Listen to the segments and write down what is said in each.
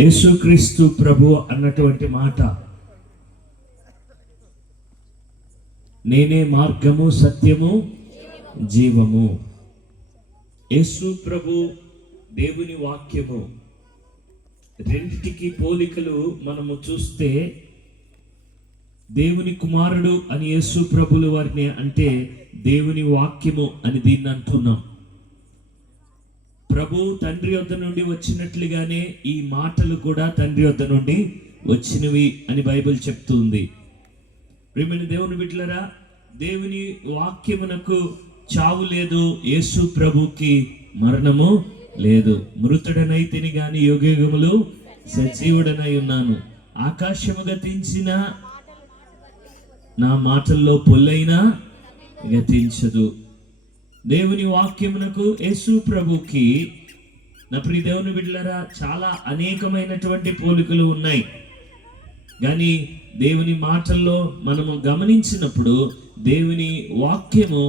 యేసుక్రీస్తు ప్రభు అన్నటువంటి మాట, నేనే మార్గము సత్యము జీవము. యేసు ప్రభు దేవుని వాక్యము, రెండిటికి పోలికలు మనము చూస్తే దేవుని కుమారుడు అని యేసు ప్రభులు వారిని అంటే దేవుని వాక్యము అని దీన్ని అంటున్నాం. ప్రభు తండ్రి వద్ద నుండి వచ్చినట్లుగానే ఈ మాటలు కూడా తండ్రి వద్ద నుండి వచ్చినవి అని బైబిల్ చెప్తుంది. ప్రియమైన దేవుని బిడ్డలారా, దేవుని వాక్యమునకు చావు లేదు, యేసు ప్రభుకి మరణము లేదు. మృతుడనైతిని గాని యుగయుగములు సజీవుడనై ఉన్నాను. ఆకాశము గతించిన నా మాటల్లో పొల్లైనా గతించదు. దేవుని వాక్యమునకు యేసు ప్రభుకి, నా ప్రియ దేవుని బిడ్డలారా, చాలా అనేకమైనటువంటి పోలికలు ఉన్నాయి. కానీ దేవుని మాటల్లో మనము గమనించినప్పుడు, దేవుని వాక్యము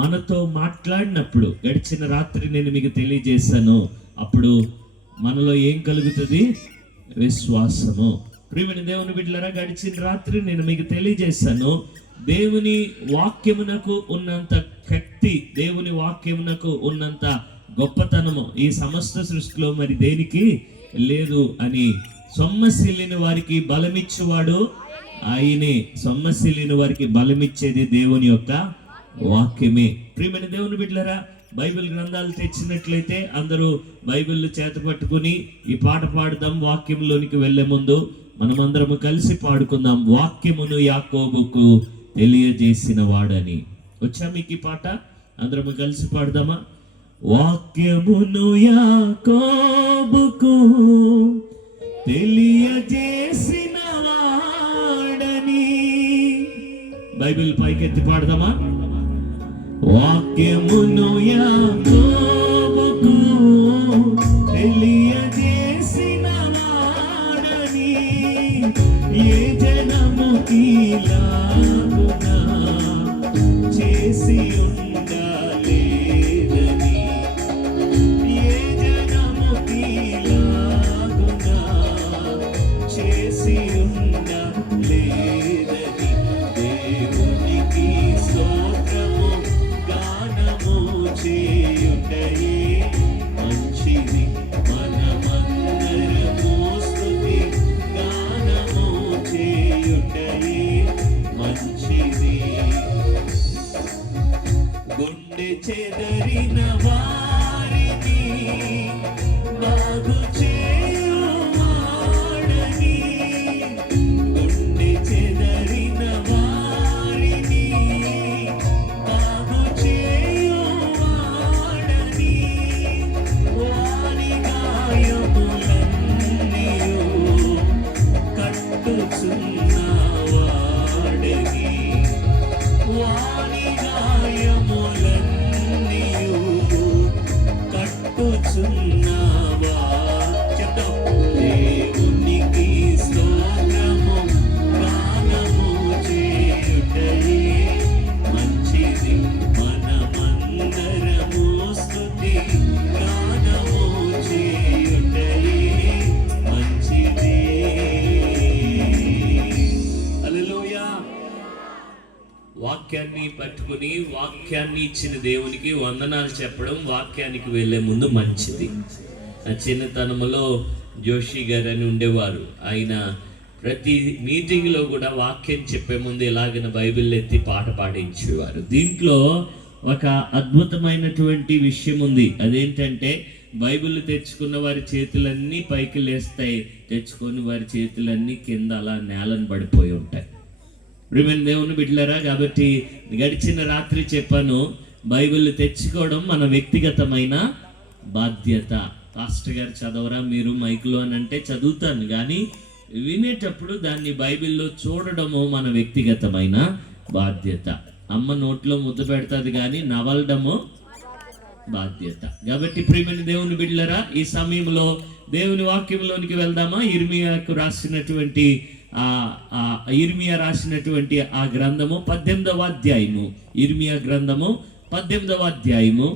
మనతో మాట్లాడినప్పుడు, గడిచిన రాత్రి నేను మీకు తెలియజేశాను, అప్పుడు మనలో ఏం కలుగుతుంది? విశ్వాసము. ప్రియమైన దేవుని బిడ్డలారా, గడిచిన రాత్రి నేను మీకు తెలియజేశాను, దేవుని వాక్యమునకు ఉన్నంత శక్తి, దేవుని వాక్యమునకు ఉన్నంత గొప్పతనము ఈ సమస్త సృష్టిలో మరి దేనికి లేదు అని. సొమ్మసిల్లిన వారికి బలమిచ్చేవాడు ఆయనే. సొమ్మసిల్లిన వారికి బలమిచ్చేది దేవుని యొక్క వాక్యమే. ప్రియమైన దేవుని బిడ్డలారా, బైబిల్ గ్రంథాలు తెచ్చినట్లయితే అందరూ బైబిల్ చేత పట్టుకుని ఈ పాట పాడదాం. వాక్యంలోనికి వెళ్లే ముందు మనమందరము కలిసి పాడుకుందాం. వాక్యమును యాకోబుకు తెలియజేసిన వాడని. వచ్చా మీకు ఈ పాట? అందరము కలిసి పాడదామా? వాక్యమును యాకోబుకు తెలియజేసిన వాడని. బైబిల్ పైకెత్తి పాడదామా? వాక్యమును యాకోబుకు తెలియజేసిన వాడని, ఏ జనముకి లాగునా చేసి ఉండలేదని, ఏ జనముకి లాగునా చేసి ఉండలేదని. దేవునికి స్తోత్రము గానము చేయుటయే మంచిది. మనమందరము స్తుతి గానము చేయుటయే మంచిది. గుండె చెదరిన వారిని బాగు చేయువాడని, గుండె చెదరిన వారిని బాగు చేయువాడని, వారి గాయములన్నీయు కట్టుచున్నవాడని, వారి గాయములన్నీయు కట్టుచున్నవా. చెప్తాం. దేవునికి స్తోత్రము గానము చేయుటయే మంచిది. మనమందరము స్తుతి గానము చేయుటయే మంచిది. హల్లెలూయా. వాక్యాన్ని పట్టుకుని వాక్యాన్ని ఇచ్చిన దేవునికి వందనాలు చెప్పడం వాక్యానికి వెళ్ళే ముందు మంచిది. నా చిన్నతనంలో జోషి గారు అని ఉండేవారు. ఆయన ప్రతి మీటింగ్లో కూడా వాక్యం చెప్పే ముందు ఎలాగైనా బైబిల్ ఎత్తి పాట పాడించేవారు. దీంట్లో ఒక అద్భుతమైనటువంటి విషయం ఉంది. అదేంటంటే, బైబిల్ తెచ్చుకున్న వారి చేతులన్నీ పైకి లేస్తాయి, తెచ్చుకొని వారి చేతులన్నీ కింద అలా నేలను పడిపోయి ఉంటాయి. ప్రియమైన దేవుని బిడ్డలారా, కాబట్టి గడిచిన రాత్రి చెప్పాను, బైబిల్ తెచ్చుకోవడం మన వ్యక్తిగతమైన బాధ్యత. పాస్టర్ గారు చదవరా మీరు మైక్లో అని అంటే చదువుతాను, కానీ వినేటప్పుడు దాన్ని బైబిల్లో చూడడము మన వ్యక్తిగతమైన బాధ్యత. అమ్మ నోట్లో ముద్ద పెడతాది కానీ నవలడము బాధ్యత. కాబట్టి ప్రియమైన దేవుని బిడ్డలారా, ఈ సమయంలో దేవుని వాక్యంలోనికి వెళ్దామా? ఇర్మియాకు రాసినటువంటి ఇర్మియా రాసినటువంటి ఆ గ్రంథము 18వ అధ్యాయము. ఇర్మియా గ్రంథము 18వ అధ్యాయము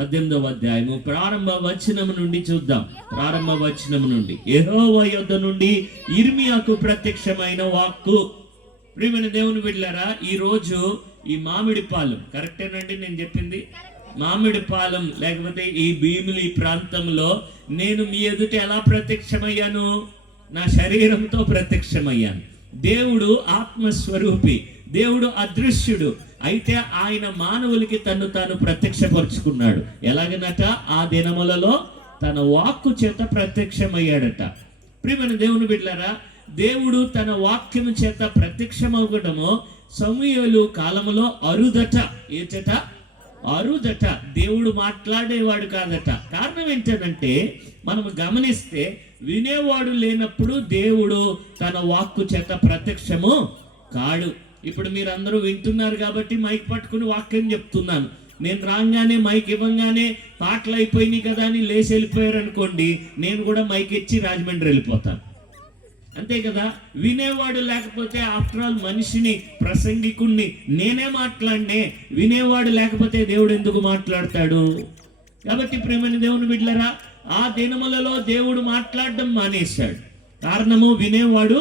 18వ అధ్యాయము ప్రారంభ వచనం నుండి చూద్దాం. ప్రారంభ వచనం నుండి. యెహోవా యొద్ద నుండి యిర్మీయాకు ప్రత్యక్షమైన వాక్కు. ప్రియమైన దేవుని బిడ్డలారా, ఈ రోజు ఈ మామిడి పాలెం కరెక్టేనండి నేను చెప్పింది? మామిడి పాలెం లేకపోతే ఈ భీమిలి ప్రాంతంలో నేను మీ ఎదుట ఎలా ప్రత్యక్షమయ్యాను? నా శరీరంతో ప్రత్యక్షమయ్యాను. దేవుడు ఆత్మస్వరూపి, దేవుడు అదృశ్యుడు. అయితే ఆయన మానవులకి తను తాను ప్రత్యక్షపరుచుకున్నాడు. ఎలాగనట? ఆ దినములలో తన వాక్కు చేత ప్రత్యక్షమయ్యాడట. ప్రియమైన దేవుని బిడ్డలారా, దేవుడు తన వాక్యము చేత ప్రత్యక్షమవ్వడము సమూయేలు కాలములో అరుదట. ఏటట? అరుదట. దేవుడు మాట్లాడేవాడు కాదట. కారణం ఏంటంటే మనము గమనిస్తే వినేవాడు లేనప్పుడు దేవుడు తన వాక్కు చేత ప్రత్యక్షము కాడు. ఇప్పుడు మీరు అందరూ వింటున్నారు కాబట్టి మైక్ పట్టుకుని వాక్యం చెప్తున్నాను. నేను రాగానే మైక్ ఇవ్వగానే పాటలు అయిపోయినాయి కదా అని లేచి వెళ్ళిపోయారు అనుకోండి, నేను కూడా మైక్ ఇచ్చి రాజమండ్రి వెళ్ళిపోతాను. అంతే కదా? వినేవాడు లేకపోతే ఆఫ్టర్ ఆల్ మనిషిని, ప్రసంగికుణ్ణి నేనే మాట్లాడినే. వినేవాడు లేకపోతే దేవుడు ఎందుకు మాట్లాడతాడు? కాబట్టి ప్రియమైన దేవుని బిడ్డలారా, ఆ దినములలో దేవుడు మాట్లాడడం మానేశాడు. కారణము వినేవాడు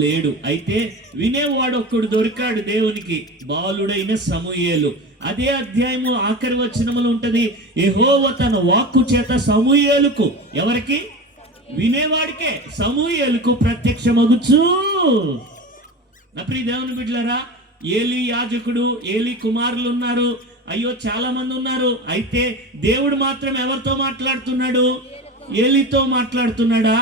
లేడు. అయితే వినేవాడు ఒక్కడు దొరికాడు దేవునికి, బాలుడైన సమూయేలు. అదే అధ్యాయము ఆఖరి వచనములో ఉంటది, యెహోవా తన వాక్కు చేత సమూయేలుకు, ఎవరికి? వినేవాడికే, సమూయేలుకు ప్రత్యక్షమగుచు. నా ప్రియ దేవుని బిడ్డలారా, ఏలీ యాజకుడు, ఏలీ కుమారులు ఉన్నారు, అయ్యో చాలా మంది ఉన్నారు. అయితే దేవుడు మాత్రం ఎవరితో మాట్లాడుతున్నాడు? ఏలీతో మాట్లాడుతున్నాడా?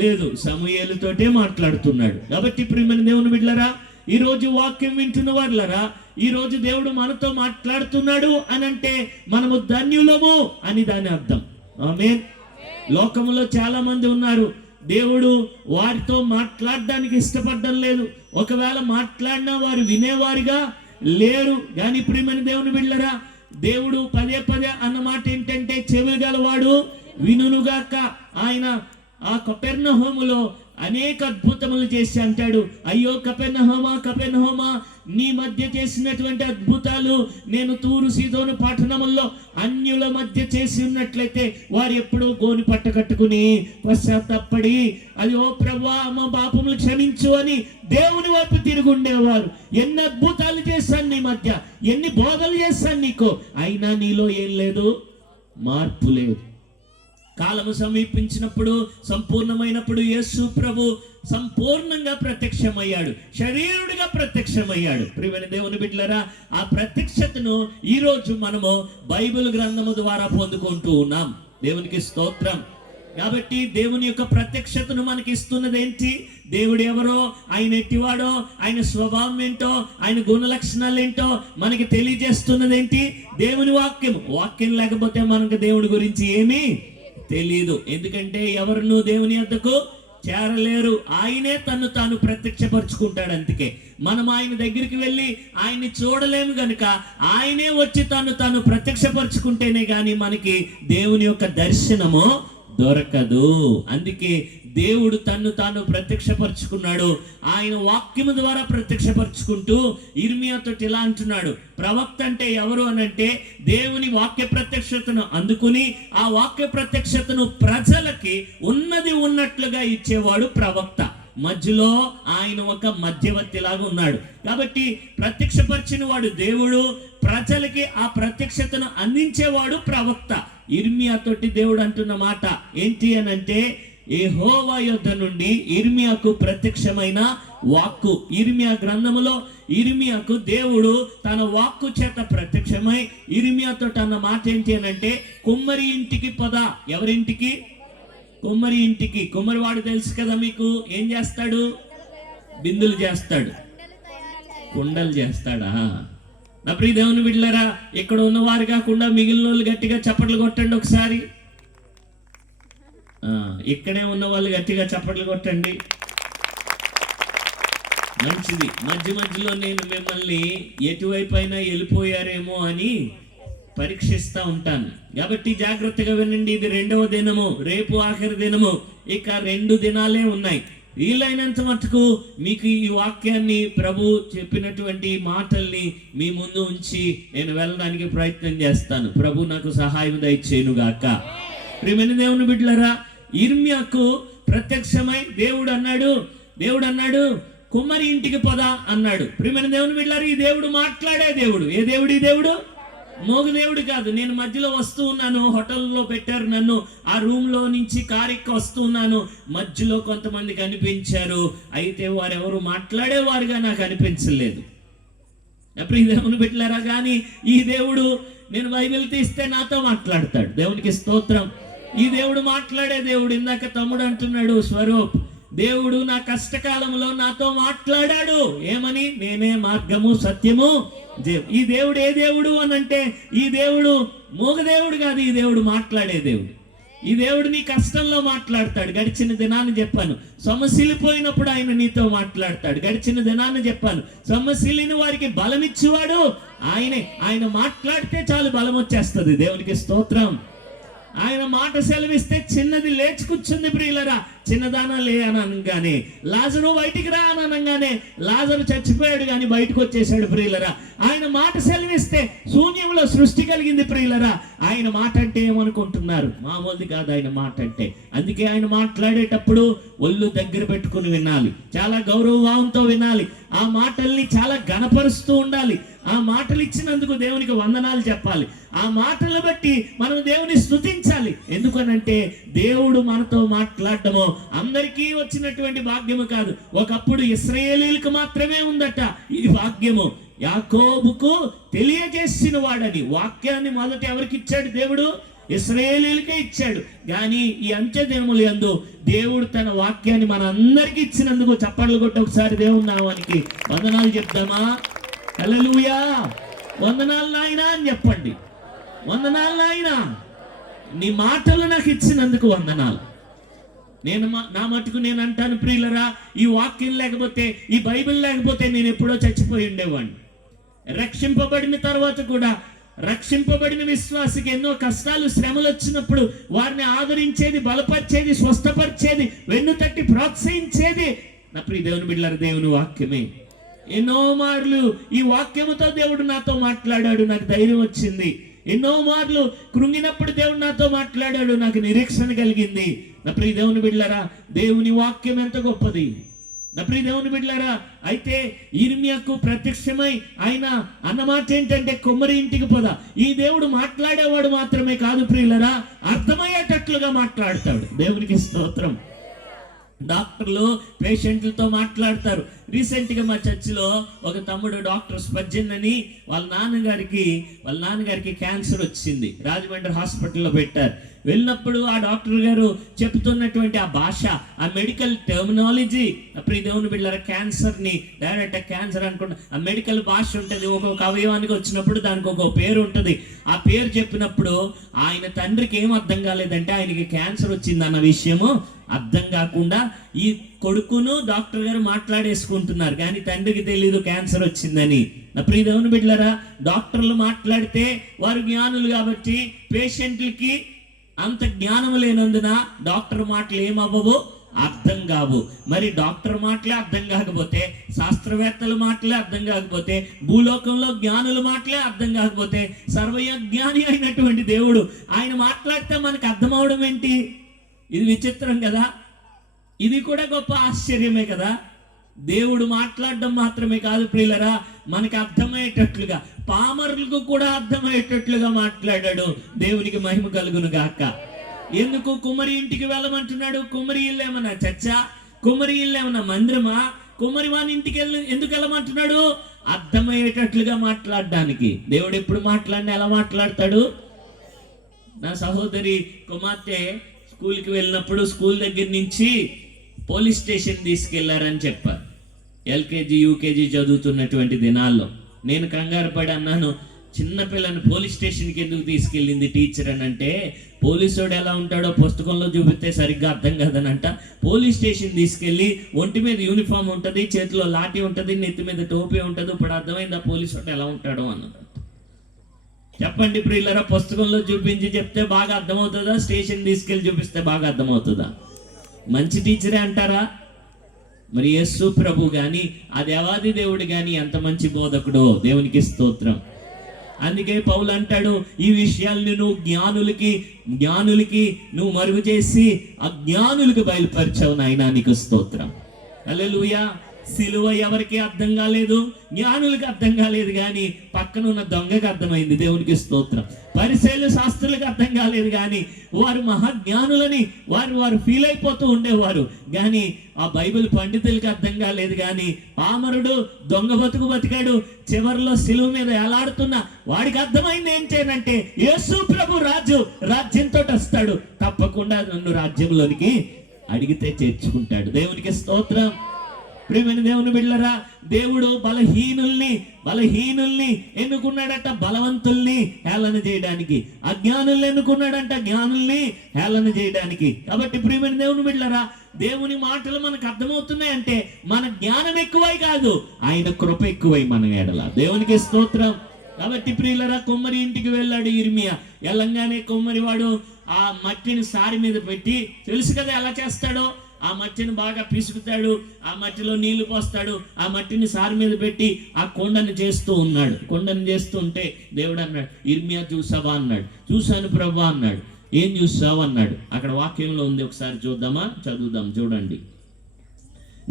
లేదు, సమూయేలుతోటే మాట్లాడుతున్నాడు. కాబట్టి ప్రియమైన దేవుని బిడ్డలారా, ఈ రోజు వాక్యం వింటున్న వాళ్ళరా, ఈ రోజు దేవుడు మనతో మాట్లాడుతున్నాడు అని అంటే మనము ధన్యులము అని దాని అర్థం. ఆమేన్. లోకములో చాలా మంది ఉన్నారు, దేవుడు వారితో మాట్లాడడానికి ఇష్టపడడం లేదు. ఒకవేళ మాట్లాడినా వారు వినేవారిగా లేరు. కానీ ప్రియమైన దేవుని బిడ్డలారా, దేవుడు పదే పదే అన్నమాట ఏంటంటే చెవి గలవాడు వినుగాక. ఆయన ఆ కపెర్నహూములో అనేక అద్భుతములు చేసి అంటాడు, అయ్యో కపెర్నహూమా, కపెర్నహూమా, నీ మధ్య చేసినటువంటి అద్భుతాలు నేను తూరు సీదోను పట్టణముల్లో అన్యుల మధ్య చేసి ఉన్నట్లయితే వారు ఎప్పుడూ గోని పట్ట కట్టుకుని పశ్చాత్తపడి, అయ్యో ప్రభువా మా పాపములు క్షమించు అని దేవుని వైపు తిరిగి ఉండేవారు. ఎన్ని అద్భుతాలు చేశాను నీ మధ్య, ఎన్ని బోధలు చేశాను నీకు, అయినా నీలో ఏం లేదు? మార్పు లేదు. కాలము సమీపించినప్పుడు, సంపూర్ణమైనప్పుడు యేసు ప్రభు సంపూర్ణంగా ప్రత్యక్షమయ్యాడు, శరీరుడిగా ప్రత్యక్షమయ్యాడు. ప్రియమైన దేవుని బిడ్డలారా, ఆ ప్రత్యక్షతను ఈ రోజు మనము బైబిల్ గ్రంథము ద్వారా పొందుకుంటూ ఉన్నాం. దేవునికి స్తోత్రం. కాబట్టి దేవుని యొక్క ప్రత్యక్షతను మనకి ఇస్తున్నది ఏంటి? దేవుడు ఎవరో, ఆయన ఎట్టివాడో, ఆయన స్వభావం ఏంటో, ఆయన గుణ లక్షణాలు ఏంటో మనకి తెలియజేస్తున్నది ఏంటి? దేవుని వాక్యం. వాక్యం లేకపోతే మనకు దేవుడి గురించి ఏమీ తెలీదు. ఎందుకంటే ఎవరును దేవుని యొద్దకు చేరలేరు. ఆయనే తను తాను ప్రత్యక్షపరుచుకుంటాడు. అందుకే మనం ఆయన దగ్గరికి వెళ్ళి ఆయన్ని చూడలేము గనుక ఆయనే వచ్చి తను తాను ప్రత్యక్షపరుచుకుంటేనే గాని మనకి దేవుని యొక్క దర్శనము దొరకదు. అందుకే దేవుడు తన్ను తాను ప్రత్యక్షపరుచుకున్నాడు. ఆయన వాక్యము ద్వారా ప్రత్యక్షపరుచుకుంటూ యిర్మీయాతో ఇలా అంటున్నాడు. ప్రవక్త అంటే ఎవరు అనంటే దేవుని వాక్య ప్రత్యక్షతను అందుకుని ఆ వాక్య ప్రత్యక్షతను ప్రజలకి ఉన్నది ఉన్నట్లుగా ఇచ్చేవాడు ప్రవక్త. మధ్యలో ఆయన ఒక మధ్యవర్తిలాగా ఉన్నాడు. కాబట్టి ప్రత్యక్షపరిచిన వాడు దేవుడు, ప్రజలకి ఆ ప్రత్యక్షతను అందించేవాడు ప్రవక్త. యిర్మీయాతోటి దేవుడు అంటున్న మాట ఏంటి అనంటే, యెహోవా యొద్ద నుండి యిర్మీయాకు ప్రత్యక్షమైన వాక్కు. యిర్మీయా గ్రంథములో యిర్మీయాకు దేవుడు తన వాక్కు చేత ప్రత్యక్షమై యిర్మీయాతో అన్న మాట ఏంటి అనంటే, కుమ్మరి ఇంటికి పద. ఎవరింటికి? కుమ్మరి ఇంటికి. కుమ్మరివాడు తెలుసు కదా మీకు, ఏం చేస్తాడు? బిందులు చేస్తాడు, కుండలు చేస్తాడా? నా ప్రియ దేవుని బిడ్డలారా, ఇక్కడ ఉన్నవారు కాకుండా మిగిలిన వాళ్ళు గట్టిగా చప్పట్లు కొట్టండి ఒకసారి. ఇక్కడే ఉన్న వాళ్ళు గట్టిగా చప్పట్లు కొట్టండి. మంచిది. మధ్య మధ్యలో నేను మిమ్మల్ని ఎటువైపు అయినా వెళ్ళిపోయారేమో అని పరీక్షిస్తూ ఉంటాను. కాబట్టి జాగ్రత్తగా వినండి. ఇది 2వ దినము, రేపు ఆఖరి దినము. ఇక 2 దినాలే ఉన్నాయి. వీలైనంత మటుకు మీకు ఈ వాక్యాన్ని ప్రభు చెప్పినటువంటి మాటల్ని మీ ముందు ఉంచి నేను వెళ్ళడానికి ప్రయత్నం చేస్తాను. ప్రభు నాకు సహాయం దయచేయును గాక. ప్రియమైన దేవుని బిడ్డలారా, ఇర్మియాకు ప్రత్యక్షమై దేవుడు అన్నాడు కుమ్మరి ఇంటికి పోదా అన్నాడు. ప్రియమైన దేవుని బిడ్డలారా, ఈ దేవుడు మాట్లాడే దేవుడు. ఏ దేవుడు ఈ దేవుడు? మోగు దేవుడు కాదు. నేను మధ్యలో వస్తూ ఉన్నాను, హోటల్లో పెట్టారు నన్ను, ఆ రూమ్లో నుంచి కారెక్కి వస్తూ ఉన్నాను, మధ్యలో కొంతమంది కనిపించారు. అయితే వారెవరు మాట్లాడేవారుగా నాకు అనిపించలేదు. అప్పుడు ఈ దేవుని బిడ్డలారా, కానీ ఈ దేవుడు నేను బైబిల్ తీస్తే నాతో మాట్లాడతాడు. దేవునికి స్తోత్రం. ఈ దేవుడు మాట్లాడే దేవుడు. ఇందాక తమ్ముడు అంటున్నాడు స్వరూప్, దేవుడు నా కష్టకాలంలో నాతో మాట్లాడాడు. ఏమని? నేనే మార్గము సత్యము ఈ దేవుడు ఏ దేవుడు అని అంటే, ఈ దేవుడు మోగ దేవుడు కాదు, ఈ దేవుడు మాట్లాడే దేవుడు. ఈ దేవుడు నీ కష్టంలో మాట్లాడతాడు. గడిచిన దినాన్ని చెప్పాను, సొమ్మసిల్లిపోయినప్పుడు ఆయన నీతో మాట్లాడతాడు. గడిచిన దినాన్ని చెప్పాను, సొమ్మసిల్లిన వారికి బలం ఇచ్చేవాడు ఆయనే. ఆయన మాట్లాడితే చాలు బలం వచ్చేస్తుంది. దేవునికి స్తోత్రం. ఆయన మాట సెలవిస్తే చిన్నది లేచి కూర్చుంది. ప్రియులరా, చిన్నదానా లే అని అనగానే, లాజరు బయటికి రా అని అనగానే లాజరు చచ్చిపోయాడు కానీ బయటకు వచ్చేసాడు. ప్రియులరా, ఆయన మాట సెలవిస్తే శూన్యంలో సృష్టి కలిగింది. ప్రియులరా, ఆయన మాట అంటే ఏమనుకుంటున్నారు? మామూలుది కాదు ఆయన మాట అంటే. అందుకే ఆయన మాట్లాడేటప్పుడు ఒళ్ళు దగ్గర పెట్టుకుని వినాలి, చాలా గౌరవభావంతో వినాలి. ఆ మాటల్ని చాలా ఘనపరుస్తూ ఉండాలి. ఆ మాటలు ఇచ్చినందుకు దేవునికి వందనాలు చెప్పాలి. ఆ మాటలు బట్టి మనం దేవుని స్తుతించాలి. ఎందుకనంటే దేవుడు మనతో మాట్లాడటము అందరికీ వచ్చినటువంటి భాగ్యము కాదు. ఒకప్పుడు ఇశ్రాయేలీలకు మాత్రమే ఉందట ఈ భాగ్యము. యాకోబుకు తెలియజేసిన వాడని వాక్యాన్ని మొదట ఎవరికి ఇచ్చాడు? దేవుడు ఇశ్రాయేలీలకే ఇచ్చాడు. కానీ ఈ అంత్య దినముల యందు దేవుడు తన వాక్యాన్ని మన అందరికీ ఇచ్చినందుకు చప్పట్లు కొట్టి ఒకసారి దేవుని నామానికి వందనాలు చెప్దామా? హల్లెలూయా. వందనాలు నాయనా అని చెప్పండి. వందనాలు నాయనా, నీ మాటలు నాకు ఇచ్చినందుకు వందనాలు. నా మటుకు నేను అంటాను ప్రియులరా, ఈ వాక్యం లేకపోతే, ఈ బైబిల్ లేకపోతే నేను ఎప్పుడో చచ్చిపోయి ఉండేవాడిని. రక్షింపబడిన తర్వాత కూడా రక్షింపబడిన విశ్వాసికి ఎన్నో కష్టాలు శ్రమలు వచ్చినప్పుడు వారిని ఆదరించేది, బలపరిచేది, స్వస్థపరిచేది, వెన్ను తట్టి ప్రోత్సహించేది నా ప్రియ దేవుని బిడ్డలారా దేవుని వాక్యమే. ఎన్నో మార్లు ఈ వాక్యముతో దేవుడు నాతో మాట్లాడాడు, నాకు ధైర్యం వచ్చింది. ఎన్నో మార్లు కృంగినప్పుడు దేవుడు నాతో మాట్లాడాడు, నాకు నిరీక్షణ కలిగింది. నా ప్రియ దేవుని బిడ్డలారా, దేవుని వాక్యం ఎంత గొప్పది. నా ప్రియ దేవుని బిడ్డలారా, అయితే ఇర్మియాకు ప్రత్యక్షమై ఆయన అన్నమాట ఏంటంటే కుమ్మరి ఇంటికి పోదా. ఈ దేవుడు మాట్లాడేవాడు మాత్రమే కాదు ప్రియులరా, అర్థమయ్యేటట్లుగా మాట్లాడతాడు. దేవునికి స్తోత్రం. డాక్టర్లు పేషెంట్లతో మాట్లాడతారు. రీసెంట్గా మా చర్చిలో ఒక తమ్ముడు డాక్టర్ స్పర్జన్ అని వాళ్ళ నాన్నగారికి క్యాన్సర్ వచ్చింది. రాజమండ్రి హాస్పిటల్లో పెట్టారు. వెళ్ళినప్పుడు ఆ డాక్టర్ గారు చెప్తున్నటువంటి ఆ భాష, ఆ మెడికల్ టెర్మినాలజీ, ప్రియ దేవుని బిడ్డలారా, క్యాన్సర్ని డైరెక్ట్ క్యాన్సర్ అనుకుంటా ఆ మెడికల్ భాష ఉంటుంది. ఒక్కొక్క అవయవానికి వచ్చినప్పుడు దానికి ఒక పేరు ఉంటుంది. ఆ పేరు చెప్పినప్పుడు ఆయన తండ్రికి ఏం అర్థం కాలేదంటే ఆయనకి క్యాన్సర్ వచ్చింది అన్న విషయము అర్థం కాకుండా ఈ కొడుకును డాక్టర్ గారు మాట్లాడేసుకుంటున్నారు. కానీ తండ్రికి తెలీదు క్యాన్సర్ వచ్చిందని. నా ప్రియ దేవుని బిడ్డలారా, డాక్టర్లు మాట్లాడితే వారు జ్ఞానులు కాబట్టి పేషెంట్లకి అంత జ్ఞానం లేనందున డాక్టర్ మాటలు ఏమవ్వవు, అర్థం కావు. మరి డాక్టర్ మాటలే అర్థం కాకపోతే, శాస్త్రవేత్తల మాటలే అర్థం కాకపోతే, భూలోకంలో జ్ఞానుల మాటలే అర్థం కాకపోతే, సర్వజ్ఞాని అయినటువంటి దేవుడు ఆయన మాట్లాడితే మనకు అర్థం అవడం ఏంటి? ఇది విచిత్రం కదా. ఇది కూడా గొప్ప ఆశ్చర్యమే కదా. దేవుడు మాట్లాడడం మాత్రమే కాదు ప్రియులరా, మనకి అర్థమయ్యేటట్లుగా, పామరులకు కూడా అర్థమయ్యేటట్లుగా మాట్లాడాడు. దేవునికి మహిమ కలుగును గాక. ఎందుకు కుమ్మరి ఇంటికి వెళ్ళమంటున్నాడు? కుమ్మరి ఇల్లు ఏమన్నా చర్చా? కుమ్మరి ఇల్లు ఏమన్నా మందిరమా? కుమ్మరి వాని ఇంటికి ఎందుకు వెళ్ళమంటున్నాడు? అర్థమయ్యేటట్లుగా మాట్లాడడానికి. దేవుడు ఎప్పుడు మాట్లాడినా ఎలా మాట్లాడతాడు? నా సహోదరి కుమార్తె స్కూల్కి వెళ్ళినప్పుడు స్కూల్ దగ్గర నుంచి పోలీస్ స్టేషన్ తీసుకెళ్లారని చెప్పారు. ఎల్కేజీ యూకేజీ చదువుతున్నటువంటి దినాల్లో నేను కంగారు పడి అన్నాను, చిన్నపిల్లని పోలీస్ స్టేషన్కి ఎందుకు తీసుకెళ్ళింది టీచర్ అని అంటే, పోలీసుడు ఎలా ఉంటాడో పుస్తకంలో చూపిస్తే సరిగ్గా అర్థం కాదనంట. పోలీస్ స్టేషన్ తీసుకెళ్ళి ఒంటి మీద యూనిఫామ్ ఉంటుంది, చేతిలో లాఠీ ఉంటుంది, నెత్తి మీద టోపీ ఉంటుంది. ఇప్పుడు అర్థమైందా పోలీసుడు ఎలా ఉంటాడో అన్నది? చెప్పండి ప్రియులరా, పుస్తకంలో చూపించి చెప్తే బాగా అర్థమవుతుందా? స్టేషన్ తీసుకెళ్ళి చూపిస్తే బాగా అర్థమవుతుందా? మంచి టీచరే అంటారా? మరి యేసు ప్రభు కానీ ఆ దేవాది దేవుడు కానీ ఎంత మంచి బోధకుడో, దేవునికి స్తోత్రం. అందుకే పౌలు అంటాడు, ఈ విషయాల్ని నువ్వు జ్ఞానులకి నువ్వు మరుగు చేసి అజ్ఞానులకు బయలుపరిచావు నాయనా, నీకు స్తోత్రం. హల్లెలూయా. సిలువ ఎవరికి అర్థం కాలేదు, జ్ఞానులకు అర్థం కాలేదు, కానీ పక్కన ఉన్న దొంగకి అర్థమైంది, దేవునికి స్తోత్రం. పరిసయ్యులు శాస్త్రులకు అర్థం కాలేదు, కానీ వారు మహాజ్ఞానులని వారు ఫీల్ అయిపోతూ ఉండేవారు. కానీ ఆ బైబిల్ పండితులకి అర్థం కాలేదు, కానీ పామరుడు దొంగ బతికాడు, చివరిలో సిలువ మీద ఎలాడుతున్న వాడికి అర్థమైంది ఏం చేయనంటే, యేసు ప్రభు రాజ్యంతో వస్తాడు, తప్పకుండా నన్ను రాజ్యంలోనికి అడిగితే చేర్చుకుంటాడు. దేవునికి స్తోత్రం. ప్రియమైన దేవుని బిడ్డలారా, దేవుడు బలహీనుల్ని ఎన్నుకున్నాడట బలవంతుల్ని హేళన చేయడానికి, అజ్ఞానుల్ని ఎన్నుకున్నాడంట జ్ఞానుల్ని హేళన చేయడానికి. కాబట్టి ప్రియమైన దేవుని బిడ్డలారా, దేవుని మాటలు మనకు అర్థమవుతున్నాయంటే మన జ్ఞానం ఎక్కువై కాదు, ఆయన కృప ఎక్కువై మన ఎడల. దేవునికి స్తోత్రం. కాబట్టి ప్రియులరా, కొమ్మరి ఇంటికి వెళ్ళాడు ఇర్మియా. వెళ్ళంగానే కొమ్మరి వాడు ఆ మట్టిని సారి మీద పెట్టి, తెలుసు కదా ఎలా చేస్తాడో, ఆ మట్టిని బాగా పిసుకుతాడు, ఆ మట్టిలో నీళ్లు పోస్తాడు, ఆ మట్టిని సారి మీద పెట్టి ఆ కొండను చేస్తూ ఉన్నాడు. కొండను చేస్తూ ఉంటే దేవుడు అన్నాడు, ఇర్మియా చూసావా అన్నాడు. చూశాను ప్రభు అన్నాడు. ఏం చూసావు అన్నాడు. అక్కడ వాక్యంలో ఉంది, ఒకసారి చదువుదాం. చూడండి.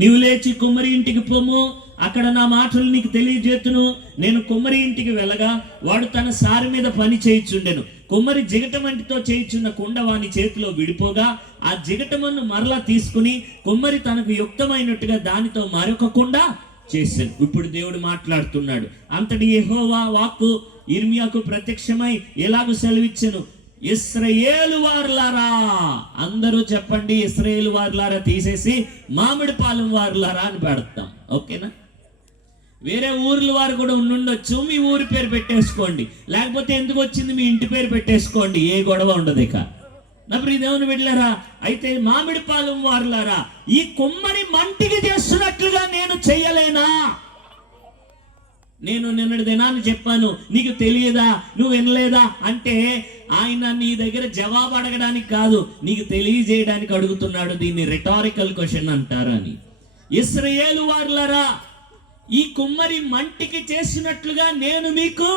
నీవు లేచి కుమ్మరి ఇంటికి పోము, అక్కడ నా మాటలు నీకు తెలియజేతును. నేను కుమ్మరి ఇంటికి వెళ్ళగా వాడు తన సారి మీద పని చేయుచుండెను. కుమ్మరి జిగటమంటితో చేయుచున్న కుండ వాని చేతిలో విడిపోగా ఆ జిగటమన్ను మరలా తీసుకుని కుమ్మరి తనకు యుక్తమైనట్టుగా దానితో మరొక కుండ చేశాను. ఇప్పుడు దేవుడు మాట్లాడుతున్నాడు. అంతటి యెహోవా వాక్కు ఇర్మియాకు ప్రత్యక్షమై ఎలాగూ సెలవిచ్చెను, ఇశ్రాయేలు వారులారా, అందరూ చెప్పండి, ఇశ్రాయేలు వారులారా తీసేసి మామిడిపాలెం వారులారా అని పెడతాం. ఓకేనా? వేరే ఊర్ల వారు కూడా ఉండుండొచ్చు, మీ ఊరి పేరు పెట్టేసుకోండి, లేకపోతే ఎందుకు వచ్చింది మీ ఇంటి పేరు పెట్టేసుకోండి, ఏ గొడవ ఉండదు. ఇక నా ప్రియ దేవుని బిడ్డలారా, అయితే మామిడిపాలెం వారులారా, ఈ కొమ్మరి మంటికి చేస్తున్నట్లుగా నేను చెయ్యలేనా? నేను నిన్నటి దినాన్ని చెప్పాను, నీకు తెలియదా, నువ్వు వినలేదా అంటే ఆయన నీ దగ్గర జవాబు అడగడానికి కాదు, నీకు తెలియజేయడానికి అడుగుతున్నాడు. దీన్ని రిటారికల్ క్వశ్చన్ అంటారని. ఇశ్రాయేలు వారులారా, ఈ కుమ్మరి మంటికి చేసినట్లుగా నేను మీకు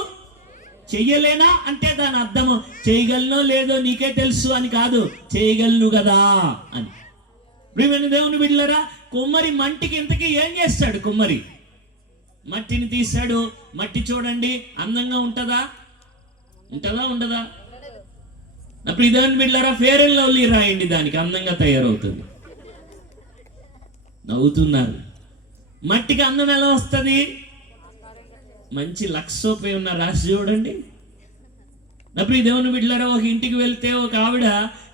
చెయ్యలేనా అంటే దాని అర్థము చేయగలనో లేదో నీకే తెలుసు అని కాదు, చేయగలను కదా అని. ప్రియమైన దేవుని బిడ్డలారా, కుమ్మరి మంటికి ఇంతకీ ఏం చేస్తాడు? కుమ్మరి మట్టిని తీశాడు. మట్టి చూడండి, అందంగా ఉంటుందా ఉండదా? నా ప్రియ దేవుని బిడ్డలారా, ఫెయిర్ అండ్ లవ్లీ రాయండి, దానికి అందంగా తయారవుతుంది. నవ్వుతున్నారు. మట్టికి అందం ఎలా వస్తుంది? మంచి లక్సోపై ఉన్న రాసి చూడండి. నా ప్రియ దేవుని బిడ్డలారా, ఒక ఇంటికి వెళ్తే ఒక ఆవిడ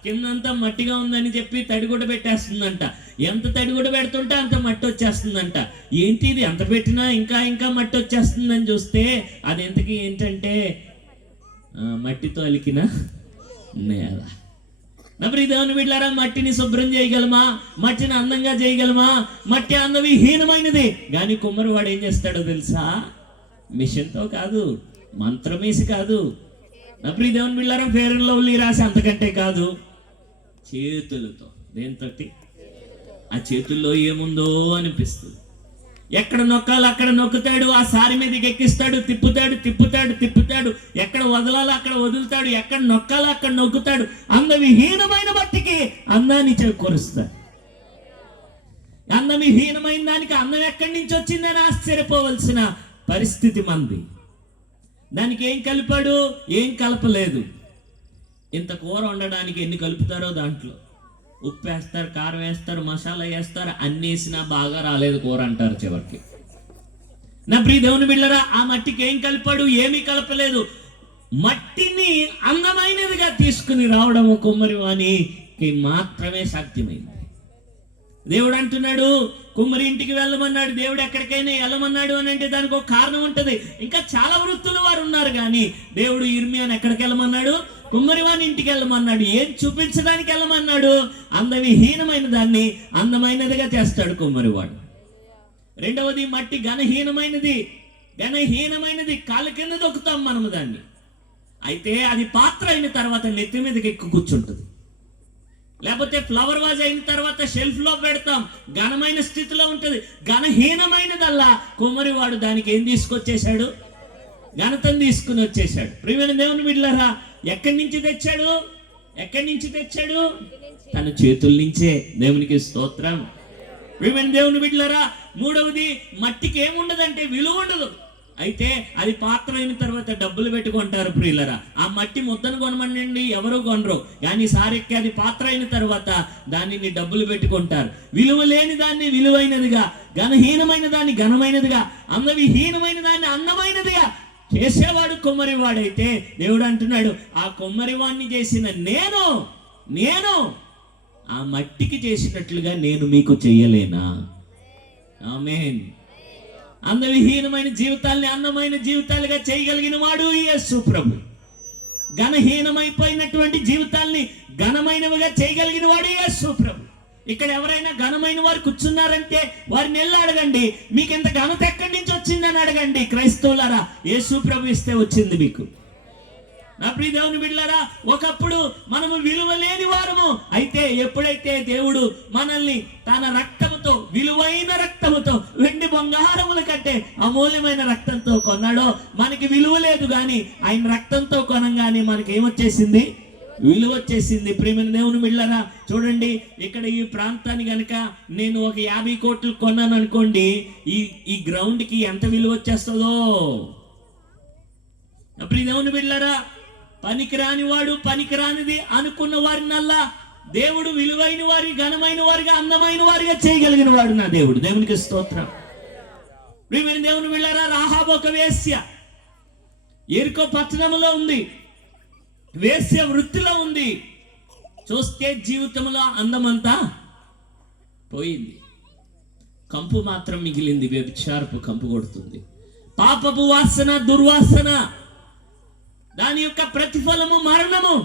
కిందంతా మట్టిగా ఉందని చెప్పి తడిగుడ్డ పెట్టేస్తుందంట. ఎంత తడిగుడ్డ పెడుతుంటే అంత మట్టి వచ్చేస్తుందంట. ఏంటి ఇది, ఎంత పెట్టినా ఇంకా మట్టి వచ్చేస్తుందని చూస్తే అది ఎంతకి ఏంటంటే మట్టితో అలికిన నేల. నా ప్రియ దేవుని బిడ్డలారా, మట్టిని శుభ్రం చేయగలమా? మట్టిని అందంగా చేయగలమా? మట్టి అందవిహీనమైనది. కానీ కుమ్మరి వాడు ఏం చేస్తాడో తెలుసా? మిషన్తో కాదు, మంత్రమేసి కాదు. నా ప్రియ దేవుని బిడ్డలారా, ఫెయిర్ అండ్ లవ్లీ రాసి అంతకంటే కాదు, చేతులతో. దేంతోటి? ఆ చేతుల్లో ఏముందో అనిపిస్తుంది. ఎక్కడ నొక్కాలో అక్కడ నొక్కుతాడు, ఆ సారి మీదకి ఎక్కిస్తాడు, తిప్పుతాడు, ఎక్కడ వదలాలో అక్కడ వదులుతాడు, ఎక్కడ నొక్కాలో అక్కడ నొక్కుతాడు. అందవిహీనమైన బట్టికి అందాన్ని చేకూరుస్తాడు. అందవిహీనమైన దానికి అందం ఎక్కడి నుంచి వచ్చిందని ఆశ్చర్యపోవలసిన పరిస్థితి మంది. దానికి ఏం కలిపాడు? ఏం కలపలేదు. ఇంత కూర వండడానికి ఎన్ని కలుపుతారో దాంట్లో ఉప్పు వేస్తారు, కారం వేస్తారు, మసాలా వేస్తారు, అన్ని వేసినా బాగా రాలేదు కూర అంటారు చివరికి. నా ప్రియ దేవుని బిడ్డలారా, ఆ మట్టికి ఏం కలిపాడు? ఏమీ కలపలేదు. మట్టిని అందమైనదిగా తీసుకుని రావడము కుమ్మరి వానికి మాత్రమే సాధ్యమైంది. దేవుడు అంటున్నాడు, కుమ్మరి ఇంటికి వెళ్ళమన్నాడు. దేవుడు ఎక్కడికైనా వెళ్ళమన్నాడు అని అంటే దానికి ఒక కారణం ఉంటుంది. ఇంకా చాలా వృత్తుల వారు ఉన్నారు, కానీ దేవుడు ఇర్మియాని ఎక్కడికి వెళ్ళమన్నాడు? కుమ్మరి వాని ఇంటికి వెళ్ళమన్నాడు. ఏం చూపించడానికి వెళ్ళమన్నాడు? అందవిహీనమైన దాన్ని అందమైనదిగా చేస్తాడు కుమ్మరివాడు. రెండవది, మట్టి ఘనహీనమైనది కాళ్ళ కింద దొక్కుతాం మనము దాన్ని. అయితే అది పాత్ర అయిన తర్వాత నెత్తి మీదకి ఎక్కువ కూర్చుంటుంది. లేకపోతే ఫ్లవర్ వాజ్ అయిన తర్వాత షెల్ఫ్ లో పెడతాం, ఘనమైన స్థితిలో ఉంటుంది. ఘనహీనమైనదల్లా కుమ్మరివాడు దానికి ఏం తీసుకొచ్చేశాడు? ఘనతను తీసుకుని వచ్చేసాడు. ప్రియమైన దేవుని బిడ్డలారా, ఎక్కడి నుంచి తెచ్చాడు? ఎక్కడి నుంచి తెచ్చాడు? తన చేతుల నుంచే. దేవునికి స్తోత్రం. ప్రియమైన దేవుని బిడ్డలారా, మూడవది, మట్టికి ఏముండదంటే విలువ ఉండదు. అయితే అది పాత్ర అయిన తర్వాత డబ్బులు పెట్టుకుంటారు ప్రియులరా. ఆ మట్టి ముద్దను కొనమనండి, ఎవరు కొనరు. కానీ సారెక్కి అది పాత్ర అయిన తర్వాత దానిని డబ్బులు పెట్టుకుంటారు. విలువ లేని దాన్ని విలువైనదిగా, ఘనహీనమైన దాన్ని ఘనమైనదిగా, అందవిహీనమైన దాన్ని అందమైనదిగా చేసేవాడు కుమ్మరివాడైతే దేవుడు అంటున్నాడు, ఆ కుమ్మరివాణ్ణి చేసిన నేను ఆ మట్టికి చేసినట్లుగా నేను మీకు చెయ్యలేనా? ఆమేన్. అందవిహీనమైన జీవితాల్ని అందమైన జీవితాలుగా చేయగలిగిన వాడు యేసు ప్రభు. ఘనహీనమైపోయినటువంటి జీవితాల్ని ఘనమైనవిగా చేయగలిగిన వాడు యేసు ప్రభు. ఇక్కడ ఎవరైనా ఘనమైన వారు కూర్చున్నారంటే వారిని వెళ్ళి అడగండి, మీకు ఇంత ఘనత ఎక్కడి నుంచి వచ్చిందని అడగండి. క్రైస్తవులారా, యేసు ప్రభు ఇస్తే వచ్చింది మీకు. నా ప్రియ దేవుని బిడ్డలారా, ఒకప్పుడు మనము విలువ లేని వారము. అయితే ఎప్పుడైతే దేవుడు మనల్ని తన రక్తముతో, విలువైన రక్తముతో, వెండి బంగారముల కంటే అమూల్యమైన రక్తంతో కొన్నాడో, మనకి విలువ లేదు, కానీ ఆయన రక్తంతో కొనంగానే మనకి ఏమొచ్చేసింది? విలువ వచ్చేసింది. ప్రియమైన దేవుని బిడ్డలారా, చూడండి, ఇక్కడ ఈ ప్రాంతాన్ని కనుక నేను ఒక 50 కోట్లు కొన్నాను అనుకోండి, ఈ గ్రౌండ్కి ఎంత విలువ వచ్చేస్తుందో. ప్రియ దేవుని బిడ్డలారా, పనికిరాని వాడు, పనికిరానిది అనుకున్న వారినల్లా దేవుడు విలువైన వారి, ఘనమైన వారిగా, అందమైన వారిగా చేయగలిగిన వాడు నా దేవుడు. దేవునికి స్తోత్రం. ప్రియమైన దేవుని బిడ్డలారా, రాహాబు ఒక వేశ్య, యెరికో పట్టణంలో ఉంది, వేశ్య వృత్తిలో ఉంది. చూస్తే జీవితంలో అందమంతా పోయింది, కంపు మాత్రం మిగిలింది. వ్యభిచారపు కంపు కొడుతుంది. పాపపు వాసన, దుర్వాసన, దాని యొక్క ప్రతిఫలము మరణము.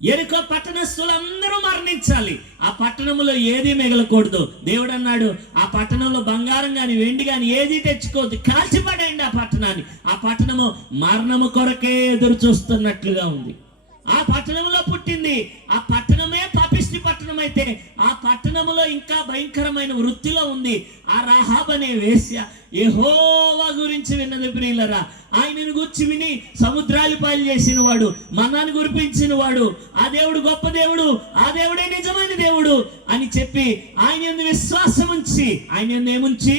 యెరికో పట్టణస్థులందరూ మరణించాలి. ఆ పట్టణంలో ఏది మిగలకూడదు. దేవుడు అన్నాడు, ఆ పట్టణంలో బంగారం గాని వెండి గాని ఏది తెచ్చుకోవద్దు, కాల్చిపడేయండి ఆ పట్టణాన్ని. ఆ పట్టణము మరణము కొరకే ఎదురు చూస్తున్నట్లుగా ఉంది. ఆ పట్టణంలో పుట్టింది. ఆ పట్టణమే పాపిష్టి పట్టణం అయితే ఆ పట్టణంలో ఇంకా భయంకరమైన వృత్తిలో ఉంది. ఆ రాహాబ్ అనే వేశ్య యెహోవా గురించి విన్నది ప్రియులరా. ఆయనను గురించి విని సముద్రాలు పాలు చేసిన వాడు, మన్నాను కురిపించిన వాడు, ఆ దేవుడు గొప్ప దేవుడు, ఆ దేవుడే నిజమైన దేవుడు అని చెప్పి ఆయన విశ్వాసం ఉంచి,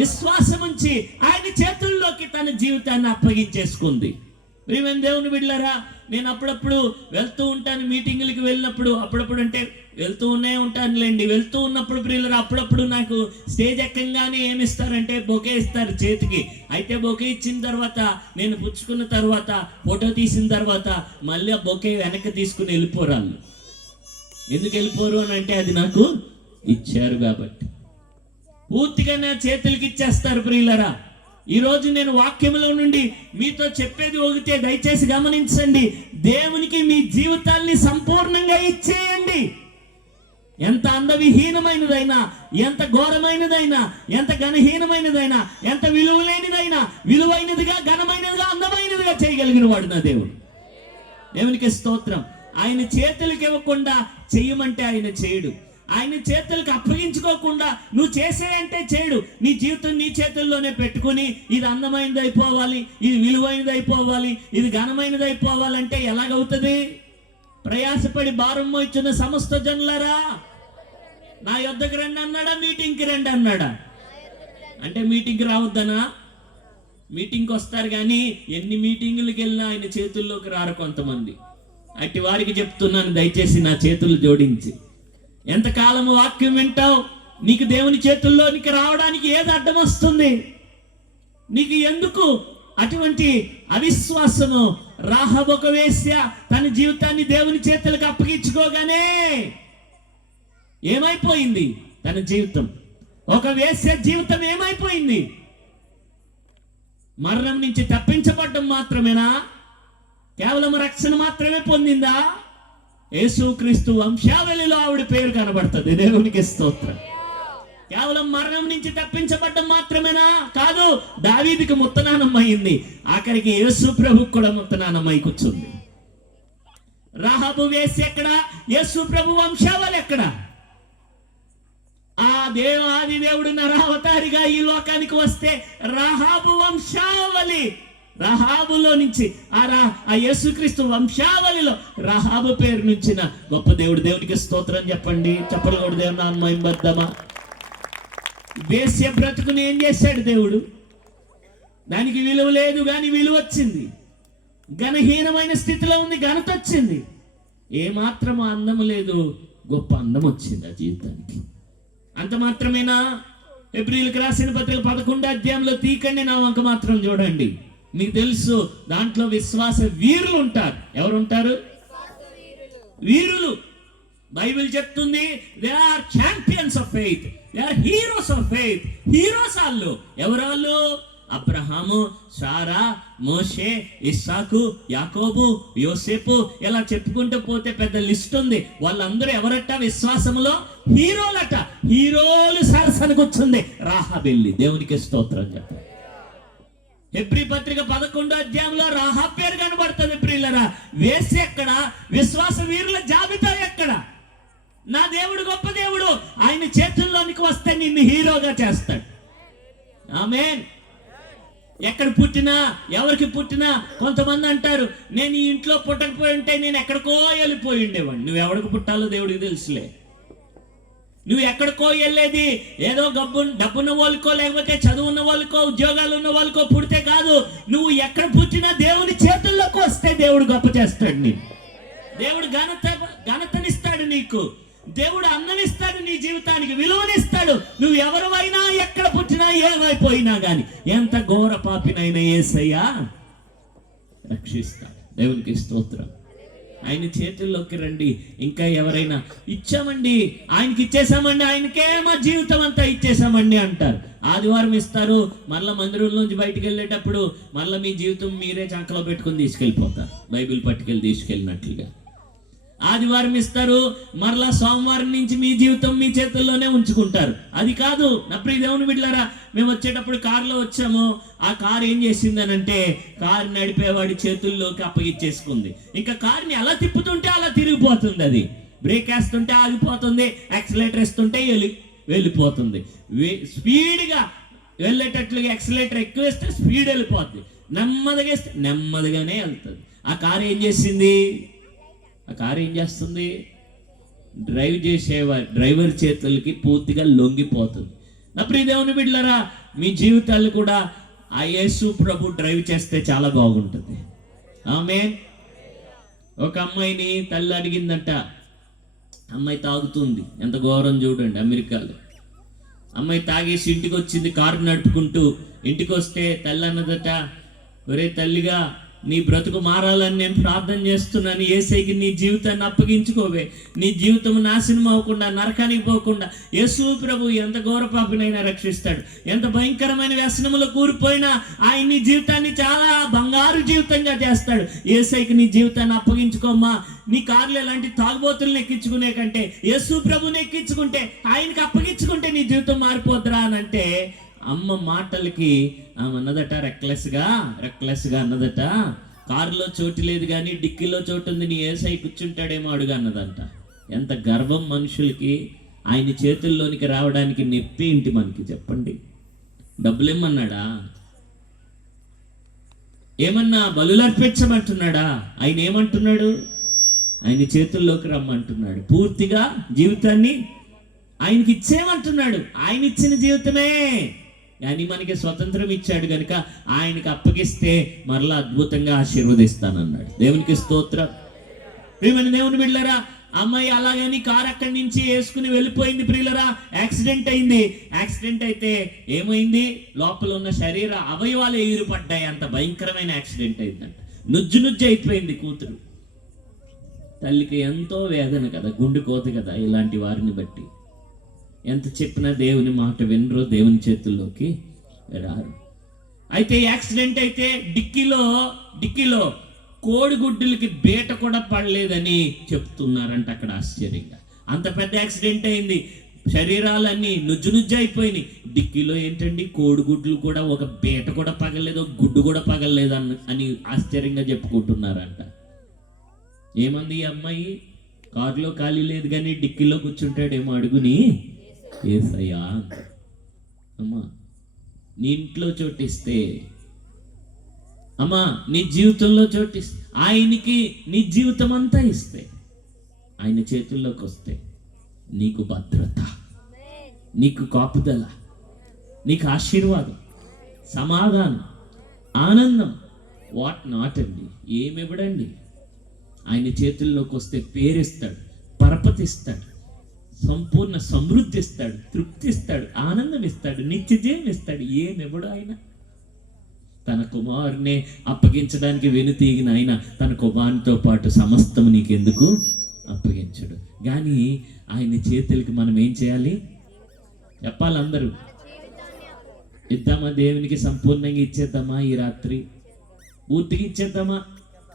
విశ్వాసం ఉంచి ఆయన చేతుల్లోకి తన జీవితాన్ని అప్పగించేసుకుంది. ప్రియమైన దేవుని బిడ్డలారా, నేను అప్పుడప్పుడు వెళ్తూ ఉంటాను మీటింగులకి వెళ్ళినప్పుడు. అప్పుడప్పుడు అంటే వెళ్తూ ఉంటానులేండి. వెళ్తూ ఉన్నప్పుడు ప్రియులరా, అప్పుడప్పుడు నాకు స్టేజ్ ఎక్కంగానే ఏమి ఇస్తారంటే బొకే ఇస్తారు చేతికి. అయితే బొకే ఇచ్చిన తర్వాత, నేను పుచ్చుకున్న తర్వాత, ఫోటో తీసిన తర్వాత మళ్ళీ ఆ బొకే వెనక్కి తీసుకుని వెళ్ళిపోరాళ్ళు. ఎందుకు వెళ్ళిపోరు అని అంటే అది నాకు ఇచ్చారు కాబట్టి. పూర్తిగా నా చేతులకి ఇచ్చేస్తారు ప్రియులరా. ఈరోజు నేను వాక్యంలో నుండి మీతో చెప్పేది ఒకటే, దయచేసి గమనించండి. దేవునికి మీ జీవితాల్ని సంపూర్ణంగా ఇచ్చేయండి. ఎంత అందవిహీనమైనదైనా, ఎంత ఘోరమైనదైనా, ఎంత ఘనహీనమైనదైనా, ఎంత విలువ లేనిదైనా విలువైనదిగా, ఘనమైనదిగా, అందమైనదిగా చేయగలిగిన వాడు నా దేవుడు. దేవునికి స్తోత్రం. ఆయన చేతులకి ఇవ్వకుండా చెయ్యమంటే ఆయన చేయడు. ఆయన చేతులకు అప్పగించుకోకుండా నువ్వు చేసేయంటే చేయడు. నీ జీవితం నీ చేతుల్లోనే పెట్టుకుని ఇది అందమైనది అయిపోవాలి, ఇది విలువైనది అయిపోవాలి, ఇది ఘనమైనది అయిపోవాలంటే ఎలాగవుతుంది? ప్రయాసపడి భారం మోయిచున్న సమస్త జనులారా నా యొద్దకు రండి అన్నాడా? మీటింగ్కి రండి అన్నాడా? అంటే మీటింగ్కి రావద్దనా? మీటింగ్కి వస్తారు కానీ ఎన్ని మీటింగులకు వెళ్ళినా ఆయన చేతుల్లోకి రారు కొంతమంది. అట్టి వారికి చెప్తున్నాను, దయచేసి నా చేతులు జోడించి, ఎంతకాలము వాక్యం వింటావు? నీకు దేవుని చేతుల్లోనికి రావడానికి ఏది అడ్డం వస్తుంది? నీకు ఎందుకు అటువంటి అవిశ్వాసము? రాహాబు ఒక వేశ్య తన జీవితాన్ని దేవుని చేతులకు అప్పగించుకోగానే ఏమైపోయింది తన జీవితం? ఒక వేశ్య జీవితం ఏమైపోయింది? మరణం నుంచి తప్పించబడ్డం మాత్రమేనా? కేవలం రక్షణ మాత్రమే పొందిందా? యేసుక్రీస్తు వంశావళిలో ఆవిడ పేరు కనబడుతుంది. దేవునికి స్తోత్రం. కేవలం మరణం నుంచి తప్పించబడ్డం మాత్రమేనా? కాదు. దావీదుకి ముత్తనానమ్మ అయింది, ఆఖరికి యేసు ప్రభుకు కూడా ముత్తనానమ్మ అయి కూర్చుంది. రాహాబు వేసి ఎక్కడ? యేసు ప్రభు వంశావళి ఎక్కడ? ఆది దేవుడు నరావతారిగా ఈ లోకానికి వస్తే రాహాబు వంశావళి, రాహాబులో నుంచి ఆ యేసుక్రీస్తు వంశావళిలో రాహాబు పేరు నుంచిన గొప్ప దేవుడు. దేవుడికి స్తోత్రం చెప్పండి. చెప్పలు కూడా దేవుడు నామహింబద్దమా. వేశ్య బ్రతుకుని ఏం చేశాడు దేవుడు? దానికి విలువ లేదు కానీ విలువ వచ్చింది. ఘనహీనమైన స్థితిలో ఉంది, ఘనత వచ్చింది. ఏమాత్రం అందం లేదు, గొప్ప అందం వచ్చింది ఆ జీవితానికి. అంత మాత్రమేనా? హెబ్రీయులకు రాసిన పత్రిక 11వ అధ్యాయంలో తీకండి నా వంక మాత్రం చూడండి. మీకు తెలుసు దాంట్లో విశ్వాస వీరులు ఉంటారు. ఎవరుంటారు? వీరులు. బైబిల్ చెప్తుంది they are champions of faith, they are heroes of faith. Heroes వాళ్ళు. ఎవరు వాళ్ళు? అబ్రహాము, సారా, మోషే, ఇస్సాకు, యాకోబు, యోసేపు, ఇలా చెప్పుకుంటూ పోతే పెద్ద లిస్ట్ ఉంది. వాళ్ళందరూ ఎవరట? విశ్వాసములో హీరోలట. హీరోలు సరసనకు వచ్చింది రాహాబెల్లి. దేవునికి స్తోత్రం చెప్పండి. హెబ్రీ పత్రిక 11వ అధ్యాయంలో రాహాబ్ పేరు కనబడుతుంది. ప్రియులరా, వేసి ఎక్కడ? విశ్వాస వీరుల జాబితా ఎక్కడ? నా దేవుడు గొప్ప దేవుడు. ఆయన చేతుల్లోనికి వస్తే నిన్ను హీరోగా చేస్తాడు. ఆమేన్. ఎక్కడ పుట్టినా, ఎవరికి పుట్టినా, కొంతమంది అంటారు నేను ఈ ఇంట్లో పుట్టకపోయి ఉంటే నేను ఎక్కడికో వెళ్ళిపోయి ఉండేవాడిని. నువ్వు ఎవరికి పుట్టాలో దేవుడికి తెలుసులే. నువ్వు ఎక్కడికో వెళ్ళేది ఏదో డబ్బున్న వాళ్ళకో, లేకపోతే చదువున్న వాళ్ళకో, ఉద్యోగాలు ఉన్న వాళ్ళకో పుడితే కాదు. నువ్వు ఎక్కడ పుట్టినా దేవుని చేతుల్లోకి వస్తే దేవుడు గొప్ప చేస్తాడు. నీకు దేవుడు ఘనతనిస్తాడు. నీకు దేవుడు అన్ననిస్తాడు. నీ జీవితానికి విలువనిస్తాడు. నువ్వు ఎవరివైనా, ఎక్కడ పుట్టినా, ఏమైపోయినా గాని, ఎంత ఘోర పాపినైనా యేసయ్య రక్షిస్తాడు. దేవునికి స్తోత్రం. ఆయన చేతుల్లోకి రండి. ఇంకా ఎవరైనా ఇచ్చామండి, ఆయనకి ఇచ్చేసామండి, ఆయనకే మా జీవితం అంతా ఇచ్చేసామండి అంటారు. ఆదివారం ఇస్తారు, మళ్ళీ మందిరంలోంచి బయటికి వెళ్ళేటప్పుడు మళ్ళీ మీ జీవితం మీరే చంకలో పెట్టుకుని తీసుకెళ్ళిపోతారు, బైబిల్ పట్టుకెళ్ళి తీసుకెళ్ళినట్లుగా. ఆదివారం ఇస్తారు, మరలా సోమవారం నుంచి మీ జీవితం మీ చేతుల్లోనే ఉంచుకుంటారు. అది కాదు నా ప్రియ దేవుని బిడ్డలారా. మేము వచ్చేటప్పుడు కారులో వచ్చాము. ఆ కారు ఏం చేసిందనంటే కారు నడిపేవాడి చేతుల్లోకి అప్పగిచ్చేసుకుంది. ఇంకా కారుని అలా తిప్పుతుంటే అలా తిరిగిపోతుంది. అది బ్రేక్ వేస్తుంటే ఆగిపోతుంది, యాక్సిలేటర్ వేస్తుంటే వెళ్ళిపోతుంది. స్పీడ్గా వెళ్ళేటట్లుగా యాక్సిలేటర్ ఎక్కువ వేస్తే స్పీడ్ వెళ్ళిపోతుంది, నెమ్మదిగా వేస్తే నెమ్మదిగానే వెళ్తుంది. ఆ కారు ఏం చేసింది? ఆ కారు ఏం చేస్తుంది? డ్రైవర్ చేతులకి పూర్తిగా లొంగిపోతుంది. నా ప్రియ దేవుని బిడ్డలారా, మీ జీవితాలు కూడా ఆ యేసు ప్రభు డ్రైవ్ చేస్తే చాలా బాగుంటుంది. ఆమేన్. ఒక అమ్మాయిని తల్లి అడిగిందంట. అమ్మాయి తాగుతుంది. ఎంత ఘోరం చూడండి అమెరికాలో. అమ్మాయి తాగేసి ఇంటికి వచ్చింది, కారు నడుపుకుంటూ. ఇంటికి వస్తే తల్లి అన్నదట, ఒరే తల్లిగా, నీ బ్రతుకు మారాలని నేను ప్రార్థన చేస్తున్నాను. యేసయ్యకి నీ జీవితాన్ని అప్పగించుకోవే. నీ జీవితం నాశనం అవ్వకుండా, నరకానికి పోకుండా యేసు ప్రభు ఎంత ఘోర పాపినైనా రక్షిస్తాడు. ఎంత భయంకరమైన వ్యసనములో కూరిపోయినా ఆయన నీ జీవితాన్ని చాలా బంగారు జీవితంగా చేస్తాడు. యేసయ్యకి నీ జీవితాన్ని అప్పగించుకోమ్మా. నీ కార్లు ఎలాంటి తాగుబోతులను ఎక్కించుకునే కంటే యేసు ప్రభుని ఎక్కించుకుంటే, ఆయనకి అప్పగించుకుంటే నీ జీవితం మారిపోద్దురా అని అంటే, అమ్మ మాటలకి ఆమె అన్నదట, రెక్లెస్గా అన్నదట, కారులో చోటు లేదు కానీ డిక్కీలో చోటు ఉంది, నీ యేసయ్య కూర్చుంటాడేమో అడుగు అన్నదంట. ఎంత గర్వం మనుషులకి. ఆయన చేతుల్లోనికి రావడానికి నొప్పి ఏంటి మనకి చెప్పండి? డబ్బులు ఏమన్నాడా? ఏమన్నా బలులు అర్పించమంటున్నాడా? ఆయన ఏమంటున్నాడు? ఆయన చేతుల్లోకి రమ్మంటున్నాడు. పూర్తిగా జీవితాన్ని ఆయనకి ఇచ్చేయమంటున్నాడు. ఆయన ఇచ్చిన జీవితమే కానీ మనకి స్వతంత్రం ఇచ్చాడు కనుక ఆయనకి అప్పగిస్తే మరలా అద్భుతంగా ఆశీర్వదిస్తానన్నాడు. దేవునికి స్తోత్రం. ప్రియమైన దేవుని బిడ్డలారా, అమ్మాయి అలాగని కారు అక్కడి నుంచి వేసుకుని వెళ్ళిపోయింది. ప్రియులరా, యాక్సిడెంట్ అయింది. యాక్సిడెంట్ అయితే ఏమైంది? లోపల ఉన్న శరీర అవయవాలు ఎగిరిపడ్డాయి. అంత భయంకరమైన యాక్సిడెంట్ అయిందంట. నుజ్జు అయిపోయింది కూతురు. తల్లికి ఎంతో వేదన కదా, గుండె కోత కదా. ఇలాంటి వారిని బట్టి ఎంత చెప్పినా దేవుని మాట వినరు, దేవుని చేతుల్లోకి రారు. అయితే యాక్సిడెంట్ అయితే డిక్కీలో కోడిగుడ్డులకి బేట కూడా పడలేదని చెప్తున్నారంట అక్కడ. ఆశ్చర్యంగా అంత పెద్ద యాక్సిడెంట్ అయింది. శరీరాలన్నీ నుజ్జు అయిపోయినాయి. డిక్కీలో ఏంటండి, కోడిగుడ్లు కూడా ఒక బేట కూడా పగలలేదు, ఒక గుడ్డు కూడా పగలలేదు అని ఆశ్చర్యంగా చెప్పుకుంటున్నారంట. ఏమంది ఈ అమ్మాయి? కారులో ఖాళీ లేదు కానీ డిక్కీలో కూర్చుంటాడేమో అడుగుని యేసయ్యా. అమ్మా, నీ ఇంట్లో చోటిస్తే, అమ్మా నీ జీవితంలో చోటిస్తే, ఆయనకి నీ జీవితం అంతా ఇస్తే, ఆయన చేతుల్లోకి వస్తే నీకు భద్రత, నీకు కాపుదల, నీకు ఆశీర్వాదం, సమాధానం, ఆనందం, వాట్ నాట్ అండి. ఏమివ్వడండి? ఆయన చేతుల్లోకి వస్తే పేరిస్తాడు, పరపతిస్తాడు, సంపూర్ణ సమృద్ధి ఇస్తాడు, తృప్తి ఇస్తాడు, ఆనందం ఇస్తాడు, నిత్యజీవం ఇస్తాడు. ఏమివ్వడు ఆయన? తన కుమారునే అప్పగించడానికి వెనుతీగిన ఆయన తన కుమారునితో పాటు సమస్తము నీకెందుకు అప్పగించడు? కానీ ఆయన చేతులకి మనం ఏం చేయాలి చెప్పాలి? అందరూ ఇద్దామా? దేవునికి సంపూర్ణంగా ఇచ్చేద్దామా? ఈ రాత్రి పూర్తిగా ఇచ్చేద్దామా?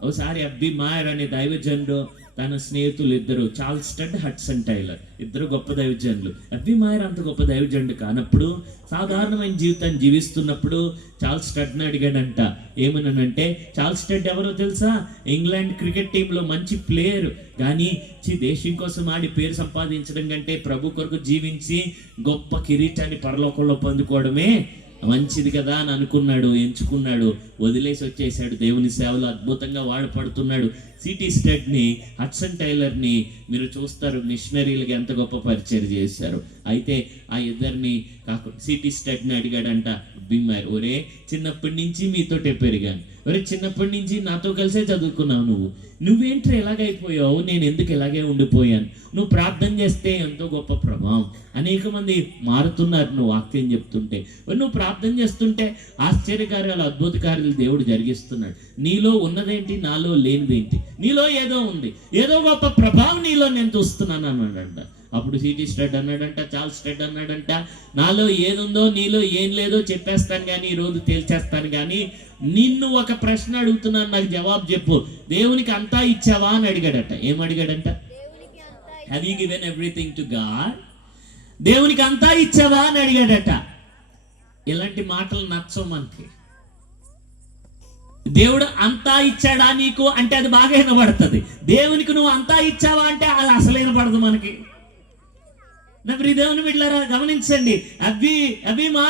ఒకసారి అబ్బి మాయర్ అనే దైవజనుడు తన స్నేహితులు ఇద్దరు, చార్ల్స్ స్టడ్, హడ్సన్ టైలర్, ఇద్దరు గొప్ప దైవజనులు. అబ్బి మాయర్ అంత గొప్ప దైవజనుడు కానప్పుడు, సాధారణమైన జీవితాన్ని జీవిస్తున్నప్పుడు చార్ల్స్ స్టడ్ని అడిగాడంట. ఏమనంటే, చార్ల్స్ స్టడ్ ఎవరో తెలుసా? ఇంగ్లాండ్ క్రికెట్ టీంలో మంచి ప్లేయర్. కానీ దేశం కోసం ఆడి పేరు సంపాదించడం కంటే ప్రభు కొరకు జీవించి గొప్ప కిరీటాన్ని పరలోకంలో పొందుకోవడమే మంచిది కదా అని అనుకున్నాడు, ఎంచుకున్నాడు, వదిలేసి వచ్చేసాడు. దేవుని సేవలో అద్భుతంగా వాడపడుతున్నాడు. సిటీ స్టడ్ని, హడ్సన్ టైలర్ని మీరు చూస్తారు, మిషనరీలకి ఎంత గొప్ప పరిచయం చేశారు. అయితే ఆ ఇద్దరిని కాకుండా సిటీ స్టడ్ని అడిగాడంట బిమ్మారు, ఒరే చిన్నప్పటి నుంచి మీతోటే పెరిగాను, ఒరే చిన్నప్పటి నుంచి నాతో కలిసే చదువుకున్నావు, నువ్వేంట్రా ఎలాగైపోయావు, నేను ఎందుకు ఇలాగే ఉండిపోయాను, నువ్వు ప్రార్థన చేస్తే ఎంతో గొప్ప ప్రభావం, అనేక మంది మారుతున్నారు నువ్వు వాక్యం చెప్తుంటే, నువ్వు ప్రార్థన చేస్తుంటే ఆశ్చర్యకార్యాలు, అద్భుత కార్యాలు దేవుడు జరిగిస్తున్నాడు. నీలో ఉన్నదేంటి, నాలో లేనిదేంటి? నీలో ఏదో ఉంది, ఏదో గొప్ప ప్రభావం నీలో నేను చూస్తున్నాను అన్నాడంట. అప్పుడు సిటీ స్టడ్ అన్నాడంట, చార్ల్స్ స్టడ్ అన్నాడంట, నాలో ఏదుందో నీలో ఏం లేదో చెప్పేస్తాను కానీ ఈరోజు తేల్చేస్తాను కానీ నిన్ను ఒక ప్రశ్న అడుగుతున్నాను, నాకు జవాబు చెప్పు. దేవునికి అంతా ఇచ్చావా అని అడిగాడట. ఏం అడిగాడంట? Have you given everything to God? దేవునికి అంతా ఇచ్చావా అని అడిగాడట. ఇలాంటి మాటలు నచ్చవు మనకి. దేవుడు అంతా ఇచ్చాడా నీకు అంటే అది బాగా వినబడుతుంది. దేవునికి నువ్వు అంతా ఇచ్చావా అంటే అది అసలు వినపడదు మనకి. నా ప్రియ దేవుని బిడ్డలారా గమనించండి, అవి మా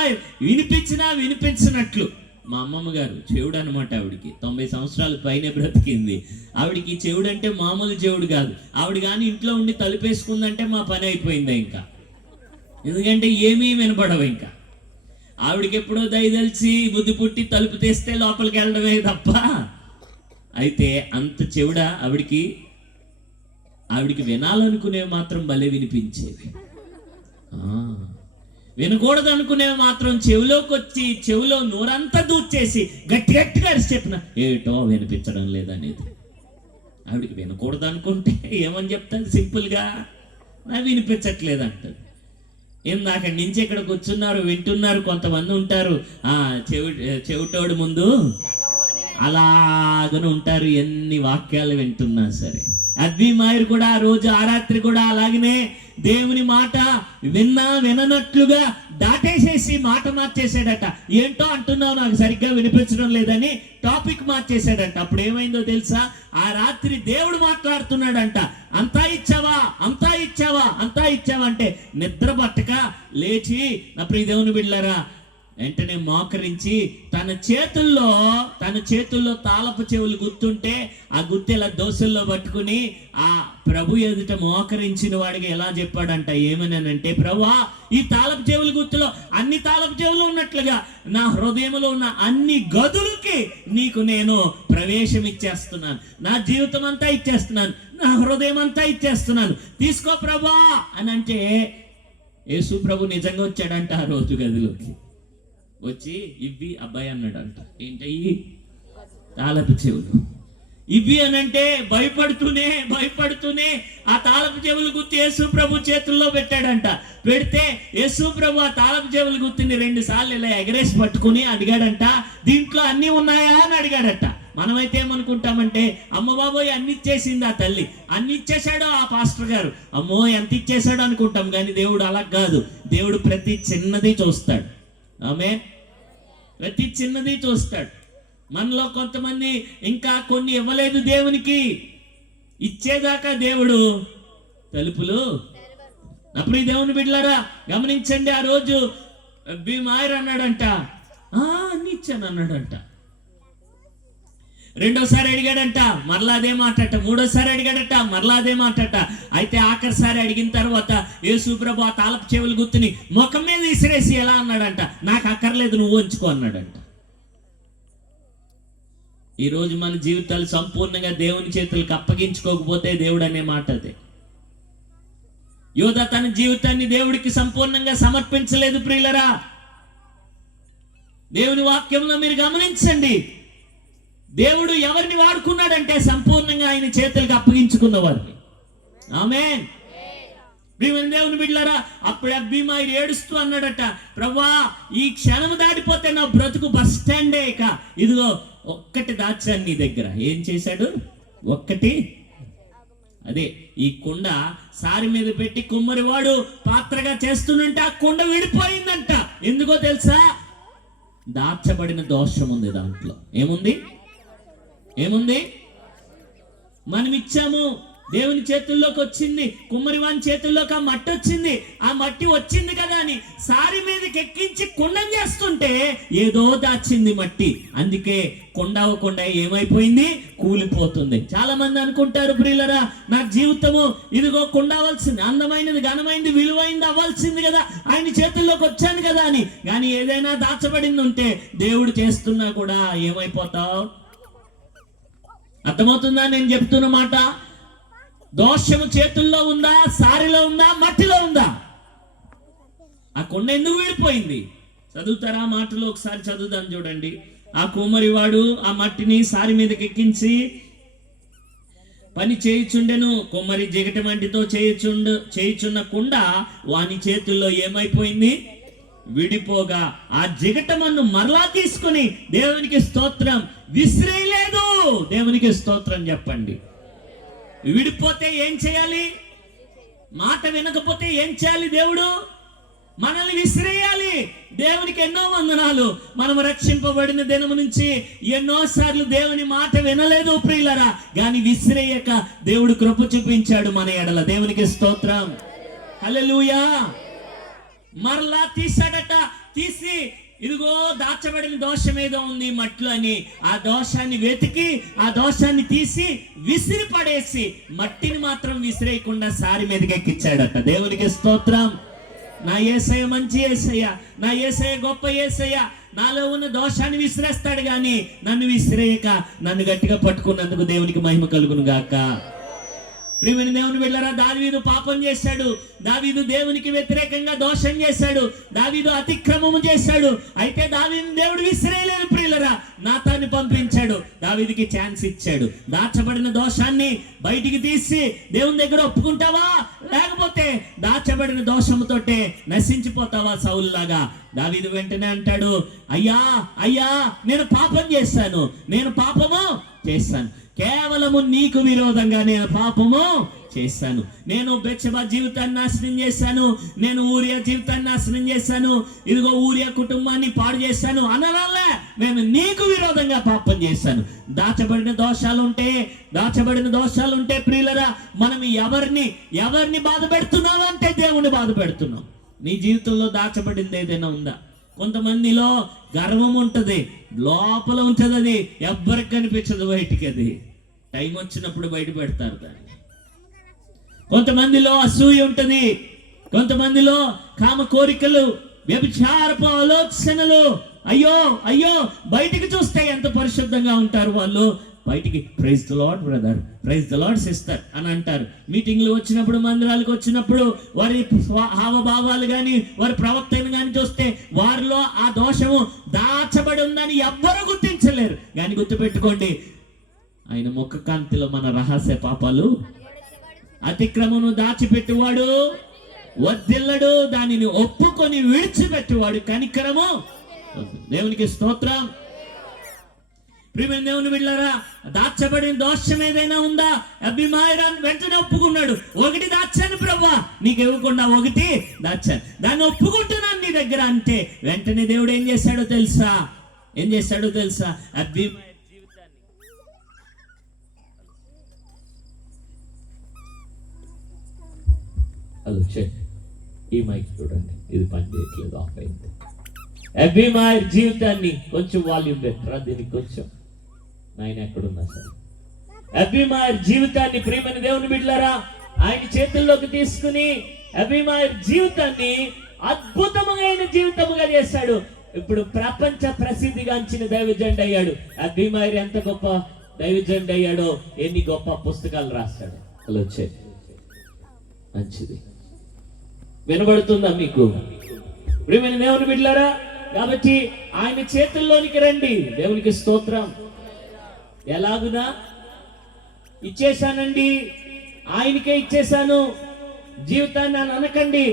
వినిపించినట్లు. మా అమ్మమ్మ గారు చెవుడు అనమాట, ఆవిడికి 90 సంవత్సరాలు పైన బ్రతికింది. ఆవిడికి చెవుడు అంటే మామూలు చెవుడు కాదు. ఆవిడ కానీ ఇంట్లో ఉండి తలుపేసుకుందంటే మా పని అయిపోయింది ఇంకా, ఎందుకంటే ఏమీ వినపడవు ఇంకా. ఆవిడకి ఎప్పుడో దయదలిచి బుద్ధి పుట్టి తలుపు తీస్తే లోపలికి వెళ్ళడమే తప్ప. అయితే అంత చెవుడ ఆవిడికి వినాలనుకునేవి మాత్రం భలే వినిపించేవి, వినకూడదు అనుకునేవి మాత్రం చెవిలోకి వచ్చి చెవిలో నోరంతా దూచేసి గట్టి గట్టిగా అరిచి చెప్పిన ఏటో వినిపించడం లేదనేది. ఆవిడికి వినకూడదు అనుకుంటే ఏమని చెప్తాను? సింపుల్గా నా వినిపించట్లేదు అంటది. ఇందాక నుంచి ఇక్కడ కూర్చున్నారు, వింటున్నారు, కొంతమంది ఉంటారు చెవిటోడు ముందు అలాగనే ఉంటారు, ఎన్ని వాక్యాలు వింటున్నా సరే. అద్వి మాయర్ కూడా ఆ రోజు ఆ రాత్రి కూడా అలాగనే దేవుని మాట విననట్లుగా దాటేసేసి మాట మార్చేసాడట. ఏంటో అంటున్నావు, నాకు సరిగ్గా వినిపించడం లేదని టాపిక్ మార్చేసాడట. అప్పుడు ఏమైందో తెలుసా? ఆ రాత్రి దేవుడు మాట్లాడుతున్నాడంట. అంతా ఇచ్చావా, అంతా ఇచ్చావా, అంతా ఇచ్చావా అంటే నిద్ర పట్టక లేచి, నా ప్రియ దేవుని బిడ్డలారా, వెంటనే మోకరించి తన చేతుల్లో తాళపు చెవులు గుర్తుంటే ఆ గుత్తెల దోశల్లో పట్టుకుని ఆ ప్రభు ఎదుట మోకరించిన వాడికి ఎలా చెప్పాడంట, ఏమనంటే, ప్రభువా ఈ తాళపు చెవుల గుర్తులో అన్ని తాళపు చెవులు ఉన్నట్లుగా నా హృదయంలో ఉన్న అన్ని గదులకి నీకు నేను ప్రవేశం ఇచ్చేస్తున్నాను, నా జీవితం అంతా ఇచ్చేస్తున్నాను, నా హృదయం అంతా ఇచ్చేస్తున్నాను, తీసుకో ప్రభువా అని అంటే యేసు ప్రభు నిజంగా వచ్చాడంట ఆ రోజు గదిలోకి. వచ్చి ఇవ్వి అబ్బాయి అన్నాడంట. ఏంటయ్యి? తాళపు చెవులు. ఇవి అనంటే భయపడుతూనే ఆ తాళపు చెవులు గుర్తు యేసు ప్రభు చేతుల్లో పెట్టాడంట. పెడితే యేసు ప్రభు ఆ తాళపు చెవులు గుర్తుని 2 సార్లు ఇలా ఎగరేసి పట్టుకుని అడిగాడంట, దీంట్లో అన్నీ ఉన్నాయా అని అడిగాడట. మనమైతే ఏమనుకుంటామంటే, అమ్మ బాబోయ్ అన్ని ఇచ్చేసింది ఆ తల్లి, అన్ని ఇచ్చేశాడు ఆ పాస్టర్ గారు, అమ్మో ఎంత ఇచ్చేశాడు అనుకుంటాం. కానీ దేవుడు అలా కాదు. దేవుడు ప్రతి చిన్నది చూస్తాడు. ఆమేన్. ప్రతి చిన్నది చూస్తాడు. మనలో కొంతమంది ఇంకా కొన్ని ఇవ్వలేదు దేవునికి. ఇచ్చేదాకా దేవుడు తలుపులు. అప్పుడు ఈ దేవుని బిడ్డలారా గమనించండి, ఆ రోజు భీమాయర్ అన్నాడంట, అన్ని ఇచ్చాను అన్నాడంట. రెండోసారి అడిగాడంట, మరలా అదే మాటట. మూడోసారి అడిగాడట, మరలా అదే మాటట. అయితే ఆఖరిసారి అడిగిన తర్వాత యేసు ప్రభు ఆ తాళపు చెవులు గుర్తుని ముఖం మీద విసిరేసి ఎలా అన్నాడంట, నాకు అక్కర్లేదు, నువ్వు ఉంచుకో అన్నాడంట. ఈరోజు మన జీవితాలు సంపూర్ణంగా దేవుని చేతులకు అప్పగించుకోకపోతే దేవుడు అనే మాట అదే. యోధా తన జీవితాన్ని దేవుడికి సంపూర్ణంగా సమర్పించలేదు ప్రియులరా. దేవుని వాక్యంలో మీరు గమనించండి, దేవుడు ఎవరిని వాడుకున్నాడంటే సంపూర్ణంగా ఆయన చేతులకు అప్పగించుకున్న వారిని. ఆమేన్. దేవుని బిడ్డలారా, అప్పుడు అభిమాయి ఏడుస్తూ అన్నాడట, ప్రభువా ఈ క్షణము దాటిపోతే నా బ్రతుకు బస్ స్టాండే, ఇక ఇదిగో ఒక్కటి దాచాను నీ దగ్గర. ఏం చేశాడు? ఒక్కటి, అదే ఈ కుండ సారి మీద పెట్టి కుమ్మరివాడు పాత్రగా చేస్తుందంటే ఆ కుండ విడిపోయిందంట. ఎందుకో తెలుసా? దాచబడిన దోషం ఉంది దాంట్లో. ఏముంది? మనం ఇచ్చాము, దేవుని చేతుల్లోకి వచ్చింది, కుమ్మరివాని చేతుల్లోకి ఆ మట్టి వచ్చింది. ఆ మట్టి వచ్చింది కదా అని సారి మీదకి ఎక్కించి కుండం చేస్తుంటే ఏదో దాచింది మట్టి. అందుకే కొండ అవ్వకుండా ఏమైపోయింది? కూలిపోతుంది. చాలా మంది అనుకుంటారు ప్రియులరా, నా జీవితము ఇదిగో కొండ అవ్వాల్సింది, అందమైనది, ఘనమైనది, విలువైంది అవ్వాల్సింది కదా, ఆయన చేతుల్లోకి వచ్చాను కదా అని. కానీ ఏదైనా దాచబడింది ఉంటే దేవుడు చేస్తున్నా కూడా ఏమైపోతావు? అర్థమవుతుందా నేను చెప్తున్న మాట? దోషము చేతుల్లో ఉందా, సారిలో ఉందా, మట్టిలో ఉందా? ఆ కొండ ఎందుకు విడిపోయింది? చదువుతారా మాటలు? ఒకసారి చదువుదాం చూడండి. ఆ కుమ్మరివాడు ఆ మట్టిని సారి మీదకి ఎక్కించి పని చేయుచుండెను. కుమ్మరి జిగట మంటితో చేయుచున్న కుండ వాని చేతుల్లో ఏమైపోయింది? విడిపోగా ఆ జిగటమన్ను మరలా తీసుకుని దేవునికి స్తోత్రం విసిరేయలేదు. దేవునికి స్తోత్రం చెప్పండి. విడిపోతే ఏం చేయాలి? మాట వినకపోతే ఏం చేయాలి? దేవుడు మనల్ని విసిరేయాలి. దేవునికి ఎన్నో వందనాలు. మనం రక్షింపబడిన దినము నుంచి ఎన్నో సార్లు దేవుని మాట వినలేదు ప్రియులరా, గాని విసిరేయక దేవుడు కృప చూపించాడు మన ఎడల. దేవునికి స్తోత్రం. హల్లెలూయా. మరలా తీసాడట. తీసి ఇదిగో దాచబడిన దోషం ఏదో ఉంది మట్లో అని ఆ దోషాన్ని వెతికి ఆ దోషాన్ని తీసి విసిరి పడేసి మట్టిని మాత్రం విసిరేయకుండా సారి మీదకి ఎక్కించాడట. దేవునికి స్తోత్రం. నా యేసయ్య మంచి యేసయ్య, నా యేసయ్య గొప్ప యేసయ్య. నాలో ఉన్న దోషాన్ని విసిరేస్తాడు గాని నన్ను విసిరేయక నన్ను గట్టిగా పట్టుకున్నందుకు దేవునికి మహిమ కలుగును గాక. ప్రియమైన దేవుని బిడ్డలారా, దావీదు పాపం చేశాడు. దావీదు దేవునికి వ్యతిరేకంగా దోషం చేశాడు. దావీదు అతిక్రమము చేశాడు. అయితే దావీదు దేవుడు విసిరేయలేదు ప్రియులరా, నాతాన్ని పంపించాడు. దావీదుకి ఛాన్స్ ఇచ్చాడు. దాచబడిన దోషాన్ని బయటికి తీసి దేవుని దగ్గర ఒప్పుకుంటావా, లేకపోతే దాచబడిన దోషముతోటే నశించిపోతావా సౌలులాగా? దావీదు వెంటనే అంటాడు, అయ్యా అయ్యా నేను పాపం చేశాను, నేను పాపము చేశాను, కేవలము నీకు విరోధంగా నేను పాపము చేశాను. నేను బెత్షెబా జీవితాన్ని నాశనం చేశాను, నేను ఊరియా జీవితాన్ని నాశనం చేశాను, ఇదిగో ఊరియా కుటుంబాన్ని పాడు చేశాను అనరాలే, నేను నీకు విరోధంగా పాపం చేశాను. దాచబడిన దోషాలుంటే ప్రియులరా, మనం ఎవరిని బాధ పెడుతున్నావు అంటే దేవుని బాధ పెడుతున్నాం. నీ జీవితంలో దాచబడింది ఏదైనా ఉందా? కొంతమందిలో గర్వం ఉంటుంది, లోపల ఉంటుంది, అది ఎవ్వరికి కనిపించదు బయటికి. అది టైం వచ్చినప్పుడు బయట పెడతారు దాన్ని. కొంతమందిలో అసూయ ఉంటుంది, కొంతమందిలో కామ కోరికలు, వ్యభిచారపు ఆలోచనలు. అయ్యో అయ్యో బయటికి చూస్తే ఎంత పరిశుద్ధంగా ఉంటారు వాళ్ళు, బయటికి praise the Lord brother, praise the Lord sister అని అంటారు. మీటింగ్లు వచ్చినప్పుడు, మందిరాలకు వచ్చినప్పుడు వారి హావభావాలు కానీ వారి ప్రవర్తన కానీ చూస్తే వారిలో ఆ దోషము దాచబడి ఉందని ఎవ్వరూ గుర్తించలేరు. కానీ గుర్తుపెట్టుకోండి, ఆయన ముఖ కాంతిలో మన రహస్య పాపాలు, అతిక్రమను దాచిపెట్టువాడు వర్ధిల్లడు, దానిని ఒప్పుకొని విడిచిపెట్టువాడు కనికరము. దేవునికి స్తోత్రం. ప్రియమైన దేవుని బిడ్డలారా, దాచబడిన దోషం ఏదైనా ఉందా? అభిమాయరాన్ని వెంటనే ఒప్పుకున్నాడు. ఒకటి దాచాను ప్రభువా, నీకు ఇవ్వకుండా ఒకటి దాచాను, దాన్ని ఒప్పుకుంటున్నాను నీ దగ్గర అంటే వెంటనే దేవుడు ఏం చేశాడో తెలుసా? అది వచ్చే ఈ మైక్ చూడండి, ఇది పని చేయట్లేదు, ఆఫ్ అయింది. అభిమాయర్ జీవితాన్ని కొంచెం వాల్యూమ్ పెట్టరా దీనికి కొంచెం, ఆయన ఎక్కడున్నా సరే. అభిమాయర్ జీవితాన్ని ప్రియమైన దేవుని బిడ్డలారా ఆయన చేతుల్లోకి తీసుకుని అభిమాయర్ జీవితాన్ని అద్భుతమైన జీవితముగా చేశాడు. ఇప్పుడు ప్రపంచ ప్రసిద్ధిగాంచిన దైవజండ అయ్యాడు. అభిమాయర్ ఎంత గొప్ప దైవజండ అయ్యాడో ఎన్ని గొప్ప పుస్తకాలు రాస్తాడు. అలా వచ్చే మంచిది వినబడుతుందా మీకు ప్రియమైన దేవుని బిడ్డలారా? కాబట్టి ఆయన చేతుల్లోనికి రండి. దేవునికి స్తోత్రం. ఎలాగునా ఇచ్చేశానండి, ఆయనకే ఇచ్చేశాను జీవితాన్ని అని అనకండి.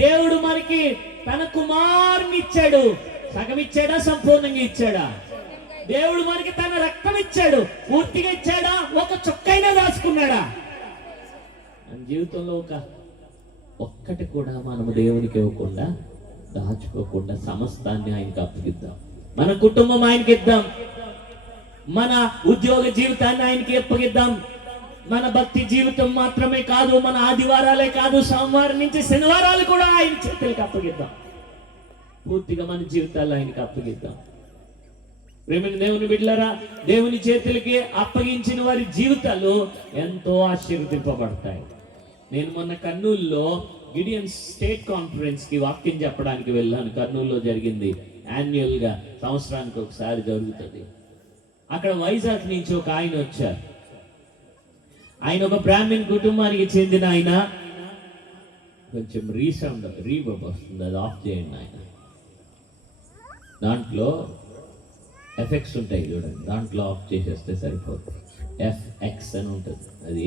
దేవుడు మనకి తన కుమారుని ఇచ్చాడు. సగం ఇచ్చాడా, సంపూర్ణంగా ఇచ్చాడా? దేవుడు మనకి తన రక్తం ఇచ్చాడు. పూర్తిగా ఇచ్చాడా, ఒక చుక్కైనా దాచుకున్నాడా? మన జీవితంలో ఒక్కటి కూడా మనము దేవునికి ఇవ్వకుండా, దాచుకోకుండా సమస్తాన్ని ఆయనకి అప్పగిద్దాం. మన కుటుంబం ఆయనకి ఇద్దాం, మన ఉద్యోగ జీవితాన్ని ఆయనకి అప్పగిద్దాం. మన భక్తి జీవితం మాత్రమే కాదు, మన ఆదివారాలే కాదు, సోమవారం నుంచి శనివారాలు కూడా ఆయన చేతులకి అప్పగిద్దాం. పూర్తిగా మన జీవితాలు ఆయనకి అప్పగిద్దాం. ప్రేమైన దేవుని బిడ్డలారా, దేవుని చేతులకి అప్పగించిన వారి జీవితాలు ఎంతో ఆశీర్వదింపబడతాయి. నేను మొన్న కర్నూలులో గిడియన్స్ స్టేట్ కాన్ఫరెన్స్ కి వాక్యం చెప్పడానికి వెళ్ళాను. కర్నూలులో జరిగింది, యాన్యువల్ గా సంవత్సరానికి ఒకసారి జరుగుతుంది. అక్కడ వైజాగ్ నుంచి ఒక ఆయన వచ్చారు. ఆయన ఒక బ్రాహ్మణ్ కుటుంబానికి చెందిన ఆయన. కొంచెం రీబబ్ వస్తుంది, అది ఆఫ్ చేయండి ఆయన. దాంట్లో ఎఫెక్ట్స్ ఉంటాయి చూడండి, దాంట్లో ఆఫ్ చేసేస్తే సరిపోతుంది. FX అని ఉంటుంది, అది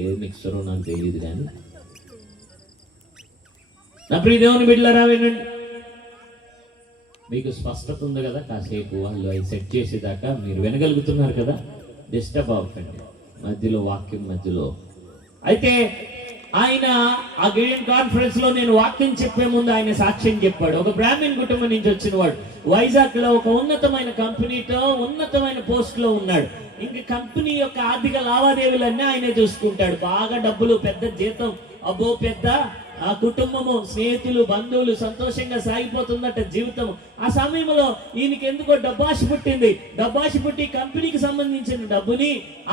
ఏ మిక్సరో నాకు తెలియదు. కానీ నా ప్రియ దేవుని బిడ్డలారా వినండి, మీకు స్పష్టత ఉంది కదా. కాసేపు వాళ్ళు అవి సెట్ చేసేదాకా మీరు వినగలుగుతున్నారు కదా, డిస్టర్బ్ అవ్వకండి మధ్యలో, వాక్యం మధ్యలో. అయితే ఆయన ఆ గిడియన్ కాన్ఫరెన్స్ లో నేను వాక్యం చెప్పే ముందు ఆయన సాక్ష్యం చెప్పాడు. ఒక బ్రాహ్మణ్ కుటుంబం నుంచి వచ్చిన వాడు వైజాగ్ లో ఒక ఉన్నతమైన కంపెనీతో ఉన్నతమైన పోస్ట్ లో ఉన్నాడు. ఇంక కంపెనీ యొక్క ఆర్థిక లావాదేవీలన్నీ ఆయనే చూసుకుంటాడు. బాగా డబ్బులు, పెద్ద జీతం, అబ్బో పెద్ద ఆ కుటుంబము, స్నేహితులు, బంధువులు సంతోషంగా సాగిపోతుందట జీవితం. ఆ సమయంలో ఈయనకి ఎందుకో డబ్బాష పుట్టింది. డబ్బాష పుట్టి కంపెనీకి సంబంధించిన డబ్బుని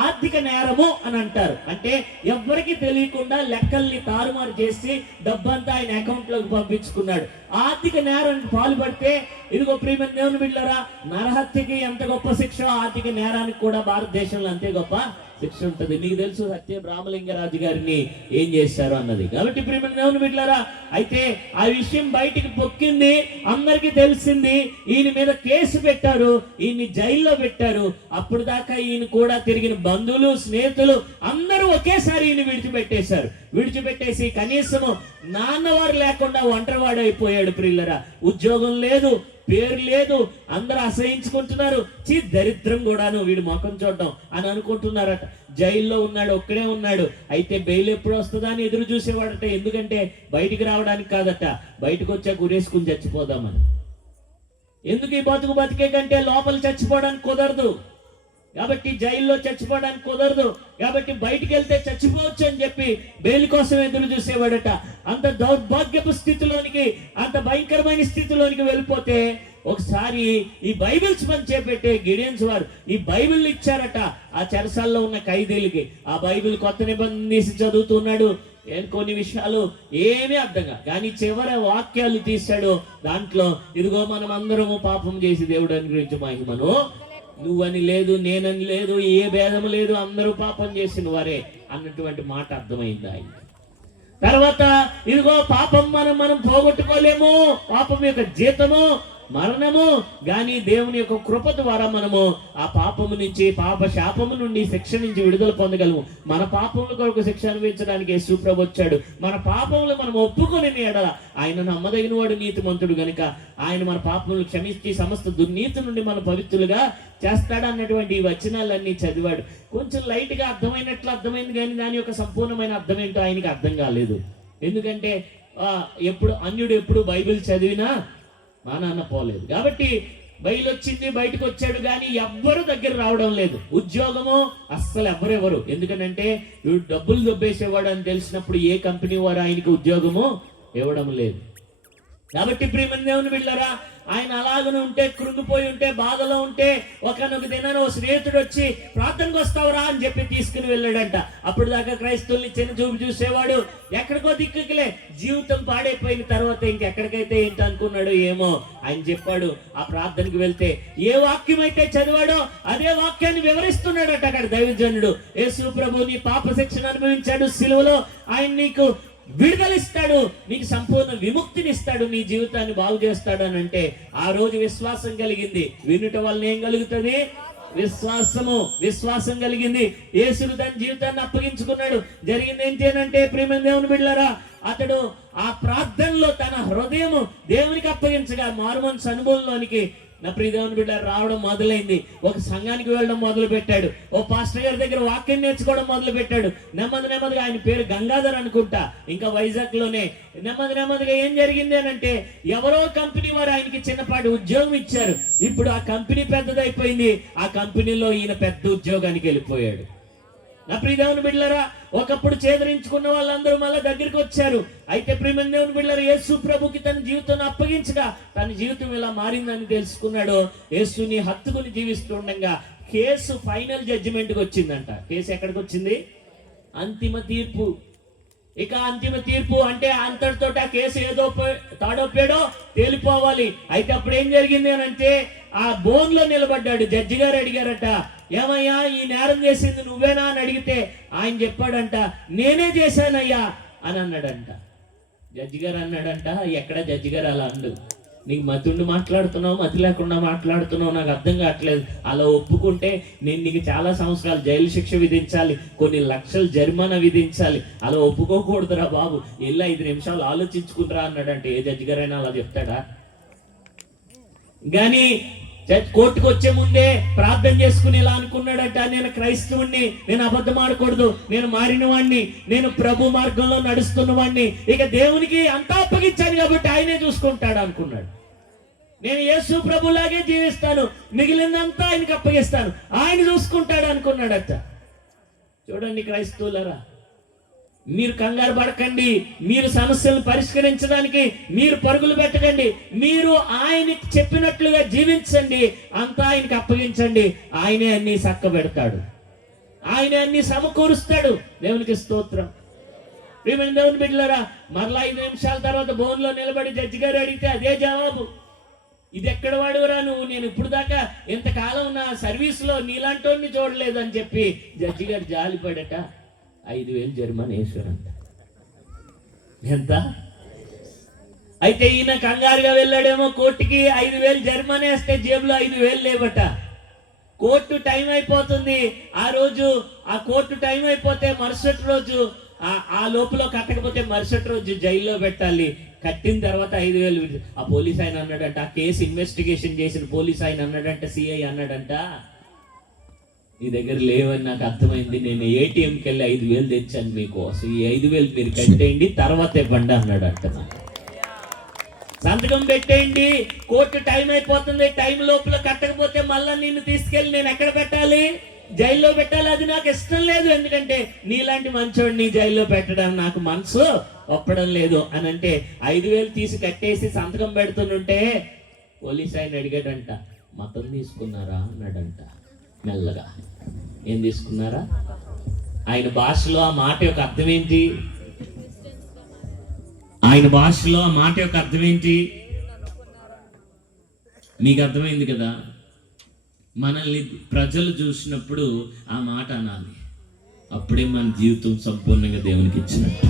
ఆర్థిక నేరము అని అంటారు. అంటే ఎవ్వరికి తెలియకుండా లెక్కల్ని తారుమారు చేసి డబ్బంతా ఆయన అకౌంట్ లోకి పంపించుకున్నాడు. ఆర్థిక నేరానికి పాల్పడితే, ఇదిగో ప్రియమైన దేవుని బిడ్డలారా, నరహత్యకి ఎంత గొప్ప శిక్ష, ఆర్థిక నేరానికి కూడా భారతదేశంలో అంతే గొప్ప శిక్ష ఉంటుంది. మీకు తెలుసు సత్యం రామలింగరాజు గారిని ఏం చేశారు అన్నది. కాబట్టి ప్రియమైన దేవుని బిడ్డలారా, అయితే ఆ విషయం బయటికి పొక్కింది, అందరికీ తెలిసింది. ఈయన మీద కేసు పెట్టారు, ఈయన్ని జైల్లో పెట్టారు. అప్పుడు దాకా ఈయన కూడా తిరిగిన బంధువులు, స్నేహితులు అందరూ ఒకేసారి ఈయన విడిచిపెట్టేశారు. విడిచిపెట్టేసి కనీసము నాన్నవారు లేకుండా ఒంటరివాడు అయిపోయాడు. ప్రియులరా, ఉద్యోగం లేదు, పేరు లేదు, అందరూ అసహించుకుంటున్నారు. దరిద్రం కూడాను, వీడు ముఖం చూడడం అని అనుకుంటున్నారట. జైల్లో ఉన్నాడు, ఒక్కడే ఉన్నాడు. అయితే బెయిల్ ఎప్పుడు వస్తుందా అని ఎదురు చూసేవాడట. ఎందుకంటే బయటికి రావడానికి కాదట, బయటకు వచ్చాక ఉరేసుకుని చచ్చిపోదామని. ఎందుకు ఈ బతికే కంటే లోపల చచ్చిపోవడానికి కుదరదు. కాబట్టి జైల్లో చచ్చిపోవడానికి కుదరదు. కాబట్టి బయటికి వెళ్తే చచ్చిపోవచ్చు అని చెప్పి బెయిల్ కోసం ఎదురు చూసేవాడట. అంత దౌర్భాగ్యపు స్థితిలోనికి, అంత భయంకరమైన స్థితిలోనికి వెళ్ళిపోతే ఒకసారి ఈ బైబిల్స్ పని చేపెట్టే గిడియన్స్ వారు ఈ బైబిల్ ఇచ్చారట ఆ చెరసాల్లో ఉన్న ఖైదీలకి. ఆ బైబిల్ కొత్త నిబంధన తీసి చదువుతున్నాడు. కొన్ని విషయాలు ఏమీ అర్థంగా, కానీ చివరి వాక్యాలు తీశాడు. దాంట్లో ఇదిగో మనం అందరము పాపం చేసి దేవుడు అనుగ్రహించే మహిమను, నువ్వని లేదు, నేనని లేదు, ఏ భేదం లేదు, అందరూ పాపం చేసిన వారే అన్నటువంటి మాట అర్థమైంది ఆయన. తర్వాత ఇదిగో పాపం మనం పోగొట్టుకోలేము, పాపం యొక్క జీతము మరణము. కానీ దేవుని యొక్క కృప ద్వారా మనము ఆ పాపము నుంచి, పాప శాపము నుండి, శిక్ష నుంచి విడుదల పొందగలము. మన పాపముల కొరకు శిక్ష అనుభవించడానికి యేసు ప్రభు వచ్చాడు. మన పాపములు మనం ఒప్పుకొని ఎడల ఆయన నమ్మదగిన వాడు, నీతిమంతుడు గనుక ఆయన మన పాపములు క్షమించి సమస్త దుర్నీతి నుండి మన పవిత్రులుగా చేస్తాడు అన్నటువంటి ఈ వచనాలన్నీ చదివాడు. కొంచెం లైట్ గా అర్థమైనట్లు అర్థమైంది, కానీ దాని యొక్క సంపూర్ణమైన అర్థం ఏంటో ఆయనకి అర్థం కాలేదు. ఎందుకంటే అన్యుడు ఎప్పుడు బైబిల్ చదివినా మా నాన్న పోలేదు. కాబట్టి బయలుచ్చింది, బయటకు వచ్చాడు, కానీ ఎవ్వరు దగ్గర రావడం లేదు. ఉద్యోగము అస్సలు ఎవరెవరు, ఎందుకనంటే వీడు డబ్బులు దొబ్బేసేవాడు అని తెలిసినప్పుడు ఏ కంపెనీ వారు ఆయనకి ఉద్యోగము ఇవ్వడం లేదు. కాబట్టి ప్రియమైన దేవుని బిడ్డలారా, ఆయన అలాగనే ఉంటే, కృంగిపోయి ఉంటే, బాధలో ఉంటే ఒకనొక దినాన ఓ స్నేహితుడు వచ్చి ప్రార్థనకు వస్తావురా అని చెప్పి తీసుకుని వెళ్ళాడంట. అప్పుడు దాకా క్రైస్తవుల్ని చిన్న చూపు చూసేవాడు, ఎక్కడికో దిక్కులే, జీవితం పాడైపోయిన తర్వాత ఇంకెక్కడికైతే ఏంటి అనుకున్నాడు ఏమో. ఆయన చెప్పాడు, ఆ ప్రార్థనకు వెళ్తే ఏ వాక్యం అయితే చదివాడో అదే వాక్యాన్ని వివరిస్తున్నాడట అక్కడ దైవజనుడు. యేసు ప్రభు నీ పాప శిక్షణ అనుభవించాడు సిలువలో, ఆయన నీకు విడుదలిస్తాడు, నీకు సంపూర్ణ విముక్తిని ఇస్తాడు, నీ జీవితాన్ని బాగు చేస్తాడు అని అంటే ఆ రోజు విశ్వాసం కలిగింది. వినుట వలన ఏం కలుగుతుంది? విశ్వాసం కలిగింది. యేసును తన జీవితాన్ని అప్పగించుకున్నాడు. జరిగింది ఏంటి అని అంటే ప్రియమైన దేవుని బిడ్డలారా, అతడు ఆ ప్రార్థనలో తన హృదయము దేవునికి అప్పగించగా మారుమనసు అనుభవంలోనికి నా ప్రియ దేవుని బిడ్డ రావడం మొదలైంది. ఒక సంఘానికి వెళ్ళడం మొదలు పెట్టాడు. ఓ పాస్టర్ గారి దగ్గర వాక్యం నేర్చుకోవడం మొదలు పెట్టాడు. నెమ్మదిగా, ఆయన పేరు గంగాధర్ అనుకుంటా, ఇంకా వైజాగ్ లోనే. నెమ్మదిగా ఏం జరిగింది అని అంటే ఎవరో కంపెనీ వారు ఆయనకి చిన్నపాటి ఉద్యోగం ఇచ్చారు. ఇప్పుడు ఆ కంపెనీ పెద్దదైపోయింది. ఆ కంపెనీలో ఈయన పెద్ద ఉద్యోగానికి వెళ్ళిపోయాడు. నా ప్రియ దేవుని బిడ్డలారా, ఒకప్పుడు చేదరించుకున్న వాళ్ళందరూ మళ్ళీ దగ్గరికి వచ్చారు. అయితే ప్రియమైన దేవుని బిడ్డలారా, యేసు ప్రభుకి తన జీవితాన్ని అప్పగించగా తన జీవితం ఇలా మారిందని తెలుసుకున్నాడు. యేసుని హత్తుకుని జీవిస్తుండగా కేసు ఫైనల్ జడ్జిమెంట్కి వచ్చిందంట. కేసు ఎక్కడికి వచ్చింది? అంతిమ తీర్పు. ఇక అంతిమ తీర్పు అంటే అంతటితో ఆ కేసు ఏదో తాడోపేడో తేలిపోవాలి. అయితే అప్పుడు ఏం జరిగింది అని అంటే ఆ బోన్ లో నిలబడ్డాడు. జడ్జి గారు అడిగారట, ఏమయ్యా ఈ నేరం చేసింది నువ్వేనా అని అడిగితే ఆయన చెప్పాడంట, నేనే చేశానయ్యా అని అన్నాడంట. జడ్జి గారు అన్నాడంట, ఎక్కడ జడ్జి గారు అలా అండు, నీకు మతుండి మాట్లాడుతున్నావు, మతి లేకుండా మాట్లాడుతున్నావు, నాకు అర్థం కావట్లేదు. అలా ఒప్పుకుంటే నేను నీకు చాలా సంవత్సరాలు జైలు శిక్ష విధించాలి, కొన్ని లక్షలు జరిమానా విధించాలి. అలా ఒప్పుకోకూడదురా బాబు, వెళ్ళి 5 నిమిషాలు ఆలోచించుకుంటారా అన్నాడంటే ఏ జడ్జి గారైనా అలా చెప్తాడా? కానీ కోర్టుకు వచ్చే ముందే ప్రార్థన చేసుకుని ఇలా అనుకున్నాడట, నేను క్రైస్తవుణ్ణి, నేను అబద్ధం ఆడకూడదు, నేను మారిన వాడిని, నేను ప్రభు మార్గంలో నడుస్తున్న వాడిని, ఇక దేవునికి అంతా అప్పగించాను కాబట్టి ఆయనే చూసుకుంటాడు అనుకున్నాడు. నేను యేసు ప్రభులాగే జీవిస్తాను, మిగిలినంతా ఆయనకి అప్పగిస్తాను, ఆయన చూసుకుంటాడు అనుకున్నాడట. చూడండి క్రైస్తవులరా, మీరు కంగారు పడకండి, మీరు సమస్యలను పరిష్కరించడానికి మీరు పరుగులు పెట్టకండి, మీరు ఆయనకి చెప్పినట్లుగా జీవించండి, అంతా ఆయనకి అప్పగించండి, ఆయనే అన్ని చక్కబెడతాడు, ఆయనే అన్ని సమకూరుస్తాడు. దేవునికి స్తోత్రం. ప్రియమైన దేవుని బిడ్డలారా, మరలా 5 నిమిషాల తర్వాత బోన్లో నిలబడి జడ్జి గారు అడిగితే అదే జవాబు, ఇది ఎక్కడ వాడురా నువ్వు, నేను ఇప్పుడు దాకా ఇంతకాలం నా సర్వీస్లో నీలాంటి చూడలేదు అని చెప్పి జడ్జి గారు జాలిపడట 5,000 జరిమానా వేసారంట. ఎంత? అయితే ఈయన కంగారుగా వెళ్ళాడేమో కోర్టుకి. 5,000 జరిమానా వేస్తే జేబులో 5,000 లేవట. కోర్టు టైం అయిపోతుంది. ఆ రోజు ఆ కోర్టు టైం అయిపోతే మరుసటి రోజు ఆ లోపల కట్టకపోతే మరుసటి రోజు జైల్లో పెట్టాలి. కట్టిన తర్వాత 5,000. ఆ పోలీస్ ఆయన అన్నాడంట, ఆ కేసు ఇన్వెస్టిగేషన్ చేసిన పోలీస్ ఆయన అన్నాడంట, సిఐ అన్నాడంట, నీ దగ్గర లేవని నాకు అర్థమైంది, నేను ఏటీఎంకి వెళ్ళి 5,000 తెచ్చాను మీకోసం, ఈ 5,000 మీరు కట్టేయండి, తర్వాత ఇవ్వండి అన్నాడంట. సంతకం పెట్టేయండి, కోర్టు టైం అయిపోతుంది, టైం లోపల కట్టకపోతే మళ్ళీ నిన్ను తీసుకెళ్ళి నేను ఎక్కడ పెట్టాలి? జైల్లో పెట్టాలి. అది నాకు ఇష్టం లేదు, ఎందుకంటే నీలాంటి మంచోడిని జైల్లో పెట్టడం నాకు మనసు ఒప్పడం లేదు అని అంటే 5,000 తీసి కట్టేసి సంతకం పెడుతుంటే పోలీస్ ఆయన అడిగాడంట, మతం తీసుకున్నారా అన్నాడంట. మెల్లగా ఏం తీసుకున్నారా? ఆయన భాషలో ఆ మాట యొక్క అర్థం ఏంటి? ఆయన భాషలో ఆ మాట యొక్క అర్థం ఏంటి? మీకు అర్థమైంది కదా? మనల్ని ప్రజలు చూసినప్పుడు ఆ మాట అనాలి, అప్పుడే మన జీవితం సంపూర్ణంగా దేవునికి ఇచ్చినట్టు.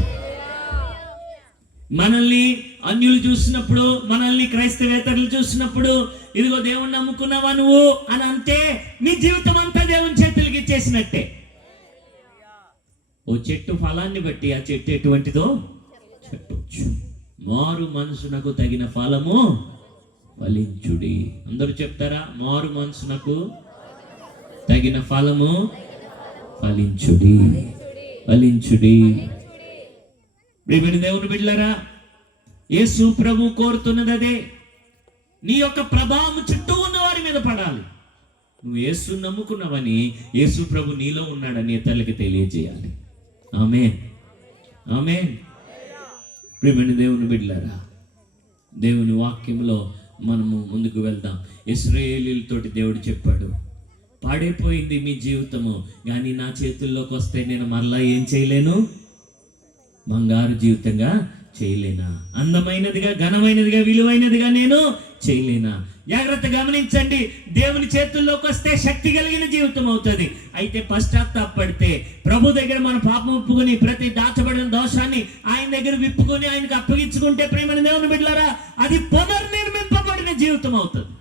మనల్ని అన్యులు చూసినప్పుడు, మనల్ని క్రైస్తవేతరులు చూసినప్పుడు, ఇదిగో దేవుణ్ణి నమ్ముకున్నావా నువ్వు అని అంటే నీ జీవితం అంతా దేవుని చేతులకి ఇచ్చేసినట్టే. ఓ చెట్టు ఫలాన్ని బట్టి ఆ చెట్టు ఎటువంటిదో చెప్పొచ్చు. మారు మనసునకు తగిన ఫలము ఫలించుడి. అందరూ చెప్తారా? మారు మనసునకు తగిన ఫలము ఫలించుడి, ఫలించుడి. ప్రియమైన దేవుని బిడ్డలారా, యేసు ప్రభు కోరుతున్నది అదే. నీ యొక్క ప్రభావం చుట్టూ ఉన్న మీద పడాలి. నువ్వు యేసు నమ్ముకున్నావని యేసు ప్రభు నీలో ఉన్నాడని ఇతరులకి తెలియజేయాలి. ఆమేన్, ఆమేన్. ప్రియమైన దేవుని బిడ్డలారా, దేవుని వాక్యంలో మనము ముందుకు వెళ్దాం. ఇశ్రాయేలీయులతోటి దేవుడు చెప్పాడు, పాడైపోయింది మీ జీవితము, కానీ నా చేతుల్లోకి వస్తే నేను మరలా ఏం చేయలేను, బంగారు జీవితంగా చేయలేనా, అందమైనదిగా, ఘనమైనదిగా, విలువైనదిగా నేను చేయలేనా? జాగ్రత్త గమనించండి. దేవుని చేతుల్లోకి వస్తే శక్తి కలిగిన జీవితం అవుతుంది. అయితే పశ్చాత్తాపడితే, ప్రభు దగ్గర మన పాపం ఒప్పుకొని ప్రతి దాచబడిన దోషాన్ని ఆయన దగ్గర విప్పుకొని ఆయనకు అప్పగించుకుంటే, ప్రియమైన దేవుని బిడ్డలారా, అది పునర్నిర్మింపబడిన జీవితం అవుతుంది.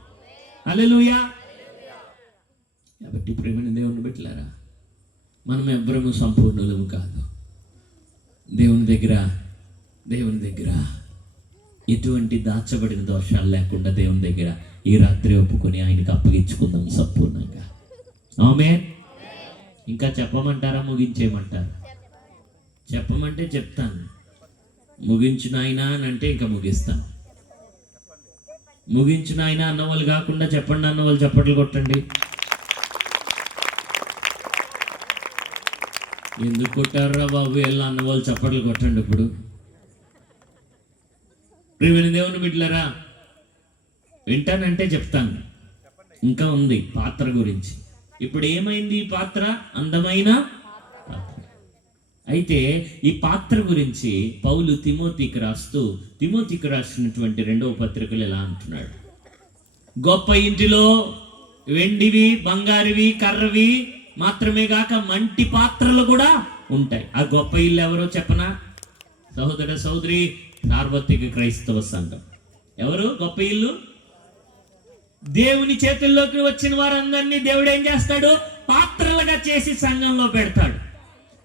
హల్లెలూయా. కాబట్టి ప్రియమైన దేవుని బిడ్డలారా, మనం ఎవ్వరము సంపూర్ణులము కాదు. దేవుని దగ్గర ఎటువంటి దాచబడిన దోషాలు లేకుండా దేవుని దగ్గర ఈ రాత్రి ఒప్పుకొని ఆయనకు అప్పగించుకుందాం సంపూర్ణంగా. ఆమేన్. ఇంకా చెప్పమంటారా, ముగించేయమంటారా? చెప్పమంటే చెప్తాను, ముగించిన ఆయన అని అంటే ఇంకా ముగిస్తాను. ముగించిన ఆయన అన్నవాళ్ళు కాకుండా చెప్పండి అన్నవాళ్ళు చప్పట్లు కొట్టండి. ఎందుకు కొట్టారా బాబు? ఎలా అన్నవాళ్ళు చప్పట్లు కొట్టండి. ఇప్పుడు ప్రియమైన దేవుని బిడ్డలారా, వింటానంటే చెప్తాను. ఇంకా ఉంది పాత్ర గురించి. ఇప్పుడు ఏమైంది ఈ పాత్ర? అందమైన పాత్ర. అయితే ఈ పాత్ర గురించి పౌలు తిమోతికి రాసినటువంటి 2వ పత్రికలు ఎలా అంటున్నాడు? గొప్ప ఇంటిలో వెండివి, బంగారువి, కర్రవి మాత్రమే కాక మంటి పాత్రలు కూడా ఉంటాయి. ఆ గొప్ప ఇల్లు ఎవరో చెప్పనా? సహోదర సహోదరి, సార్వత్రిక క్రైస్తవ సంఘం. ఎవరు గొప్ప ఇల్లు? దేవుని చేతుల్లోకి వచ్చిన వారందరినీ దేవుడు ఏం చేస్తాడు? పాత్రలుగా చేసి సంఘంలో పెడతాడు.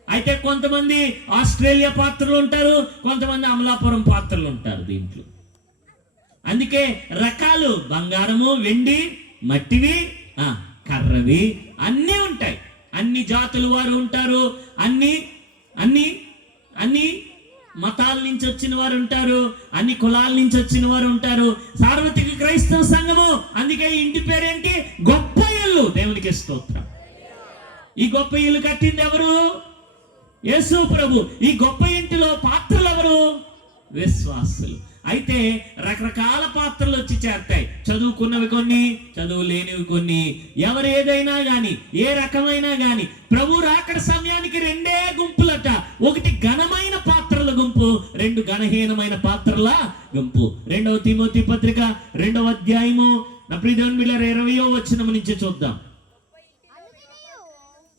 అయితే కొంతమంది ఆస్ట్రేలియా పాత్రలు ఉంటారు, కొంతమంది అమలాపురం పాత్రలు ఉంటారు. దీంట్లో అందుకే రకాలు బంగారము, వెండి, మట్టివి, కర్రవి అన్నీ ఉంటాయి. అన్ని జాతుల వారు ఉంటారు, అన్ని అన్ని అన్ని మతాల నుంచి వచ్చిన వారు ఉంటారు, అన్ని కులాల నుంచి వచ్చిన వారు ఉంటారు. సార్వత్రిక క్రైస్తవ సంఘము. అందుకే ఇంటి పేరేంటి? గొప్ప ఇల్లు. దేవునికి స్తోత్రం. ఈ గొప్ప ఇల్లు కట్టింది ఎవరు? యేసు ప్రభు. ఈ గొప్ప ఇంటిలో పాత్రలు ఎవరు? విశ్వాసులు. అయితే రకరకాల పాత్రలు వచ్చి చేరతాయి. చదువుకున్నవి కొన్ని, చదువు లేనివి కొన్ని. ఎవరు ఏదైనా గాని, ఏ రకమైనా గాని, ప్రభు రాకడ సమయానికి 2 గుంపులట. ఒకటి ఘనమైన పాత్రల గుంపు, 2 ఘనహీనమైన పాత్రల గుంపు. 2వ తిమోతి పత్రిక 2వ అధ్యాయము నా ప్రియ దేవుని బిడ్డలారా 20వ వచనం నుంచి చూద్దాం.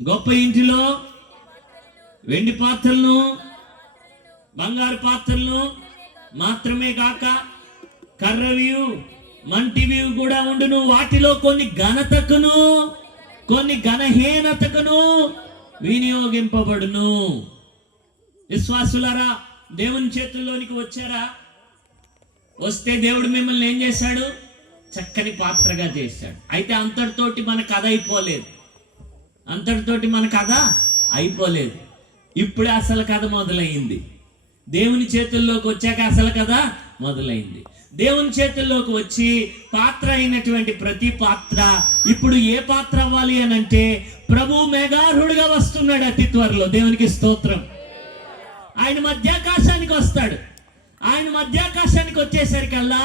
గొప్ప ఇంటిలో వెండి పాత్రలను, బంగారు పాత్రలను మాత్రమే కాక కర్రవి, మంటివి కూడా ఉండును. వాటిలో కొన్ని ఘనతకును, కొన్ని ఘనహీనతకును వినియోగింపబడును. విశ్వాసులారా, దేవుని చేతుల్లోనికి వచ్చారా? వస్తే దేవుడు మిమ్మల్ని ఏం చేశాడు? చక్కని పాత్రగా చేశాడు. అయితే అంతటితోటి మన కథ అయిపోలేదు. ఇప్పుడే అసలు కథ మొదలైంది. దేవుని చేతుల్లోకి వచ్చాక అసలు కథ మొదలైంది. దేవుని చేతుల్లోకి వచ్చి పాత్ర అయినటువంటి ప్రతి పాత్ర ఇప్పుడు ఏ పాత్ర అవ్వాలి అని అంటే, ప్రభు మేఘారుడుగా వస్తున్నాడు అతి త్వరలో. దేవునికి స్తోత్రం. ఆయన మధ్యాకాశానికి వస్తాడు. ఆయన మధ్యాకాశానికి వచ్చేసరికల్లా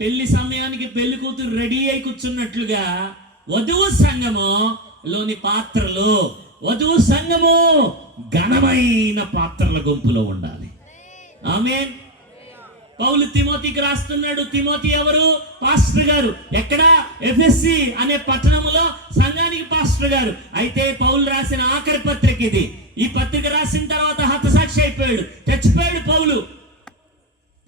పెళ్లి సమయానికి పెళ్లి కూతురు రెడీ అయి కూర్చున్నట్లుగా వధువు సంఘములోని పాత్రలు, వధువు సంఘము ఘనమైన పాత్రల గుంపులో ఉండాలి. ఆమేన్. పౌలు తిమోతికి రాస్తున్నాడు. తిమోతి ఎవరు? పాస్టర్ గారు. ఎక్కడ? ఎఫెసీ అనే పట్టణంలో సంఘానికి పాస్టర్ గారు. అయితే పౌలు రాసిన ఆఖరి పత్రిక ఇది. ఈ పత్రిక రాసిన తర్వాత హతసాక్షి అయిపోయాడు, చచ్చిపోయాడు పౌలు.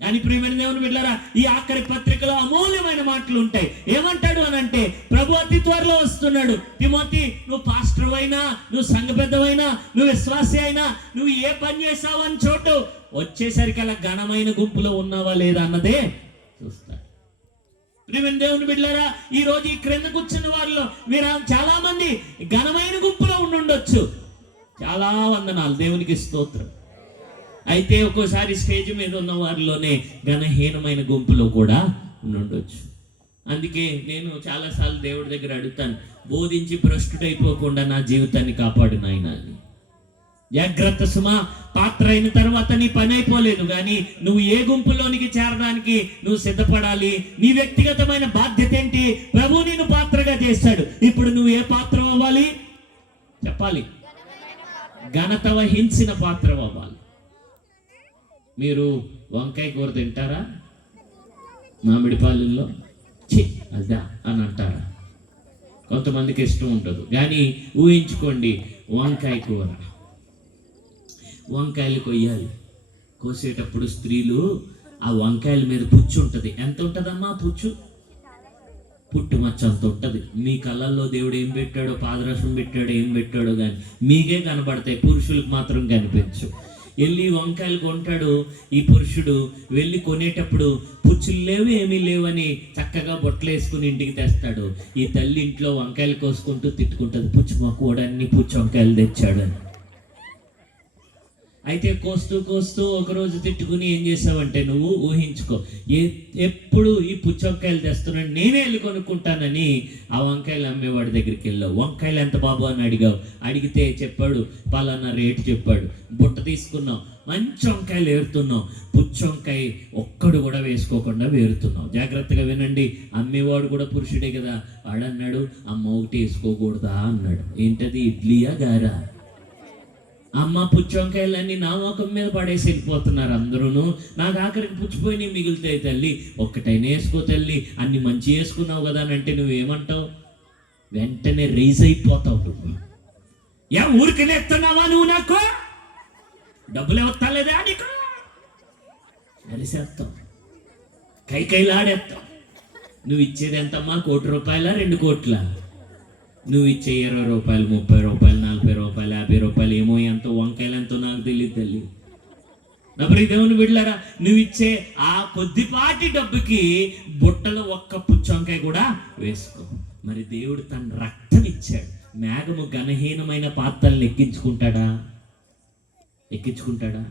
కానీ ప్రియమైన దేవుని బిడ్డలారా, ఈ ఆఖరి పత్రికలో అమూల్యమైన మాటలు ఉంటాయి. ఏమంటాడు అని అంటే, ప్రభు అతి త్వరలో వస్తున్నాడు. తిమోతి, నువ్వు పాస్టర్ అయినా, నువ్వు సంఘ పెద్దవైనా, నువ్వు విశ్వాసి అయినా, నువ్వు ఏ పని చేసావు అని చోటు వచ్చేసరికి అలా ఘనమైన గుంపులో ఉన్నావా లేదా అన్నదే చూస్తాడు. ప్రియమైన దేవుని బిడ్డలారా, ఈ రోజు ఈ క్రింద కూర్చున్న వారిలో మీరు చాలా మంది ఘనమైన గుంపులో ఉండొచ్చు. చాలా వందనాలు, దేవునికి స్తోత్రం. అయితే ఒక్కోసారి స్టేజ్ మీద ఉన్న వారిలోనే ఘనహీనమైన గుంపులో కూడా ఉండొచ్చు. అందుకే నేను చాలాసార్లు దేవుడి దగ్గర అడుగుతాను, బోధించి భ్రష్టుడైపోకుండా నా జీవితాన్ని కాపాడు నాయన అని. జాగ్రత్త సుమా, పాత్ర అయిన తర్వాత నీ పని అయిపోలేదు, కానీ నువ్వు ఏ గుంపులోనికి చేరడానికి నువ్వు సిద్ధపడాలి. నీ వ్యక్తిగతమైన బాధ్యత ఏంటి? ప్రభు నిన్ను పాత్రగా చేశాడు. ఇప్పుడు నువ్వు ఏ పాత్ర అవ్వాలి చెప్పాలి? ఘనత వహించిన పాత్ర అవ్వాలి. మీరు వంకాయ కూర తింటారా? మామిడిపాలెంలో అదా అని అంటారా? కొంతమందికి ఇష్టం ఉంటుంది, కానీ ఊహించుకోండి, వంకాయ కూర, వంకాయలు కొయ్యాలి. కోసేటప్పుడు స్త్రీలు ఆ వంకాయల మీద పుచ్చు ఉంటుంది. ఎంత ఉంటుందమ్మా పుచ్చు? పుట్టు మచ్చ అంత ఉంటుంది. మీ కళ్ళల్లో దేవుడు ఏం పెట్టాడో, పాదరసం పెట్టాడో, ఏం పెట్టాడో కానీ మీకే కనపడతాయి, పురుషులకు మాత్రం కనిపించు. వెళ్ళి వంకాయలు కొంటాడు ఈ పురుషుడు. వెళ్ళి కొనేటప్పుడు పుచ్చులు లేవు, ఏమీ లేవని చక్కగా బొట్టలు వేసుకుని ఇంటికి తెస్తాడు. ఈ తల్లి ఇంట్లో వంకాయలు కోసుకుంటూ తిట్టుకుంటుంది, పుచ్చు మాకు పుచ్చు వంకాయలు తెచ్చాడు అని. అయితే కోస్తూ కోస్తూ ఒకరోజు తిట్టుకుని ఏం చేసావంటే, నువ్వు ఊహించుకో, ఎప్పుడు ఈ పుచ్చొంకాయలు తెస్తున్నాడు, నేనే వెళ్ళి కొనుక్కుంటానని ఆ వంకాయలు అమ్మేవాడి దగ్గరికి వెళ్ళావు. వంకాయలు ఎంత బాబు అని అడిగావు. అడిగితే చెప్పాడు, పలానా రేటు చెప్పాడు. బుట్ట తీసుకున్నావు, మంచి వంకాయలు ఏరుతున్నావు. పుచ్చొంకాయ ఒక్కడు కూడా వేసుకోకుండా వేరుతున్నావు. జాగ్రత్తగా వినండి, అమ్మేవాడు కూడా పురుషుడే కదా. వాడన్నాడు, అమ్మ ఒకటి వేసుకోకూడదా అన్నాడు. ఏంటది, ఇడ్లీయా గారా? అమ్మ పుచ్చొంకాయలన్నీ నా ముఖం మీద పడేసి వెళ్ళిపోతున్నారు అందరూ. నాకు ఆఖరికి పుచ్చిపోయి మిగులుతాయి తల్లి, ఒక్కటైనా వేసుకో తల్లి, అన్ని మంచి వేసుకున్నావు కదా అని అంటే నువ్వేమంటావు? వెంటనే రైజ్ అయిపోతావు. నువ్వు ఊరికనే ఎత్తున్నావా? నువ్వు నాకు డబ్బులు ఇవ్వలేదా? నీకు అరిసేస్తావు, కైలాడేస్తావు. నువ్వు ఇచ్చేది ఎంతమ్మా? 1 కోటి రూపాయలా 2 కోట్ల? నువ్వు ఇచ్చే 20 రూపాయలు, 30 రూపాయలు, 40 రూపాయలు, 50 రూపాయలు, ఏమో ఎంతో, వంకాయలు ఎంతో నాకు తెలియదు తల్లి. నా ప్రియ దేవుని బిడ్డలారా, నువ్వు ఇచ్చే ఆ కొద్దిపాటి డబ్బుకి బుట్టలో ఒక్క పుచ్చొంకాయ కూడా వేసుకో. మరి దేవుడు తన రక్తం ఇచ్చాడు. మేఘము ఘనహీనమైన పాత్రలను ఎక్కించుకుంటాడా? ఎక్కించుకుంటాడా?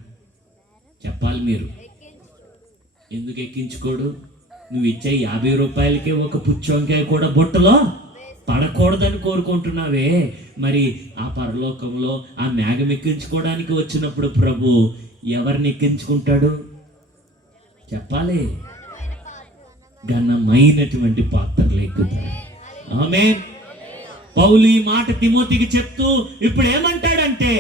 చెప్పాలి మీరు. ఎందుకు ఎక్కించుకోడు? నువ్వు ఇచ్చే 50 రూపాయలకే ఒక పుచ్చొంకాయ కూడా బుట్టలో పడకూడదని కోరుకుంటున్నావే. మరి ఆ పరలోకంలో ఆ మేఘం ఎక్కించుకోవడానికి వచ్చినప్పుడు ప్రభు ఎవరిని ఎక్కించుకుంటాడు? చెప్పాలి. ఘనమైనటువంటి పాత్రలు ఎక్కుతారు. ఆమేన్. పౌలు ఈ మాట తిమోతికి చెప్తూ ఇప్పుడు ఏమంటాడంటే,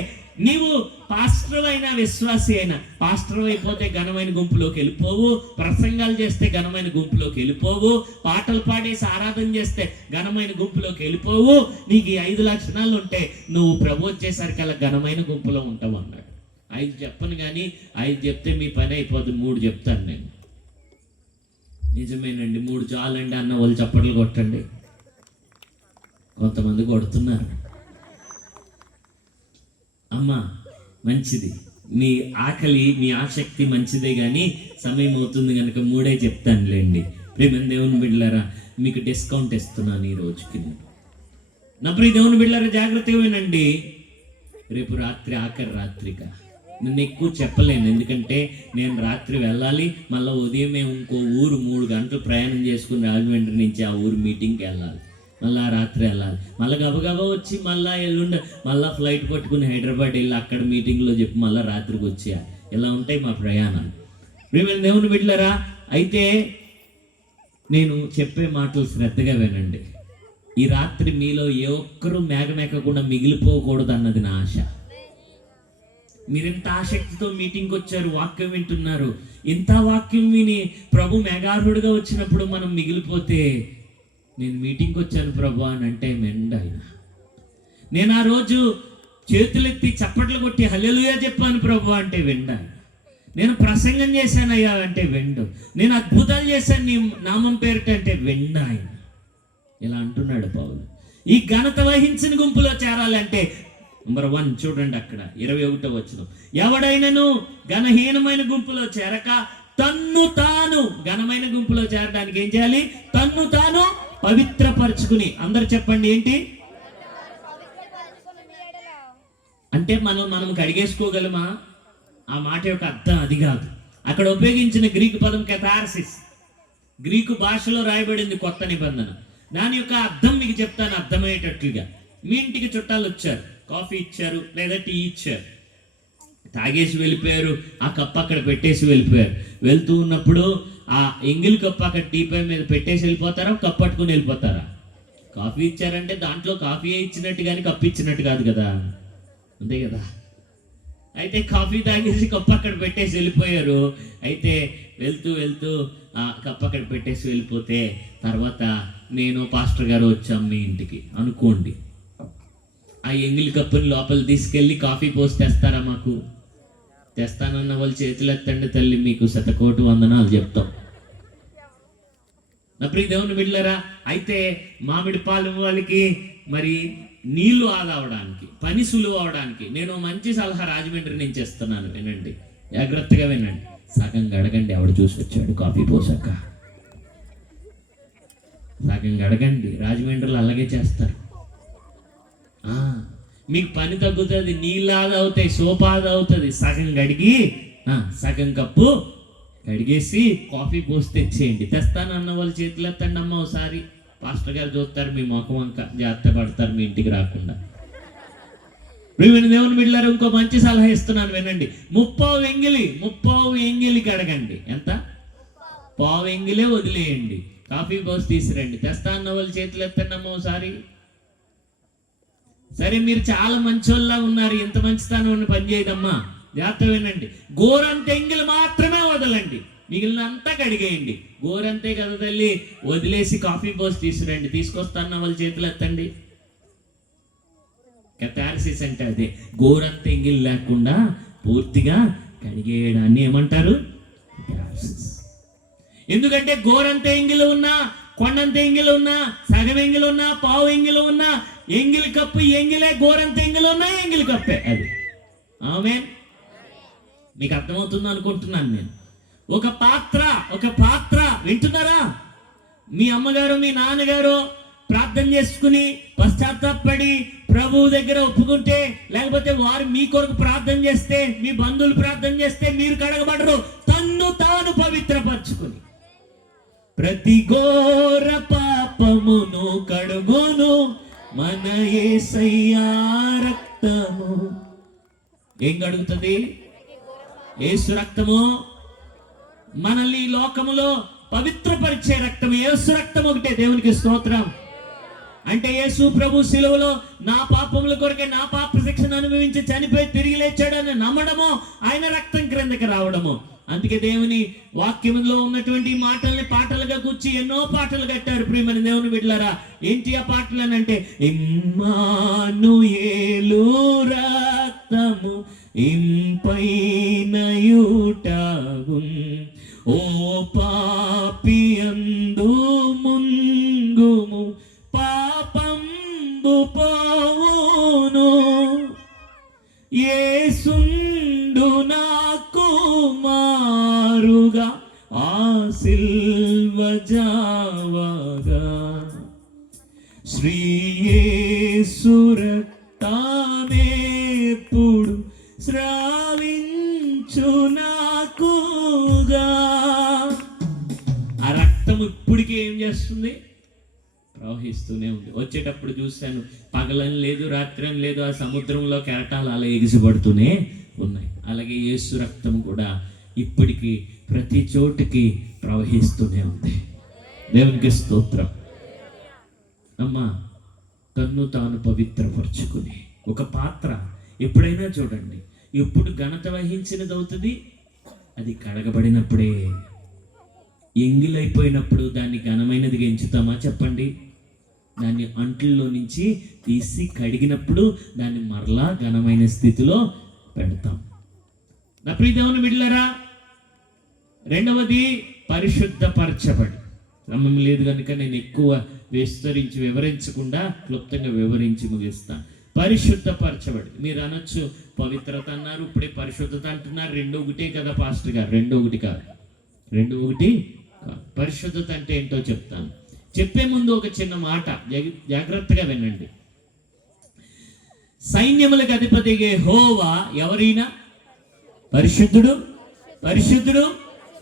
నీవు పాస్టర్ అయినా విశ్వాసి అయినా, పాస్టర్ అయిపోతే ఘనమైన గుంపులోకి వెళ్ళిపోవు, ప్రసంగాలు చేస్తే ఘనమైన గుంపులోకి వెళ్ళిపోవు, పాటలు పాడేసి ఆరాధన చేస్తే ఘనమైన గుంపులోకి వెళ్ళిపోవు. నీకు ఈ 5 లక్షణాలు ఉంటే నువ్వు ప్రభు వచ్చేసరికి అలా ఘనమైన గుంపులో ఉంటావు అన్నాడు. 5 చెప్పను, కానీ 5 చెప్తే మీ పని అయిపోతుంది. 3 చెప్తాను నేను. నిజమేనండి, 3 చాలండి అన్న వాళ్ళు చప్పట్లు కొట్టండి. కొంతమంది కొడుతున్నారు. అమ్మా మంచిది, మీ ఆకలి, మీ ఆసక్తి మంచిదే, కానీ సమయం అవుతుంది కనుక 3 చెప్తానులేండి. ప్రేమ దేవుని బిడ్డలారా, మీకు డిస్కౌంట్ ఇస్తున్నాను ఈ రోజుకి. నా ప్రియ దేవుని బిడ్డలారా, జాగ్రత్తగా వినండి. రేపు రాత్రి ఆఖరి రాత్రిక నేను ఎక్కువ చెప్పలేను, ఎందుకంటే నేను రాత్రి వెళ్ళాలి, మళ్ళీ ఉదయమే ఇంకో ఊరు 3 గంటలు ప్రయాణం చేసుకుని రాజమండ్రి నుంచి ఆ ఊరు మీటింగ్కి వెళ్ళాలి, మళ్ళీ రాత్రి వెళ్ళాలి, మళ్ళీ గబగబా వచ్చి మళ్ళీ ఎల్లుండి మళ్ళీ ఫ్లైట్ పట్టుకుని హైదరాబాద్ వెళ్ళి అక్కడ మీటింగ్లో చెప్పి మళ్ళీ రాత్రికి వచ్చేయాలి. ఇలా ఉంటాయి మా ప్రయాణాలు. ప్రియమైన దేవుని బిడ్డలారా, అయితే నేను చెప్పే మాటలు శ్రద్ధగా వినండి. ఈ రాత్రి మీలో ఏ ఒక్కరూ మేఘమెక్కకుండా మిగిలిపోకూడదు అన్నది నా ఆశ. మీరింత ఆసక్తితో మీటింగ్కి వచ్చారు, వాక్యం వింటున్నారు. ఇంత వాక్యం విని ప్రభు మేఘారుడుగా వచ్చినప్పుడు మనం మిగిలిపోతే, నేను మీటింగ్కి వచ్చాను ప్రభు అని అంటే మెండ ఆయన. నేను ఆ రోజు చేతులెత్తి చప్పట్లు కొట్టి హల్లెలూయా చెప్పాను ప్రభు అంటే వెండ. నేను ప్రసంగం చేశానయ్యా అంటే వెండు. నేను అద్భుతాలు చేశాను నీ నామం పేరిట అంటే వెండ ఆయన. ఇలా అంటున్నాడు పౌలు. ఈ ఘనత వహించిన గుంపులో చేరాలంటే నంబర్ 1 చూడండి, అక్కడ 21వ వచనం, ఎవడైనను ఘనహీనమైన గుంపులో చేరక తన్ను తాను, ఘనమైన గుంపులో చేరడానికి ఏం చేయాలి? తన్ను తాను పవిత్రపరచుకుని. అందరు చెప్పండి, ఏంటి అంటే? మనం కడిగేసుకోగలమా? ఆ మాట యొక్క అర్థం అది కాదు. అక్కడ ఉపయోగించిన గ్రీక్ పదం కెథార్సిస్. గ్రీకు భాషలో రాయబడింది కొత్త నిబంధన. దాని యొక్క అర్థం మీకు చెప్తాను అర్థమయ్యేటట్లుగా. మీ ఇంటికి చుట్టాలు వచ్చారు, కాఫీ ఇచ్చారు లేదా టీ ఇచ్చారు, తాగేసి వెళ్ళిపోయారు, ఆ కప్పు అక్కడ పెట్టేసి వెళ్ళిపోయారు. వెళ్తూ ఉన్నప్పుడు ఆ ఎంగిలి కప్పు అక్కడ టీపై మీద పెట్టేసి వెళ్ళిపోతారా, కప్పు పట్టుకుని వెళ్ళిపోతారా? కాఫీ ఇచ్చారంటే దాంట్లో కాఫీ ఇచ్చినట్టు కానీ కప్పు ఇచ్చినట్టు కాదు కదా, అంతే కదా. అయితే కాఫీ తాగేసి కప్పు అక్కడ పెట్టేసి వెళ్ళిపోయారు. అయితే వెళ్తూ వెళ్తూ ఆ కప్పు అక్కడ పెట్టేసి వెళ్ళిపోతే తర్వాత నేను పాస్టర్ గారు వచ్చాం మీ ఇంటికి అనుకోండి. ఆ ఎంగిలి కప్పుని లోపల తీసుకెళ్ళి కాఫీ పోసి తెస్తారా? మాకు తెస్తానన్న వాళ్ళు చేతులు ఎత్తండి తల్లి, మీకు శతకోటి వందనాలు చెప్తాం. నా ప్రియ దేవుని బిడ్డలారా, అయితే మామిడి పాలు వాళ్ళకి మరి నీళ్లు ఆదా అవడానికి, పని సులువు అవడానికి నేను మంచి సలహా రాజమండ్రి నుంచి ఇస్తున్నాను. వినండి, జాగ్రత్తగా వినండి. సగం గడగండి, ఎవడు చూసి వచ్చాడు కాఫీ పోసాక. సగం గడగండి, రాజమండ్రిలో అలాగే చేస్తారు. మీకు పని తగ్గుతుంది, నీళ్ళు ఆదా అవుతాయి, సోప్ ఆదా అవుతుంది. సగం గడిగి సగం కప్పు కడిగేసి కాఫీ పోసి తెచ్చేయండి. తెస్తానన్న వాళ్ళు చేతులు ఎత్తండి అమ్మ ఒకసారి. పాస్టర్ గారు చూస్తారు మీ ముఖం వంక, జాగ్రత్త పడతారు మీ ఇంటికి రాకుండా. దేవుని బిడ్డలారా, ఇంకో మంచి సలహా ఇస్తున్నాను వినండి. 30 ఎంగిలి కడగండి. ఎంత? 1/2 ఎంగిలే వదిలేయండి, కాఫీ పోసి తీసురండి. తెస్తా అన్న వాళ్ళు చేతులు ఎత్తండి అమ్మ ఒకసారి. సరే, మీరు చాలా మంచోళ్ళ ఉన్నారు, ఇంత మంచితనం పని చేయదమ్మా, జాగ్రత్త వినండి. గోరంత ఎంగిలి మాత్రమే వదలండి, మిగిలిన అంతా కడిగేయండి. గోరంతే కదా తల్లి, వదిలేసి కాఫీ పోసి తీసుకురండి. తీసుకొస్తాన్న వాళ్ళ చేతులు ఎత్తండి. కెథార్సిస్ అంటే అదే, గోరంత ఎంగిలి లేకుండా పూర్తిగా కడిగేయడాన్ని ఏమంటారు? కెథార్సిస్. ఎందుకంటే గోరంత ఎంగిలి ఉన్నా, కొండంత ఎంగిలి ఉన్నా, సగం ఎంగిలి ఉన్నా, పావు ఎంగిలి ఉన్నా, ఎంగిలి కప్పు ఎంగిలే. గోరంత ఎంగిలి ఉన్నా ఎంగిలి కప్పే అది. ఆమేన్. మీకు అర్థమవుతుందో అనుకుంటున్నాను నేను. ఒక పాత్ర వింటున్నారా? మీ అమ్మగారు మీ నాన్నగారు ప్రార్థన చేసుకుని పశ్చాత్తాపడి ప్రభువు దగ్గర ఒప్పుకుంటే, లేకపోతే వారు మీ కొరకు ప్రార్థన చేస్తే, మీ బంధువులు ప్రార్థన చేస్తే మీరు కడగబడరు. తన్ను తాను పవిత్రపరచుకుని ప్రతి ఘోర పాపమును కడుగును మన యేసయ్యా రక్తము. ఏం కడుగుతుంది? యేసు రక్తము. మనల్ని లోకములో పవిత్రపరిచే రక్తం యేసు రక్తం ఒకటే. దేవునికి స్తోత్రం. అంటే యేసు ప్రభు శిలువలో నా పాపముల కొరకే, నా పాప శిక్షను అనుభవించి చనిపోయి తిరిగి లేచాడని నమ్మడము, ఆయన రక్తం క్రిందకి రావడము. అందుకే దేవుని వాక్యంలో ఉన్నటువంటి మాటల్ని పాటలుగా కూర్చి ఎన్నో పాటలు కట్టారు ప్రియమైన దేవుని బిడ్డలారా. ఏంటి ఆ పాటలు అని అంటే, ఇమ్మానుయేలు రక్తము ఇంపైనయుటగున్, ఓ పాపియందు ముంగుము పాపంబు పోవును, యేసుండు నాకు మారుగా ఆ సిల్వ జావగా, శ్రీ యేసు రక్తమేప్పుడు స్రావించు నాకుగా. ఆ రక్తం ఇప్పటికీ ఏం చేస్తుంది? ప్రవహిస్తూనే ఉంది. వచ్చేటప్పుడు చూశాను, పగలని లేదు రాత్రి అని లేదు, ఆ సముద్రంలో కెరటాలు అలా ఎగిసిపడుతూనే ఉన్నాయి. అలాగే యేసు రక్తం కూడా ఇప్పటికీ ప్రతి చోటికి ప్రవహిస్తూనే ఉంది. దేవునికి స్తోత్రం. అమ్మా, తన్ను తాను పవిత్రపరచుకుని ఒక పాత్ర ఎప్పుడైనా చూడండి, ఎప్పుడు ఘనత వహించినది అవుతుంది? అది కడగబడినప్పుడే. ఎంగిలైపోయినప్పుడు దాన్ని ఘనమైనదిగా ఎంచుతామా? చెప్పండి. దాన్ని అంట్లలో నుంచి తీసి కడిగినప్పుడు దాన్ని మరలా ఘనమైన స్థితిలో పెడతాం. నా ప్రియ దేవుని బిడ్డలారా, రెండవది పరిశుద్ధపరచబడి. క్రమం లేదు కనుక నేను ఎక్కువ వివరించకుండా క్లుప్తంగా వివరించి ముగిస్తాను. పరిశుద్ధపరచబడి. మీరు అనొచ్చు, పవిత్రత అన్నారు, ఇప్పుడే పరిశుద్ధత అంటున్నారు, రెండు ఒకటే కదా పాస్టర్ గారు? రెండు ఒకటి కాదు. పరిశుద్ధత అంటే ఏంటో చెప్తాను. చెప్పే ముందు ఒక చిన్న మాట జాగ్రత్తగా వినండి. సైన్యములకు అధిపతి యెహోవా ఎవరైనా పరిశుద్ధుడు, పరిశుద్ధుడు,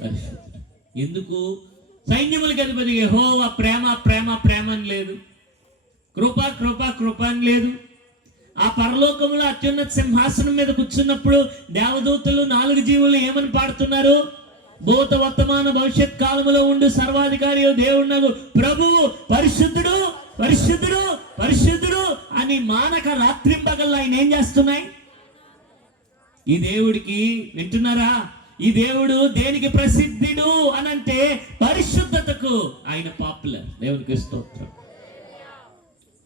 పరిశుద్ధుడు. ఎందుకు సైన్యములకు అధిపతి యెహోవా ప్రేమ ప్రేమ ప్రేమ అని లేదు, కృప కృప కృప అని లేదు. ఆ పరలోకంలో అత్యున్నత సింహాసనం మీద కూర్చున్నప్పుడు దేవదూతలు 4 జీవులు ఏమని పాడుతున్నారు? భూత వర్తమాన భవిష్యత్ కాలములో ఉండు సర్వాధికారి దేవుడు ప్రభువు పరిశుద్ధుడు పరిశుద్ధుడు పరిశుద్ధుడు అని మానక రాత్రింపగల్లా ఆయన ఏం చేస్తున్నాయి? ఈ దేవుడికి, వింటున్నారా, ఈ దేవుడు దేనికి ప్రసిద్ధుడు అనంటే పరిశుద్ధతకు ఆయన పాపులర్. దేవునికి స్తోత్రం.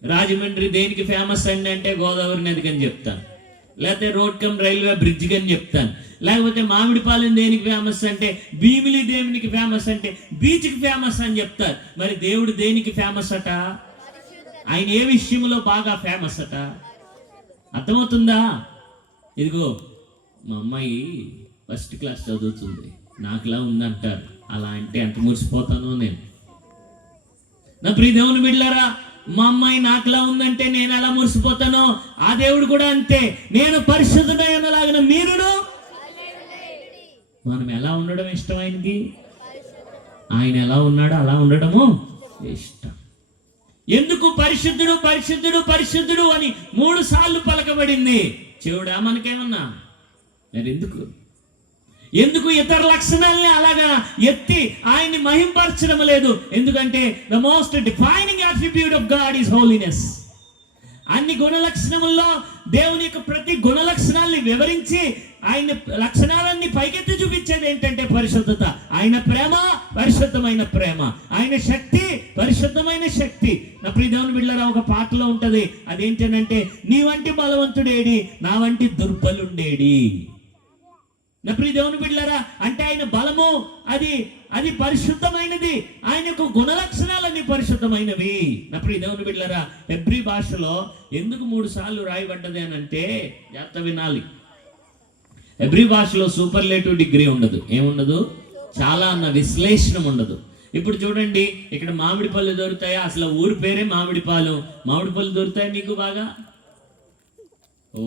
రాజమండ్రి దేనికి ఫేమస్ అండి అంటే గోదావరి నదికి అని చెప్తాను, లేకపోతే రోడ్ కమ్ రైల్వే బ్రిడ్జ్కి అని చెప్తాను, లేకపోతే మామిడిపాలెం దేనికి ఫేమస్ అంటే భీమిలి దేనికి ఫేమస్ అంటే బీచ్కి ఫేమస్ అని చెప్తారు. మరి దేవుడు దేనికి ఫేమస్ అట? ఆయన ఏ విషయంలో బాగా ఫేమస్ అట? అర్థమవుతుందా? ఇదిగో మా అమ్మాయి ఫస్ట్ క్లాస్ చదువుతుంది, నాకులా ఉందంటారు. అలా అంటే ఎంత మురిసిపోతానో నేను. నా ప్రియ దేవుని బిడ్డలారా, మా అమ్మాయి నాకులా ఉందంటే నేను ఎలా మురిసిపోతానో ఆ దేవుడు కూడా అంతే. నేను పరిశుద్ధుడైనలాగిన మీరును. మనం ఎలా ఉండడం ఇష్టం ఆయనకి? ఆయన ఎలా ఉన్నాడో అలా ఉండడము ఇష్టం. ఎందుకు పరిశుద్ధుడు పరిశుద్ధుడు పరిశుద్ధుడు అని 3 సార్లు పలకబడింది? చెవుడా మనకేమన్నా? మరి ఎందుకు ఇతర లక్షణాలని అలాగా ఎత్తి ఆయన్ని మహింపరచడం లేదు? ఎందుకంటే the most defining attribute of God is holiness. అన్ని గుణ లక్షణముల్లో దేవుని యొక్క ప్రతి గుణ లక్షణాలని వివరించి ఆయన లక్షణాలన్నీ పైకెత్తి చూపించేది ఏంటంటే పరిశుద్ధత. ఆయన ప్రేమ పరిశుద్ధమైన ప్రేమ, ఆయన శక్తి పరిశుద్ధమైన శక్తి. నా ప్రియ దేవుని బిడ్డలారా, ఒక పాటలో ఉంటది, అదేంటనంటే నీ వంటి బలవంతుడేడి, నా వంటి దుర్బలుండేడి. నా ప్రియ దేవుని బిడ్డలారా, అంటే ఆయన బలము అది పరిశుద్ధమైనది, ఆయన యొక్క గుణలక్షణాలన్నీ పరిశుద్ధమైనవి. నా ప్రియ దేవుని బిడ్డలారా, హెబ్రీ భాషలో ఎందుకు 3 సార్లు రాయబడ్డది అని అంటే జాగ్రత్త వినాలి. హెబ్రీ భాషలో సూపర్లేటివ్ డిగ్రీ ఉండదు. ఏముండదు? చాలా అన్న విశ్లేషణ ఉండదు. ఇప్పుడు చూడండి, ఇక్కడ మామిడి పళ్ళు దొరుకుతాయా? అసలు ఊరి పేరే మామిడిపాలు. మామిడి పళ్ళు దొరుకుతాయి మీకు బాగా? ఓ,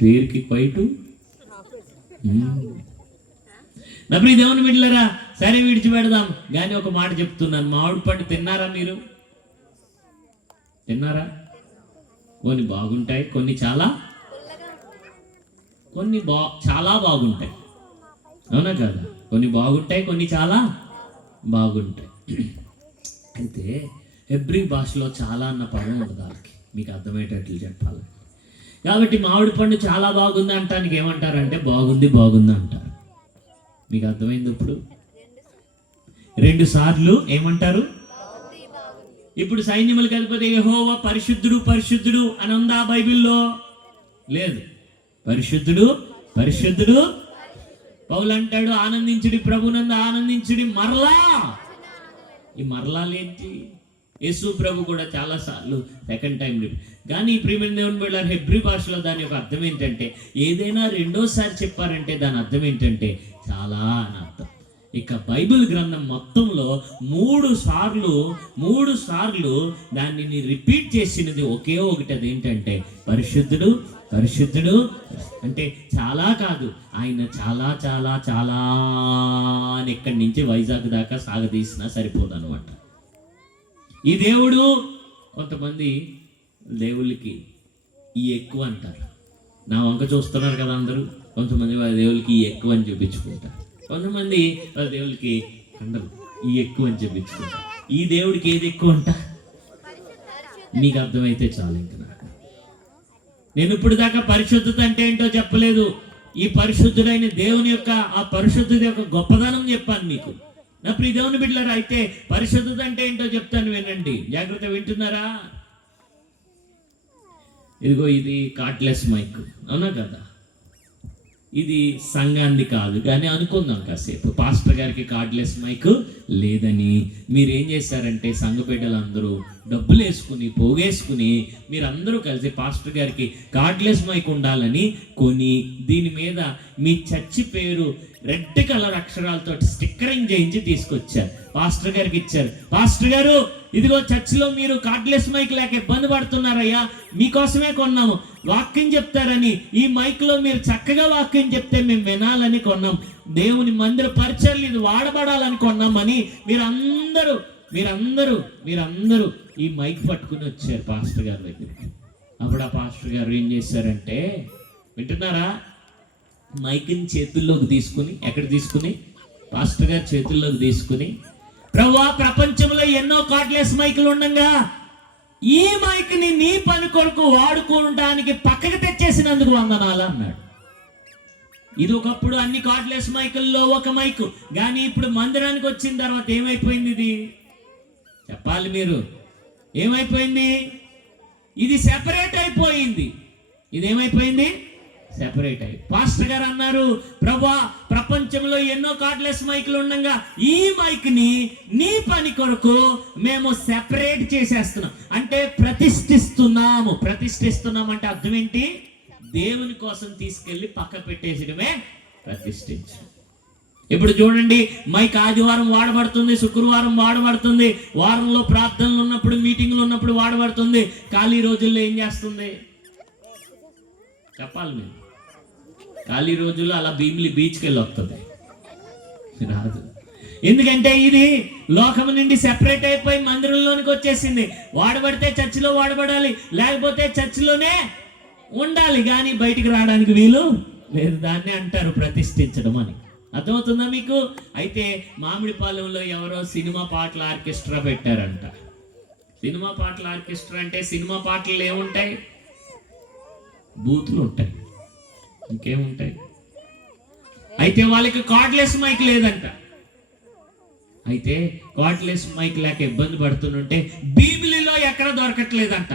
పేరుకి పైటు. నా ప్రియ దేవుని బిడ్డలారా, సరే విడిచిపెడదాం కానీ ఒక మాట చెప్తున్నాను. మామిడి పండు తిన్నారా మీరు? తిన్నారా? కొన్ని బాగుంటాయి, కొన్ని చాలా బాగుంటాయి. అవునా కదా? కొన్ని బాగుంటాయి, కొన్ని చాలా బాగుంటాయి. అయితే హెబ్రీ భాషలో చాలా అన్న పదం ఉండదు వాళ్ళకి, మీకు అర్థమయ్యేటట్లు చెప్పాలి. కాబట్టి మామిడి పండు చాలా బాగుంది అంటానికి ఏమంటారంటే బాగుంది అంటారు. మీకు అర్థమైంది? ఇప్పుడు 2 సార్లు ఏమంటారు? ఇప్పుడు సైన్యములకు అధిపతి యెహోవా పరిశుద్ధుడు పరిశుద్ధుడు అని ఉందా బైబిల్లో? లేదు. పరిశుద్ధుడు పరిశుద్ధుడు. పౌలు అంటాడు ఆనందించుడి ప్రభునందు ఆనందించుడి. మరలా ఈ మరలాలేంటి? యేసు ప్రభు కూడా చాలా సార్లు సెకండ్ టైం కానీ ప్రియమైన దేవుని బిడ్డలారా, హెబ్రీ భాషలో దాని యొక్క అర్థం ఏంటంటే ఏదైనా 2వ సారి చెప్పారంటే దాని అర్థం ఏంటంటే చాలా అని అర్థం. ఇక బైబిల్ గ్రంథం మొత్తంలో 3 సార్లు దానిని రిపీట్ చేసినది ఒకే ఒకటి. అదేంటంటే పరిశుద్ధుడు పరిశుద్ధుడు. అంటే చాలా కాదు, ఆయన చాలా చాలా చాలా అని ఇక్కడి నుంచి వైజాగ్ దాకా సాగదీసినా సరిపోదు అనమాట. ఈ దేవుడు, కొంతమంది దేవుళ్ళకి ఈ ఎక్కువ అంటారు. నా వంక చూస్తున్నారు కదా అందరూ. కొంతమంది వాళ్ళ దేవుళ్ళకి ఈ ఎక్కువ అని చూపించుకుంటారు, కొంతమంది వాళ్ళ దేవుళ్ళకి అందరూ ఈ ఎక్కువ అని చూపించుకుంటారు. ఈ దేవుడికి ఏది ఎక్కువ అంట? మీకు అర్థమైతే చాలు. ఇంకా నేను ఇప్పుడు దాకా పరిశుద్ధత అంటే ఏంటో చెప్పలేదు. ఈ పరిశుద్ధుడైన దేవుని యొక్క ఆ పరిశుద్ధత యొక్క గొప్పదనం చెప్పాను మీకు. నా ప్రియ దేవుని బిడ్డలారా, అయితే పరిశుద్ధత అంటే ఏంటో చెప్తాను, వినండి, జాగ్రత్త. వింటున్నారా? ఇదిగో ఇది కార్డ్లెస్ మైక్, అవునా కదా? ఇది సంఘాన్ని కాదు కానీ అనుకుందాం కాసేపు. పాస్టర్ గారికి కార్డ్లెస్ మైక్ లేదని మీరేం చేశారంటే సంఘ బిడ్డలందరూ డబ్బులు వేసుకుని పోగేసుకుని మీరందరూ కలిసి పాస్టర్ గారికి కార్డ్లెస్ మైక్ ఉండాలని కొని దీని మీద మీ చర్చి పేరు రెడ్ కలర్ అక్షరాలతో స్టిక్కరింగ్ చేయించి తీసుకొచ్చారు. పాస్టర్ గారికి ఇచ్చారు. పాస్టర్ గారు, ఇదిగో చర్చిలో మీరు కార్డ్లెస్ మైక్ లేక ఇబ్బంది పడుతున్నారయ్యా, మీకోసమే కొన్నాము. వాక్యం చెప్తారని ఈ మైక్ లో మీరు చక్కగా వాక్యం చెప్తే మేము వినాలని కొన్నాం. దేవుని మందిర పరిచర్లు ఇది వాడబడాలనుకున్నామని మీరందరూ ఈ మైక్ పట్టుకుని వచ్చారు పాస్టర్ గారి దగ్గరికి. అప్పుడు ఆ పాస్టర్ గారు ఏం చేశారంటే, వింటున్నారా, మైక్ని చేతుల్లోకి తీసుకుని, ఎక్కడ తీసుకుని, పాస్టర్ గారి చేతుల్లోకి తీసుకుని, ప్రభువా ప్రపంచంలో ఎన్నో కార్డ్లెస్ మైకులు ఉండగా ఈ మైక్ని నీ పని కొరకు వాడుకోవడానికి పక్కకు తెచ్చేసినందుకు వందనాలు అన్నాడు. ఇది ఒకప్పుడు అన్ని కార్డ్లెస్ మైకుల్లో ఒక మైకు, కానీ ఇప్పుడు మందిరానికి వచ్చిన తర్వాత ఏమైపోయింది? ఇది చెప్పాలి మీరు, ఏమైపోయింది? ఇది సెపరేట్ అయిపోయింది. ఇదేమైపోయింది? సెపరేట్ అయి. పాస్టర్ గారు అన్నారు, ప్రభువా ప్రపంచంలో ఎన్నో కార్డ్లెస్ మైకులు ఉండగా ఈ మైక్ని నీ పని కొరకు మేము సెపరేట్ చేసేస్తున్నాం. అంటే ప్రతిష్ఠిస్తున్నాం అంటే అర్థం ఏంటి? దేవుని కోసం తీసుకెళ్లి పక్క పెట్టేసడమే ప్రతిష్ఠించు. ఇప్పుడు చూడండి, మైక్ ఆదివారం వాడబడుతుంది, శుక్రవారం వాడబడుతుంది, వారంలో ప్రార్థనలు ఉన్నప్పుడు, మీటింగ్లు ఉన్నప్పుడు వాడబడుతుంది. ఖాళీ రోజుల్లో ఏం చేస్తుంది? చెప్పాలి మీరు. ఖాళీ రోజుల్లో అలా భీమిలి బీచ్కి వెళ్ళి వస్తుంది, రాదు. ఎందుకంటే ఇది లోకం నుండి సెపరేట్ అయిపోయి మందిరంలోనికి వచ్చేసింది. వాడబడితే చర్చిలో వాడబడాలి, లేకపోతే చర్చిలోనే ఉండాలి, కానీ బయటికి రావడానికి వీలు లేదు. దాన్ని అంటారు ప్రతిష్ఠించడం అని. అర్థమవుతుందా మీకు? అయితే మామిడిపాలెంలో ఎవరో సినిమా పాటల ఆర్కెస్ట్రా పెట్టారంట. సినిమా పాటల ఆర్కెస్ట్రా అంటే సినిమా పాటలు ఏముంటాయి? బూతులు ఉంటాయి, ఇంకేముంటాయి? అయితే వాళ్ళకి కార్డ్లెస్ మైక్ లేదంట. అయితే కార్డ్లెస్ మైక్ లేక ఇబ్బంది పడుతుంటే బైబిల్లో ఎక్కడ దొరకట్లేదంట.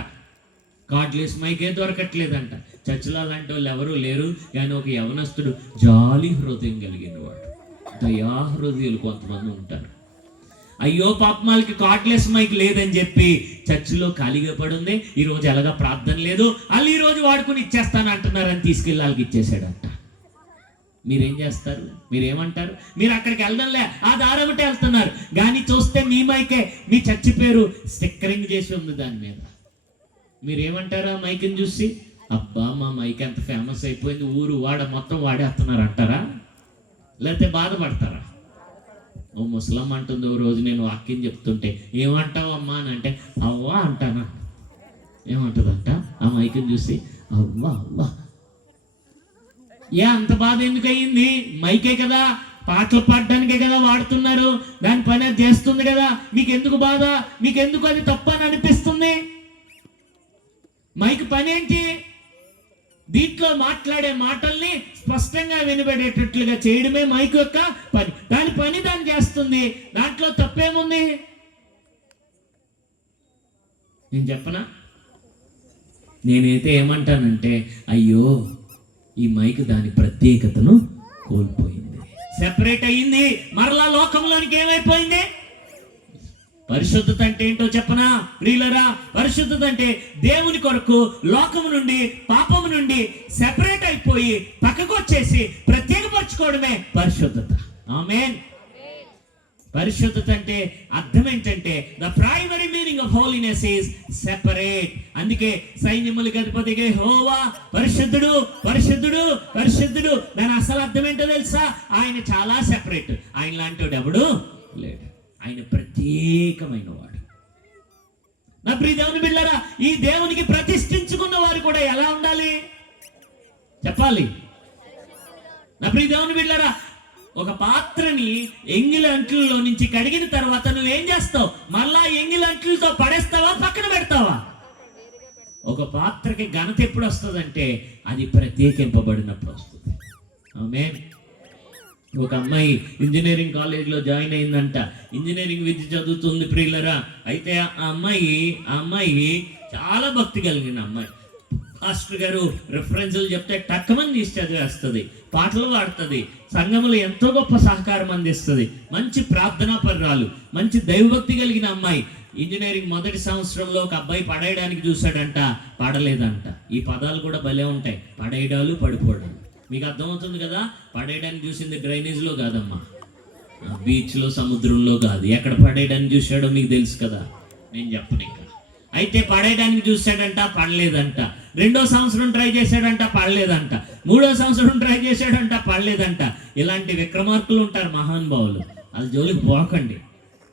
కార్డ్లెస్ మైకే దొరకట్లేదంట. చర్చిలో అలాంటి వాళ్ళు ఎవరూ లేరు, కానీ ఒక యవనస్తుడు జాలి హృదయం కలిగిన వాడు, దయా హృదయాలు కొంతమంది ఉంటారు. అయ్యో పాపమాలకి కార్డ్లెస్ మైక్ లేదని చెప్పి చర్చిలో ఖాళీగా పడుంది, ఈరోజు ఎలాగా ప్రార్థన లేదు, వాళ్ళు ఈరోజు వాడుకుని ఇచ్చేస్తాను అంటున్నారని తీసుకెళ్ళి వాళ్ళకి ఇచ్చేసాడంట. మీరేం చేస్తారు? మీరేమంటారు? మీరు అక్కడికి వెళ్దాంలే, ఆ దారబట్టే వెళ్తున్నారు, కానీ చూస్తే మీ మైకే, మీ చర్చి పేరు స్టిక్కరింగ్ చేసి ఉంది దాని మీద. మీరేమంటారు? ఆ మైక్ని చూసి, అబ్బా మా మైక్ ఎంత ఫేమస్ అయిపోయింది, ఊరు వాడ మొత్తం వాడేస్తున్నారు అంటారా? లేకపోతే బాధపడతారా? ఓ ముసలమ్మ అంటుంది, ఓ రోజు నేను వాక్యం చెప్తుంటే, ఏమంటావు అమ్మా అని అంటే, అవ్వా అంటానా. ఏమంటుందంట ఆ మైక్ని చూసి? అవ్వా అవ్వా. అంత బాధ ఎందుకు అయ్యింది? మైకే కదా, పాటలు పాడడానికే కదా వాడుతున్నారు, దాని పని అది చేస్తుంది కదా, మీకెందుకు బాధ? మీకెందుకు అది తప్ప అని అనిపిస్తుంది? మైక్ పని ఏంటి? దీంట్లో మాట్లాడే మాటల్ని స్పష్టంగా వినబడేటట్లుగా చేయడమే మైక్ యొక్క పని. దాని పని దాన్ని చేస్తుంది, దాంట్లో తప్పేముంది? నేను చెప్పనా? నేనైతే ఏమంటానంటే, అయ్యో ఈ మైక్ దాని ప్రత్యేకతను కోల్పోయింది, సెపరేట్ అయ్యింది, మరలా లోకంలోనికి ఏమైపోయింది? పరిశుద్ధత అంటే ఏంటో చెప్పనా ప్రియులరా? పరిశుద్ధత అంటే దేవుని కొరకు లోకము నుండి, పాపము నుండి సెపరేట్ అయిపోయి పక్కకు వచ్చేసి ప్రత్యేకపరచుకోవడమే పరిశుద్ధత. ఆమేన్. పరిశుద్ధత అంటే అర్థం ఏంటంటే, the primary meaning of holiness is separate. అందుకే సైన్యములకు అధిపతిగా యెహోవా పరిశుద్ధుడు, పరిశుద్ధుడు, పరిశుద్ధుడు. దాని అసలు అర్థం ఏంటో తెలుసా? ఆయన చాలా సెపరేట్, ఆయన లాంటి ఎవడు లేడు, ఆయన ప్రత్యేకమైన వాడు. నా ప్రియ దేవుని బిడ్డలారా, ఈ దేవునికి ప్రతిష్ఠించుకున్న వారు కూడా ఎలా ఉండాలి చెప్పాలి? నా ప్రియ దేవుని బిడ్డలారా, ఒక పాత్రని ఎంగిలి అంట్లలో నుంచి కడిగిన తర్వాత నువ్వేం చేస్తావు? మళ్ళా ఎంగిలి అంట్లతో పడేస్తావా, పక్కన పెడతావా? ఒక పాత్రకి ఘనత ఎప్పుడు వస్తుందంటే అది ప్రత్యేకింపబడినప్పుడు వస్తుంది. ఆమేన్. ఒక అమ్మాయి ఇంజనీరింగ్ కాలేజ్లో జాయిన్ అయిందంట, ఇంజనీరింగ్ విద్య చదువుతుంది ప్రియులరా. అయితే ఆ అమ్మాయి చాలా భక్తి కలిగిన అమ్మాయి. పాస్టర్ గారు రెఫరెన్సులు చెప్తే టక్కమని తీసి చదివేస్తుంది, పాటలు పాడుతుంది, సంఘములు ఎంతో గొప్ప సహకారం అందిస్తుంది, మంచి ప్రార్థనా పరురాలు, మంచి దైవభక్తి కలిగిన అమ్మాయి. ఇంజనీరింగ్ మొదటి సంవత్సరంలో ఒక అబ్బాయి పడేయడానికి చూశాడంట, పడలేదంట. ఈ పదాలు కూడా భలే ఉంటాయి, పడేయడాలు, పడిపోవడాలు. మీకు అర్థమవుతుంది కదా? పడేయడానికి చూసింది డ్రైనేజ్లో కాదమ్మా, బీచ్లో, సముద్రంలో కాదు. ఎక్కడ పడేయడానికి చూశాడో మీకు తెలుసు కదా, నేను చెప్పను ఇంకా. అయితే పడేయడానికి చూశాడంట, పడలేదంట. రెండో సంవత్సరం ట్రై చేశాడంట, పడలేదంట. మూడో సంవత్సరం ట్రై చేశాడంట, పడలేదంట. ఇలాంటి విక్రమార్కులు ఉంటారు మహానుభావులు. వాళ్ళ జోలికి పోకండి,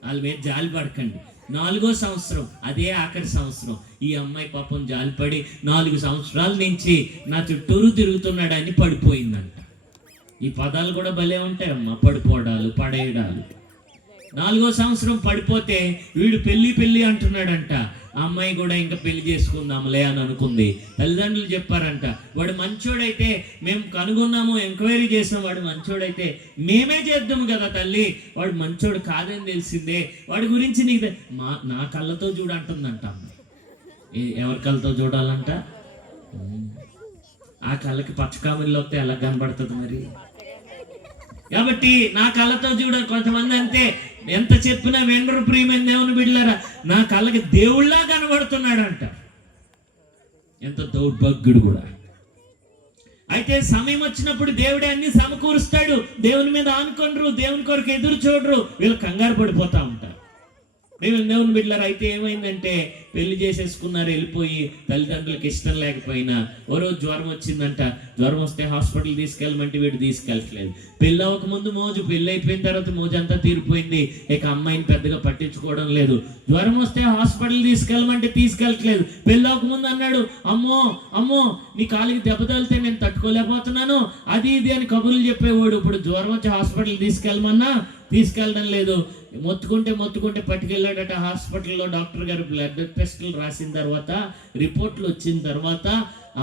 వాళ్ళ మీద జాలి పడకండి. 4వ సంవత్సరం, అదే ఆఖరి సంవత్సరం, ఈ అమ్మాయి పాపం జాలిపడి 4 సంవత్సరాల నుంచి నా చుట్టూరు తిరుగుతున్నాడని పడిపోయిందంట. ఈ పదాలు కూడా భలే ఉంటాయమ్మా, పడిపోవడాలు, పడేయడాలు. 4వ సంవత్సరం పడిపోతే వీడు పెళ్ళి అంటున్నాడంట. ఆ అమ్మాయి కూడా ఇంకా పెళ్లి చేసుకుందాంలే అని అనుకుంది. తల్లిదండ్రులు చెప్పారంట, వాడు మంచోడైతే మేము కనుగొన్నాము, ఎంక్వైరీ చేసాం, వాడు మంచోడైతే మేమే చేద్దాము కదా తల్లి, వాడు మంచోడు కాదని తెలిసిందే, వాడి గురించి నీకు నా కళ్ళతో చూడంటుందంట అమ్మాయి. ఎవరి కళ్ళతో చూడాలంట? ఆ కళ్ళకి పచ్చకామెల్లో వస్తే ఎలా కనబడుతుంది మరి? కాబట్టి నా కళ్ళతో చూడ. కొంతమంది అంతే, ఎంత చెప్పినా వెండరు ప్రియమైన దేవుని బిడ్డలారా, నా కళ్ళకి దేవుళ్ళా కనబడుతున్నాడంట. ఎంత దౌర్భాగ్యుడు కూడా. అయితే సమయం వచ్చినప్పుడు దేవుడే అన్ని సమకూరుస్తాడు. దేవుని మీద ఆనుకొనరు, దేవుని కొరకు ఎదురు చూడరు, వీళ్ళు కంగారు పడిపోతా ఉంటారు. మేము దేవుని బిడ్డలారా, అయితే ఏమైందంటే పెళ్లి చేసేసుకున్నారు, వెళ్ళిపోయి తల్లిదండ్రులకు ఇష్టం లేకపోయినా ఓ రోజు జ్వరం వచ్చిందంట. జ్వరం వస్తే హాస్పిటల్ తీసుకెళ్ళమంటే వీడు తీసుకెళ్ళట్లేదు. పెళ్ళి అవ్వకముందు మోజు, పెళ్ళి అయిపోయిన తర్వాత మోజు అంతా తీరిపోయింది, ఇక అమ్మాయిని పెద్దగా పట్టించుకోవడం లేదు. జ్వరం వస్తే హాస్పిటల్ తీసుకెళ్ళమంటే తీసుకెళ్ళట్లేదు. పెళ్ళి అవ్వకముందు అన్నాడు, అమ్మో నీ కాలికి దెబ్బ తగిలితే నేను తట్టుకోలేకపోతున్నాను, అది ఇది అని కబుర్లు చెప్పేవాడు. ఇప్పుడు జ్వరం వచ్చి హాస్పిటల్ తీసుకెళ్ళమన్నా తీసుకెళ్ళడం లేదు. మొత్తుకుంటే పట్టుకెళ్ళాడట హాస్పిటల్లో. డాక్టర్ గారు బ్లడ్ టెస్టులు రాసిన తర్వాత, రిపోర్ట్లు వచ్చిన తర్వాత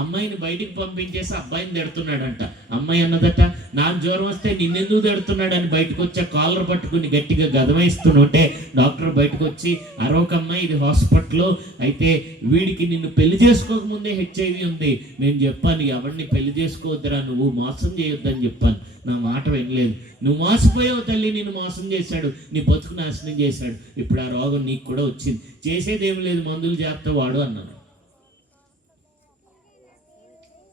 అమ్మాయిని బయటికి పంపించేసి అబ్బాయిని తిడుతున్నాడంట. అమ్మాయి అన్నదట, నాకు జ్వరం వస్తే నిన్నెందుకు తిడుతున్నాడు అని బయటకు వచ్చే కాలర్ పట్టుకుని గట్టిగా గదమైస్తుంటే డాక్టర్ బయటకు వచ్చి, అరవకమ్మాయి, ఇది హాస్పిటల్, అయితే వీడికి నిన్ను పెళ్లి చేసుకోకముందే HIV ఉంది. నేను చెప్పాను, ఎవరిని పెళ్లి చేసుకోవద్దురా, నువ్వు మోసం చేయొద్దని చెప్పాను, నా మాట వినలేదు. నువ్వు మోసపోయావు తల్లి, నిన్ను మోసం చేశాడు, నీ బతుకు నాశనం చేశాడు, ఇప్పుడు ఆ రోగం నీకు కూడా వచ్చింది, చేసేదేం లేదు, మందులు జాగ్రత్త వాడు అన్నాను.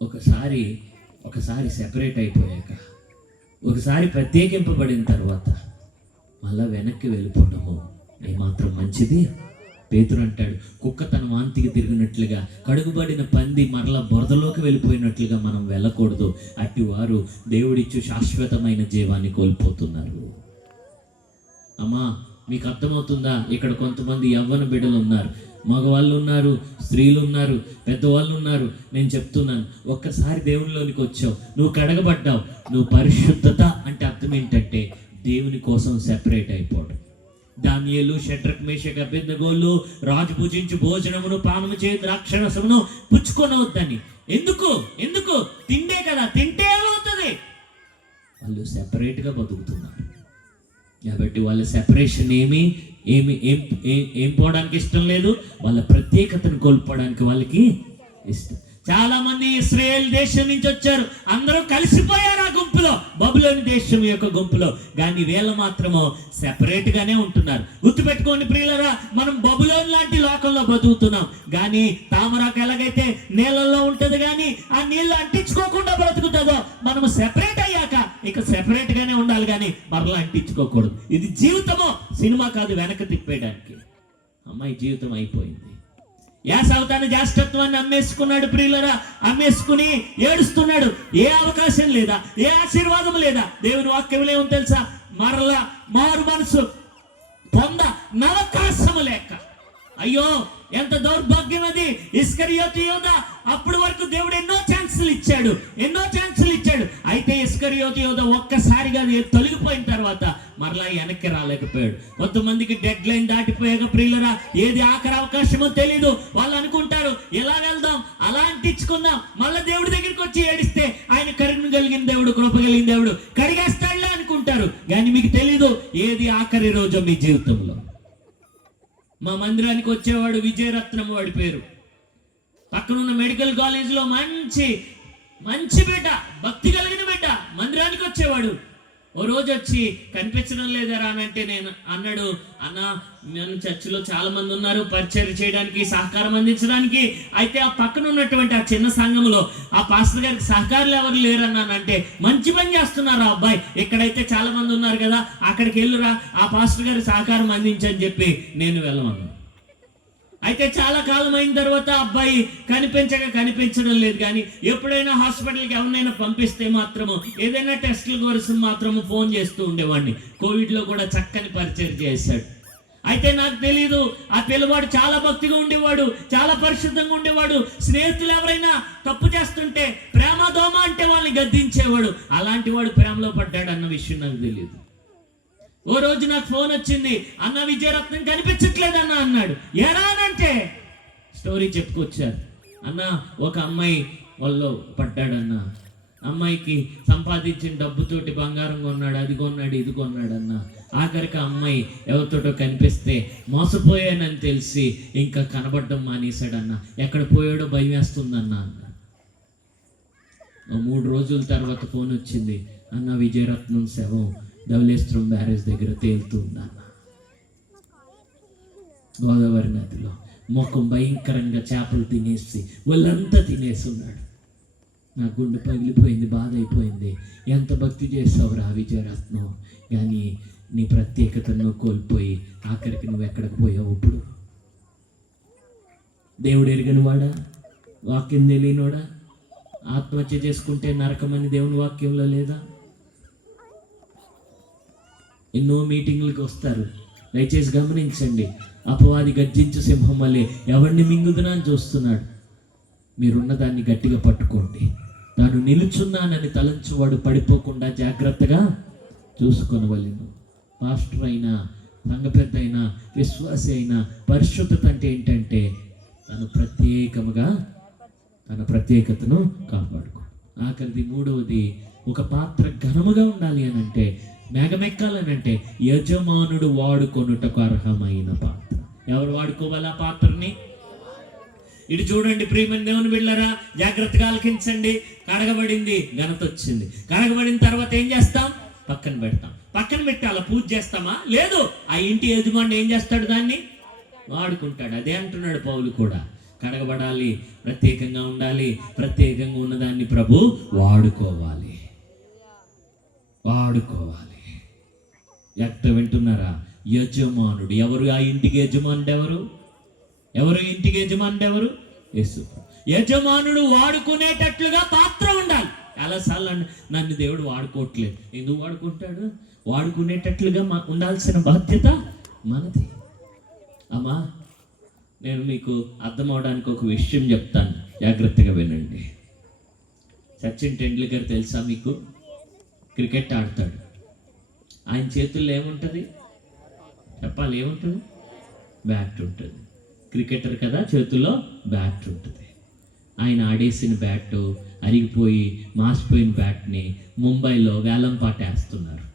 ఒకసారి సెపరేట్ అయిపోయాక, ఒకసారి ప్రత్యేకింపబడిన తర్వాత మళ్ళా వెనక్కి వెళ్ళిపోవటము ఏమాత్రం మంచిది? పేతురు అంటాడు, కుక్క తన వాంతికి తిరిగినట్లుగా, కడుగుబడిన పంది మరలా బురదలోకి వెళ్ళిపోయినట్లుగా మనం వెళ్ళకూడదు. అట్టి వారు దేవుడిచ్చు శాశ్వతమైన జీవాన్ని కోల్పోతున్నారు. అమ్మా, మీకు అర్థమవుతుందా? ఇక్కడ కొంతమంది యవ్వన బిడ్డలు ఉన్నారు, మగవాళ్ళు ఉన్నారు, స్త్రీలు ఉన్నారు, పెద్దవాళ్ళు ఉన్నారు. నేను చెప్తున్నాను, ఒక్కసారి దేవునిలోనికి వచ్చావు, నువ్వు కడగబడ్డావు, నువ్వు పరిశుద్ధత అంటే అర్థం ఏంటంటే దేవుని కోసం సెపరేట్ అయిపోవడం. దానియేలు, షడ్రక్, మేషక్, అబేద్నెగోలు రాజు భుజించు భోజనమును పానము చేయ ద్రాక్షరసమును పుచ్చుకొనవద్దని. ఎందుకు? తిండే కదా, తింటే ఏమవుతుంది? వాళ్ళు సెపరేట్గా బతుకుతున్నారు. కాబట్టి వాళ్ళ సెపరేషన్ ఏం పోవడానికి ఇష్టం లేదు, వాళ్ళ ప్రత్యేకతను కోల్పోవడానికి వాళ్ళకి ఇష్టం. చాలా మంది ఇశ్రాయేల్ దేశం నుంచి వచ్చారు, అందరూ కలిసిపోయారు ఆ గుంపులో, బబులోని దేశం యొక్క గుంపులో. కానీ వీళ్ళు మాత్రమో సెపరేట్ గానే ఉంటున్నారు. గుర్తుపెట్టుకోండి ప్రియులరా, మనం బబులోన్ లాంటి లోకంలో బతుకుతున్నాం. కానీ తామరాకు ఎలాగైతే నీళ్ళల్లో ఉంటది, కానీ ఆ నీళ్ళు అంటించుకోకుండా బ్రతుకుతుందో, మనం సెపరేట్ అయ్యాక ఇక సెపరేట్ గానే ఉండాలి, కానీ మరలా అంటించుకోకూడదు. ఇది జీవితమో, సినిమా కాదు వెనక తిప్పేయడానికి. అమ్మాయి జీవితం అయిపోయింది. యాసవతాన జ్యేష్ఠత్వాన్ని అమ్మేసుకున్నాడు ప్రియులరా, అమ్మేసుకుని ఏడుస్తున్నాడు. ఏ అవకాశం లేదా, ఏ ఆశీర్వాదం లేదా. దేవుని వాక్యం ఏమో తెలుసా? మరలా మారు మనసు పొంద నవకాశము లేక. అయ్యో, ఎంత దౌర్భాగ్యం అది. ఇస్కరియోతు యోధా, అప్పటి వరకు దేవుడు ఎన్నో ఛాన్సులు ఇచ్చాడు. అయితే ఇస్కరియోతు యోధా ఒక్కసారిగా తొలగిపోయిన తర్వాత మరలా వెనక్కి రాలేకపోయాడు. కొంతమందికి డెడ్ లైన్ దాటిపోయాక ప్రియులరా, ఏది ఆఖరి అవకాశమో తెలీదు. వాళ్ళు అనుకుంటారు, ఎలా వెళ్దాం, అలా అంటించుకుందాం, మళ్ళీ దేవుడి దగ్గరికి వచ్చి ఏడిస్తే ఆయన కరుణ కలిగిన దేవుడు, కృప కలిగిన దేవుడు కడిగేస్తాడులే అనుకుంటారు. కానీ మీకు తెలీదు ఏది ఆఖరి రోజు మీ జీవితంలో. మా మందిరానికి వచ్చేవాడు విజయరత్నం, వాడి పేరు. పక్కనున్న మెడికల్ కాలేజీలో మంచి బిడ్డ, భక్తి కలిగిన బిడ్డ, మందిరానికి వచ్చేవాడు. ఓ రోజు వచ్చి కనిపించడం లేదరా అని అంటే నేను అన్నాడు, అన్న నేను చర్చిలో చాలా మంది ఉన్నారు పరిచయం చేయడానికి, సహకారం అందించడానికి. అయితే ఆ పక్కన ఉన్నటువంటి ఆ చిన్న సంఘంలో ఆ పాస్టర్ గారికి సహకారులు ఎవరు లేరన్నానంటే, మంచి పని చేస్తున్నారు ఆ అబ్బాయి, ఇక్కడైతే చాలా మంది ఉన్నారు కదా, అక్కడికి వెళ్ళురా, ఆ పాస్టర్ గారికి సహకారం అందించని చెప్పి నేను వెళ్ళమన్నా. అయితే చాలా కాలం అయిన తర్వాత అబ్బాయి కనిపించడం లేదు. కానీ ఎప్పుడైనా హాస్పిటల్కి ఎవరినైనా పంపిస్తే మాత్రము ఏదైనా టెస్టుల కోసం మాత్రము ఫోన్ చేస్తూ ఉండేవాడిని. కోవిడ్లో కూడా చక్కని పరిచయం చేశాడు. అయితే నాకు తెలీదు, ఆ పిల్లవాడు చాలా భక్తిగా ఉండేవాడు, చాలా పరిశుద్ధంగా ఉండేవాడు. స్నేహితులు ఎవరైనా తప్పు చేస్తుంటే ప్రేమ దోమ అంటే వాళ్ళని గద్దించేవాడు. అలాంటి వాడు ప్రేమలో పడ్డాడు అన్న విషయం నాకు తెలియదు. ఓ రోజు నాకు ఫోన్ వచ్చింది, అన్న విజయరత్నం కనిపించట్లేదన్న అన్నాడు. ఎలానంటే స్టోరీ చెప్పుకొచ్చారు. అన్న ఒక అమ్మాయి వాళ్ళు పడ్డాడన్న, అమ్మాయికి సంపాదించిన డబ్బుతోటి బంగారం కొన్నాడు, అది కొన్నాడు, ఇది కొన్నాడు అన్న. ఆఖరికి అమ్మాయి ఎవరితోటో కనిపిస్తే మోసపోయానని తెలిసి ఇంకా కనబడడం మానేశాడన్న. ఎక్కడ పోయాడో భయం వేస్తుందన్న అన్న. 3 రోజుల తర్వాత ఫోన్ వచ్చింది, అన్న విజయరత్నం శవం ధవళేశ్వరం బ్యారేజ్ దగ్గర తేలుతుందన్న. గోదావరి నదిలో ముఖం భయంకరంగా చేపలు తినేసి వాళ్ళంతా తినేసి ఉన్నాడు. నా గుండె పగిలిపోయింది, బాధ అయిపోయింది. ఎంత భక్తి చేసావురా విజయరత్నం, కానీ నీ ప్రత్యేకతను కోల్పోయి ఆఖరికి నువ్వు ఎక్కడికి పోయావు? ఇప్పుడు దేవుడు ఎరగని వాడా, వాక్యం తెలియనోడా? ఆత్మహత్య చేసుకుంటే నరకమని దేవుని వాక్యంలో లేదా? ఎన్నో మీటింగ్లకు వస్తారు, దయచేసి గమనించండి. అపవాది గర్జించు సింహం వల్లే ఎవరిని మింగుదునా అని చూస్తున్నాడు. మీరున్న దాన్ని గట్టిగా పట్టుకోండి. తాను నిలుచున్నానని తలంచువాడు పడిపోకుండా జాగ్రత్తగా చూసుకొనవలెను. పాస్టర్ అయినా, సంఘ పెద్ద అయినా, విశ్వాసి అయినా, పరిశుద్ధత అంటే ఏంటంటే తను ప్రత్యేకముగా తన ప్రత్యేకతను కాపాడుకో. ఆఖరిది 3వది, ఒక పాత్ర ఘనముగా ఉండాలి అని అంటే, మేఘమెక్కాలనంటే యజమానుడు వాడుకొనుటకు అర్హమైన పాత్ర. ఎవరు వాడుకోవాలి ఆ పాత్రని? ఇటు చూడండి ప్రియమైన దేవుని బిడ్డలారా, జాగ్రత్తగా ఆలకించండి. కడగబడింది, ఘనత వచ్చింది. కడగబడిన తర్వాత ఏం చేస్తాం? పక్కన పెడతాం. పక్కన పెట్టి అలా పూజ చేస్తామా? లేదు. ఆ ఇంటి యజమాని ఏం చేస్తాడు? దాన్ని వాడుకుంటాడు. అదే అంటున్నాడు పౌలు కూడా, కడగబడాలి, ప్రత్యేకంగా ఉండాలి. ప్రత్యేకంగా ఉన్నదాన్ని ప్రభు వాడుకోవాలి. ఎక్కడ వింటున్నారా? యజమానుడు ఎవరు? ఆ ఇంటికి యజమానుడు ఎవరు? ఇంటికి యజమానుడు ఎవరు? యేసు. యజమానుడు వాడుకునేటట్లుగా పాత్ర ఉండాలి. చాలాసార్లు నన్ను దేవుడు వాడుకోవట్లేదు. ఎందుకు వాడుకుంటాడు? వాడుకునేటట్లుగా ఉండాల్సిన బాధ్యత మనది. అమ్మా, నేను మీకు అర్థం అవడానికి ఒక విషయం చెప్తాను, జాగ్రత్తగా వినండి. సచిన్ టెండూల్కర్ తెలుసా మీకు? క్రికెట్ ఆడతాడు. ఆయన చేతుల్లో ఏముంటుంది చెప్పాలి? ఏముంటుంది? బ్యాట్ ఉంటుంది. క్రికెటర్ కదా, చేతుల్లో బ్యాట్ ఉంటుంది. ఆయన ఆడేసిన బ్యాట్ అరిగిపోయి మాసిపోయిన బ్యాట్ని ముంబైలో వేలం పాట వేస్తున్నారు.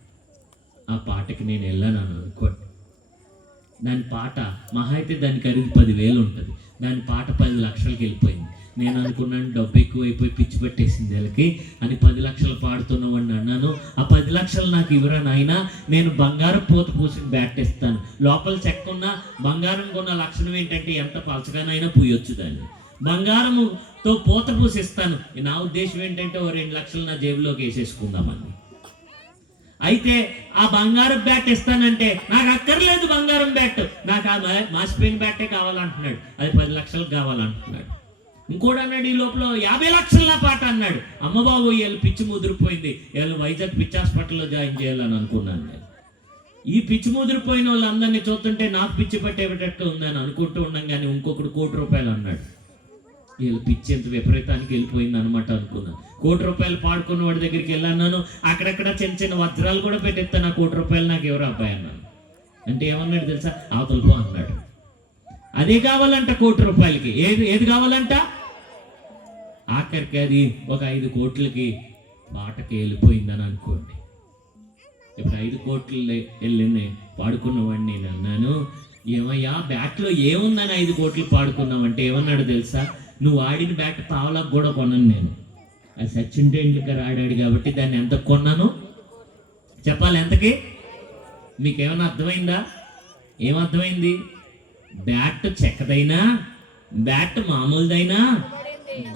ఆ పాటకి నేను వెళ్ళాను అనుకోండి. దాని పాట మహా అయితే దాని ఖరీదు 10,000 ఉంటుంది. దాని పాట 10 లక్షలకి వెళ్ళిపోయింది. నేను అనుకున్నాను డబ్బు ఎక్కువైపోయి పిచ్చి పెట్టేసింది వీళ్ళకి అని 10 లక్షలు పాడుతున్నవాడిని అన్నాను. ఆ 10 లక్షలు నాకు ఇవ్వరా నాయనా, నేను బంగారం పూత పూసిన బ్యాట్ ఇస్తాను. లోపల చెక్క ఉన్న బంగారం కొన్న లక్షణం ఏంటంటే ఎంత పలచగానైనా పూయొచ్చు దాన్ని. బంగారముతో పూత పూసిస్తాను. నా ఉద్దేశం ఏంటంటే ఓ 2 లక్షలు నా జేబులోకి వేసేసుకుందామని. అయితే ఆ బంగారం బ్యాట్ ఇస్తానంటే నాకు అక్కర్లేదు బంగారం బ్యాట్, నాకు ఆ మాసిపోయిన బ్యాటే కావాలంటున్నాడు. అది 10 లక్షలకు కావాలంటున్నాడు. ఇంకోటి అన్నాడు, ఈ లోపల 50 లక్షల పాట అన్నాడు. అమ్మబాబు వీళ్ళు పిచ్చి ముదిరిపోయింది, వీళ్ళు వైజాగ్ పిచ్చి హాస్పిటల్లో జాయిన్ చేయాలని అనుకున్నాను నేను. ఈ పిచ్చి ముదిరిపోయిన వాళ్ళందరినీ చూస్తుంటే నాకు పిచ్చి పట్టేటట్టు ఉందని అనుకుంటూ ఉన్నాం. కానీ ఇంకొకడు ₹1,00,00,000 అన్నాడు. వీళ్ళు పిచ్చి ఎంత విపరీతానికి వెళ్ళిపోయింది అనమాట అనుకున్నాను. ₹1,00,00,000 పాడుకున్న వాడి దగ్గరికి వెళ్ళాను. అక్కడక్కడ చిన్న చిన్న వజ్రాలు కూడా పెట్టిస్తాను. ఆ ₹1,00,00,000 నాకు ఎవరు అబ్బాయి అన్నాను. అంటే ఏమన్నాడు తెలుసా? అవతలపో అన్నాడు. అదే కావాలంట ₹1,00,00,000కి. ఏది కావాలంట? ఆఖరికి అది ఒక 5 కోట్లకి పాటకి వెళ్ళిపోయిందని అనుకోండి. ఇప్పుడు 5 కోట్లు వెళ్ళింది పాడుకున్నవాడిని నేను అన్నాను, ఏమయ్యా బ్యాట్లో ఏముందని 5 కోట్లు పాడుకున్నావంటే ఏమన్నాడు తెలుసా? నువ్వు ఆడిన బ్యాట్ పావలకు కూడా కొన్నాను నేను. అది సచిన్ టెండూల్కర్ ఆడాడు కాబట్టి దాన్ని ఎంత కొన్నాను చెప్పాలి? ఎంతకి? మీకేమన్నా అర్థమైందా? ఏమర్థమైంది? బ్యాట్ చెక్కదైనా, బ్యాట్ మామూలుదైనా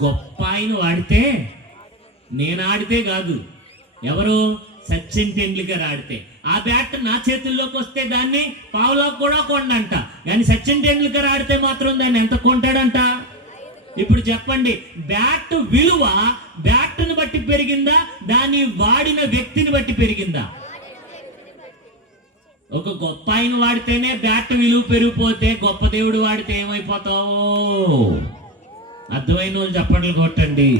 గొప్ప ఆయన వాడితే, నేను ఆడితే కాదు, ఎవరు? సచిన్ టెండూల్కర్ ఆడితే. ఆ బ్యాట్ నా చేతుల్లోకి వస్తే దాన్ని పావులకు కూడా కొండంట. కానీ సచిన్ టెండూల్కర్ ఆడితే మాత్రం దాన్ని ఎంత కొంటాడంట? ఇప్పుడు చెప్పండి, బ్యాట్ విలువ బ్యాట్ను బట్టి పెరిగిందా, దాన్ని వాడిన వ్యక్తిని బట్టి పెరిగిందా? ఒక గొప్ప ఆయన వాడితేనే బ్యాట్ విలువ పెరిగిపోతే గొప్ప దేవుడు వాడితే ఏమైపోతావో అర్థమైన వాళ్ళు చప్పట్లు కొట్టండి.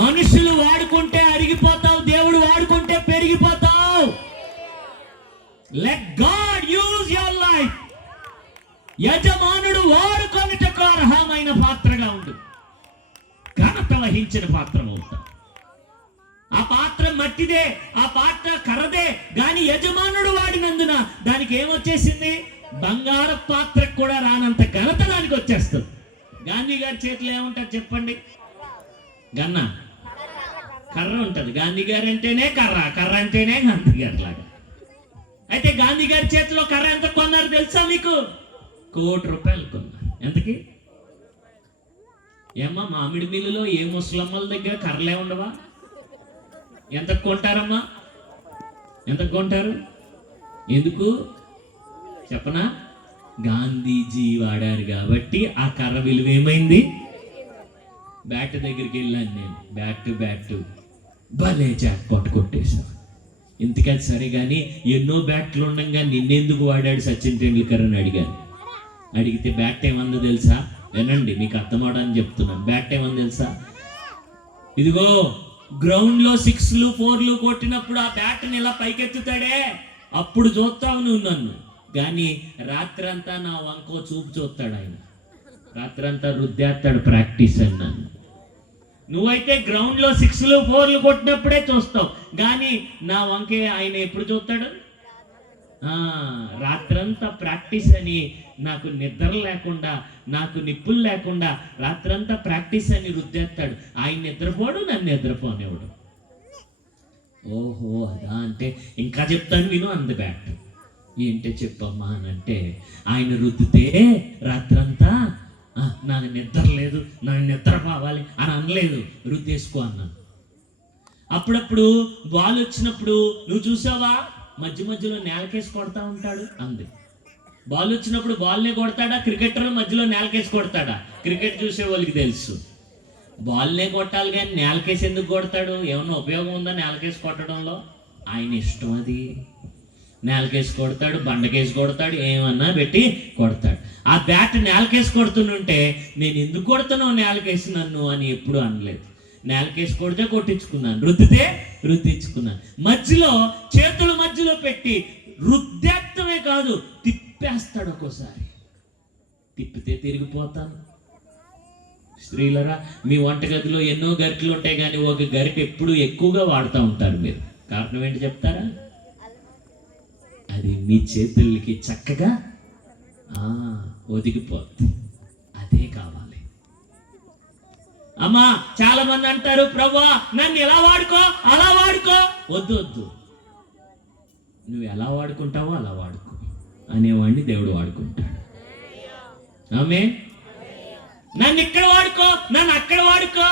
మనుషులు వాడుకుంటే అరిగిపోతావు, దేవుడు వాడుకుంటే పెరిగిపోతావు. Let God use your life. యజమానుడు వాడుకొనుటకు అర్హమైన పాత్రగా ఉండు, ఘనత వహించిన పాత్ర అవుతావు. ఆ పాత్ర మట్టిదే, ఆ పాత్ర కర్రదే, గాని యజమానుడు వాడినందున దానికి ఏమొచ్చేసింది? బంగారు పాత్రకు కూడా రానంత ఘనత దానికి వచ్చేస్తుంది. గాంధీ గారి చేతిలో ఏముంటుంది చెప్పండి? గన్న కర్ర ఉంటుంది. గాంధీ గారు అంటేనే కర్ర, కర్ర అంటేనే గాంధీ గారి లాగా. అయితే గాంధీ గారి చేతిలో కర్ర ఎంత కొన్నారు తెలుసా మీకు? ₹1,00,00,000 కొన్నారు. ఎంతకి? ఏమ్మా, మామిడి మిల్లులో ఏ ముసలమ్మల దగ్గర కర్రలే ఉండవా? ఎంత కొంటారమ్మా? ఎంత కొంటారు? ఎందుకు చెప్పనా? గాంధీజీ వాడారు కాబట్టి ఆ కర్ర విలువ ఏమైంది? బ్యాట్ దగ్గరికి వెళ్ళాను నేను, బ్యాట్ భలే జాక్పాట్ కొట్టేశాను. ఇంతకది సరే కానీ ఎన్నో బ్యాట్లు ఉండగా నిన్నెందుకు వాడాడు సచిన్ టెండూల్కర్ అని అడిగాను. అడిగితే బ్యాట్ ఏమందో తెలుసా? వినండి, మీకు అర్థమవడానికి చెప్తున్నాను. బ్యాట్ ఏమందో తెలుసా? ఇదిగో గ్రౌండ్ లో 6లు 4లు కొట్టినప్పుడు ఆ బ్యాట్ని ఇలా పైకెత్తుతాడే, అప్పుడు చూస్తావు నువ్వు నన్ను. కానీ రాత్రంతా నా వంకో చూపు చూస్తాడు ఆయన. రాత్రంతా రుద్దేస్తాడు ప్రాక్టీస్ అని నన్ను. నువ్వైతే గ్రౌండ్ లో 6లు 4లు కొట్టినప్పుడే చూస్తావు, కానీ నా వంకే ఆయన ఎప్పుడు చూస్తాడు? రాత్రంతా ప్రాక్టీస్ అని, నాకు నిద్ర లేకుండా, నాకు నిప్పులు లేకుండా రాత్రంతా ప్రాక్టీస్ అని రుద్దేస్తాడు. ఆయన నిద్రపోడు, నన్ను నిద్రపోనేవాడు. ఓహో అదా అంటే ఇంకా చెప్తాను విను అంది బ్యాట్. ఏంటో చెప్పమ్మా అని అంటే, ఆయన రుద్దితే రాత్రంతా నాకు నిద్ర లేదు, నాకు నిద్ర కావాలి అని అనలేదు, రుద్దేసుకో అన్నాను. అప్పుడప్పుడు బాల్ వచ్చినప్పుడు నువ్వు చూసావా, మధ్య మధ్యలో నేలకేసి కొడతా ఉంటాడు అంది. బాల్ వచ్చినప్పుడు బాల్నే కొడతాడా? క్రికెటర్ మధ్యలో నేలకేసి కొడతాడా? క్రికెట్ చూసే వాళ్ళకి తెలుసు. బాల్నే కొట్టాలి కానీ నేలకేసి ఎందుకు కొడతాడు? ఏమన్నా ఉపయోగం ఉందా నేలకేసి కొట్టడంలో? ఆయన ఇష్టం అది. నేలకేసి కొడతాడు, బండకేసి కొడతాడు, ఏమన్నా పెట్టి కొడతాడు. ఆ బ్యాట్ నేలకేసి కొడుతుంటే నేను ఎందుకు కొడుతున్నావు నేలకేసి నన్ను అని ఎప్పుడు అనలేదు. నేలకేసి కొడితే కొట్టించుకున్నాను, రుద్దితే రుద్దించుకున్నాను. మధ్యలో చేతుల మధ్యలో పెట్టి రుద్దేత్తమే కాదు, తిప్పేస్తాడు. ఒక్కోసారి తిప్పితే తిరిగిపోతాను. స్త్రీలరా, మీ వంటగదిలో ఎన్నో గరిటెలు ఉంటాయి, కానీ ఒక గరిటె ఎప్పుడు ఎక్కువగా వాడుతూ ఉంటారు మీరు. కారణం ఏంటి చెప్తారా? అది మీ చేతులకి చక్కగా ఒదిగిపోద్ది. అదే కావాలి. అమ్మా, చాలా మంది అంటారు, ప్రభువా నన్ను ఎలా వాడుకో అలా వాడుకో. వద్దు, నువ్వు ఎలా వాడుకుంటావో అలా వాడుకో అనేవాడిని దేవుడు వాడుకుంటాడు. ఆమె నన్ను ఇక్కడ వాడుకో, నన్ను అక్కడ వాడుకో.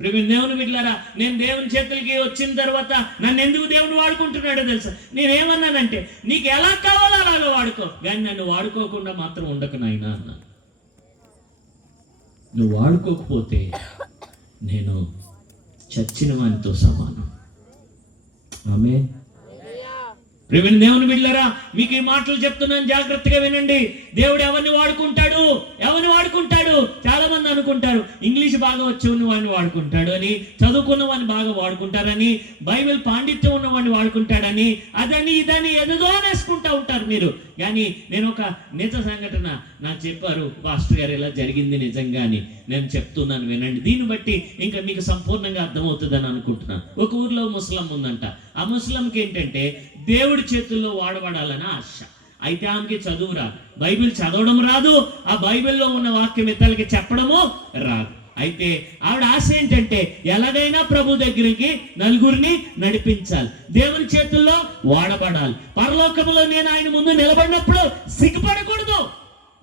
దేవుని బిడ్డలారా, నేను దేవుని చేతులకి వచ్చిన తర్వాత నన్ను ఎందుకు దేవుడు వాడుకుంటున్నాడో తెలుసా? నేనేమన్నానంటే, నీకు ఎలా కావాలో అలాగో వాడుకో, కానీ నన్ను వాడుకోకుండా మాత్రం ఉండకు నాయనా అన్నాను. నువ్వు వాడుకోకపోతే నేను చచ్చిన వానితో సమానం. ఆమె దేవుని బిడ్డలారా, మీకు ఈ మాటలు చెప్తున్నాను, జాగ్రత్తగా వినండి. దేవుడు ఎవరిని వాడుకుంటాడు? చాలా మంది అనుకుంటారు ఇంగ్లీష్ బాగా వచ్చి ఉన్న వాడిని వాడుకుంటాడు అని, చదువుకున్న వాడిని బాగా వాడుకుంటారని, బైబిల్ పాండిత్యం ఉన్న వాడిని వాడుకుంటాడని, అదని ఇదని ఏదో వేసుకుంటా ఉంటారు మీరు. కానీ నేను ఒక నిజ సంఘటన నాకు చెప్పారు, పాస్టర్ గారు ఇలా జరిగింది నిజంగా అని నేను చెప్తున్నాను వినండి. దీన్ని బట్టి ఇంకా మీకు సంపూర్ణంగా అర్థమవుతుందని అనుకుంటున్నాను. ఒక ఊర్లో ముసలం ఉందంట. ఆ ముసలంకి ఏంటంటే దేవుడి చేతుల్లో వాడబడాలని ఆశ. అయితే ఆమెకి చదువు రాదు, బైబిల్ చదవడం రాదు, ఆ బైబిల్లో ఉన్న వాక్యం ఇతరులకి చెప్పడము రాదు. అయితే ఆవిడ ఆశ ఏంటంటే ఎలాగైనా ప్రభు దగ్గరికి నలుగురిని నడిపించాలి, దేవుని చేతుల్లో వాడబడాలి. పరలోకంలో నేను ఆయన ముందు నిలబడినప్పుడు సిగ్గుపడకూడదు,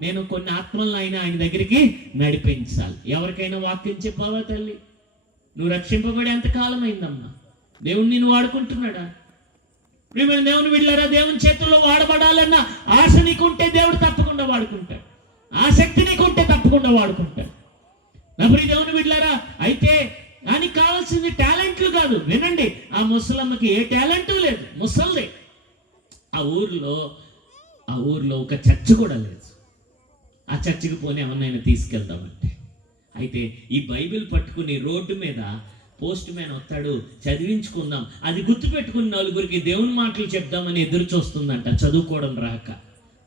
నేను కొన్ని ఆత్మలను ఆయన దగ్గరికి నడిపించాలి. ఎవరికైనా వాక్యం చెప్పావా తల్లి? నువ్వు రక్షింపబడి ఎంతకాలం అయిందమ్మా? దేవుడు నిన్ను వాడుకుంటున్నాడా? ప్రియమైన దేవుని బిడ్డలారా, దేవుని చేతుల్లో వాడబడాలన్న ఆశ నీకుంటే దేవుడు తప్పకుండా వాడుకుంటాడు. ఆసక్తి నీకుంటే తప్పకుండా వాడుకుంటాడు. నా ప్రియ దేవుని బిడ్డలారా, అయితే దానికి కావాల్సింది టాలెంట్లు కాదు. వినండి, ఆ ముసలమ్మకి ఏ టాలెంట్ లేదు, ముసల్ది. ఆ ఊర్లో ఒక చర్చ్ కూడా లేదు. ఆ చర్చికి పోనీ ఎవరినైనా తీసుకెళ్తామంటే, అయితే ఈ బైబిల్ పట్టుకుని రోడ్డు మీద పోస్ట్ మ్యాన్ వస్తాడు, చదివించుకుందాం, అది గుర్తుపెట్టుకుని నలుగురికి దేవుని మాటలు చెప్దామని ఎదురు చూస్తుందంట, చదువుకోవడం రాక.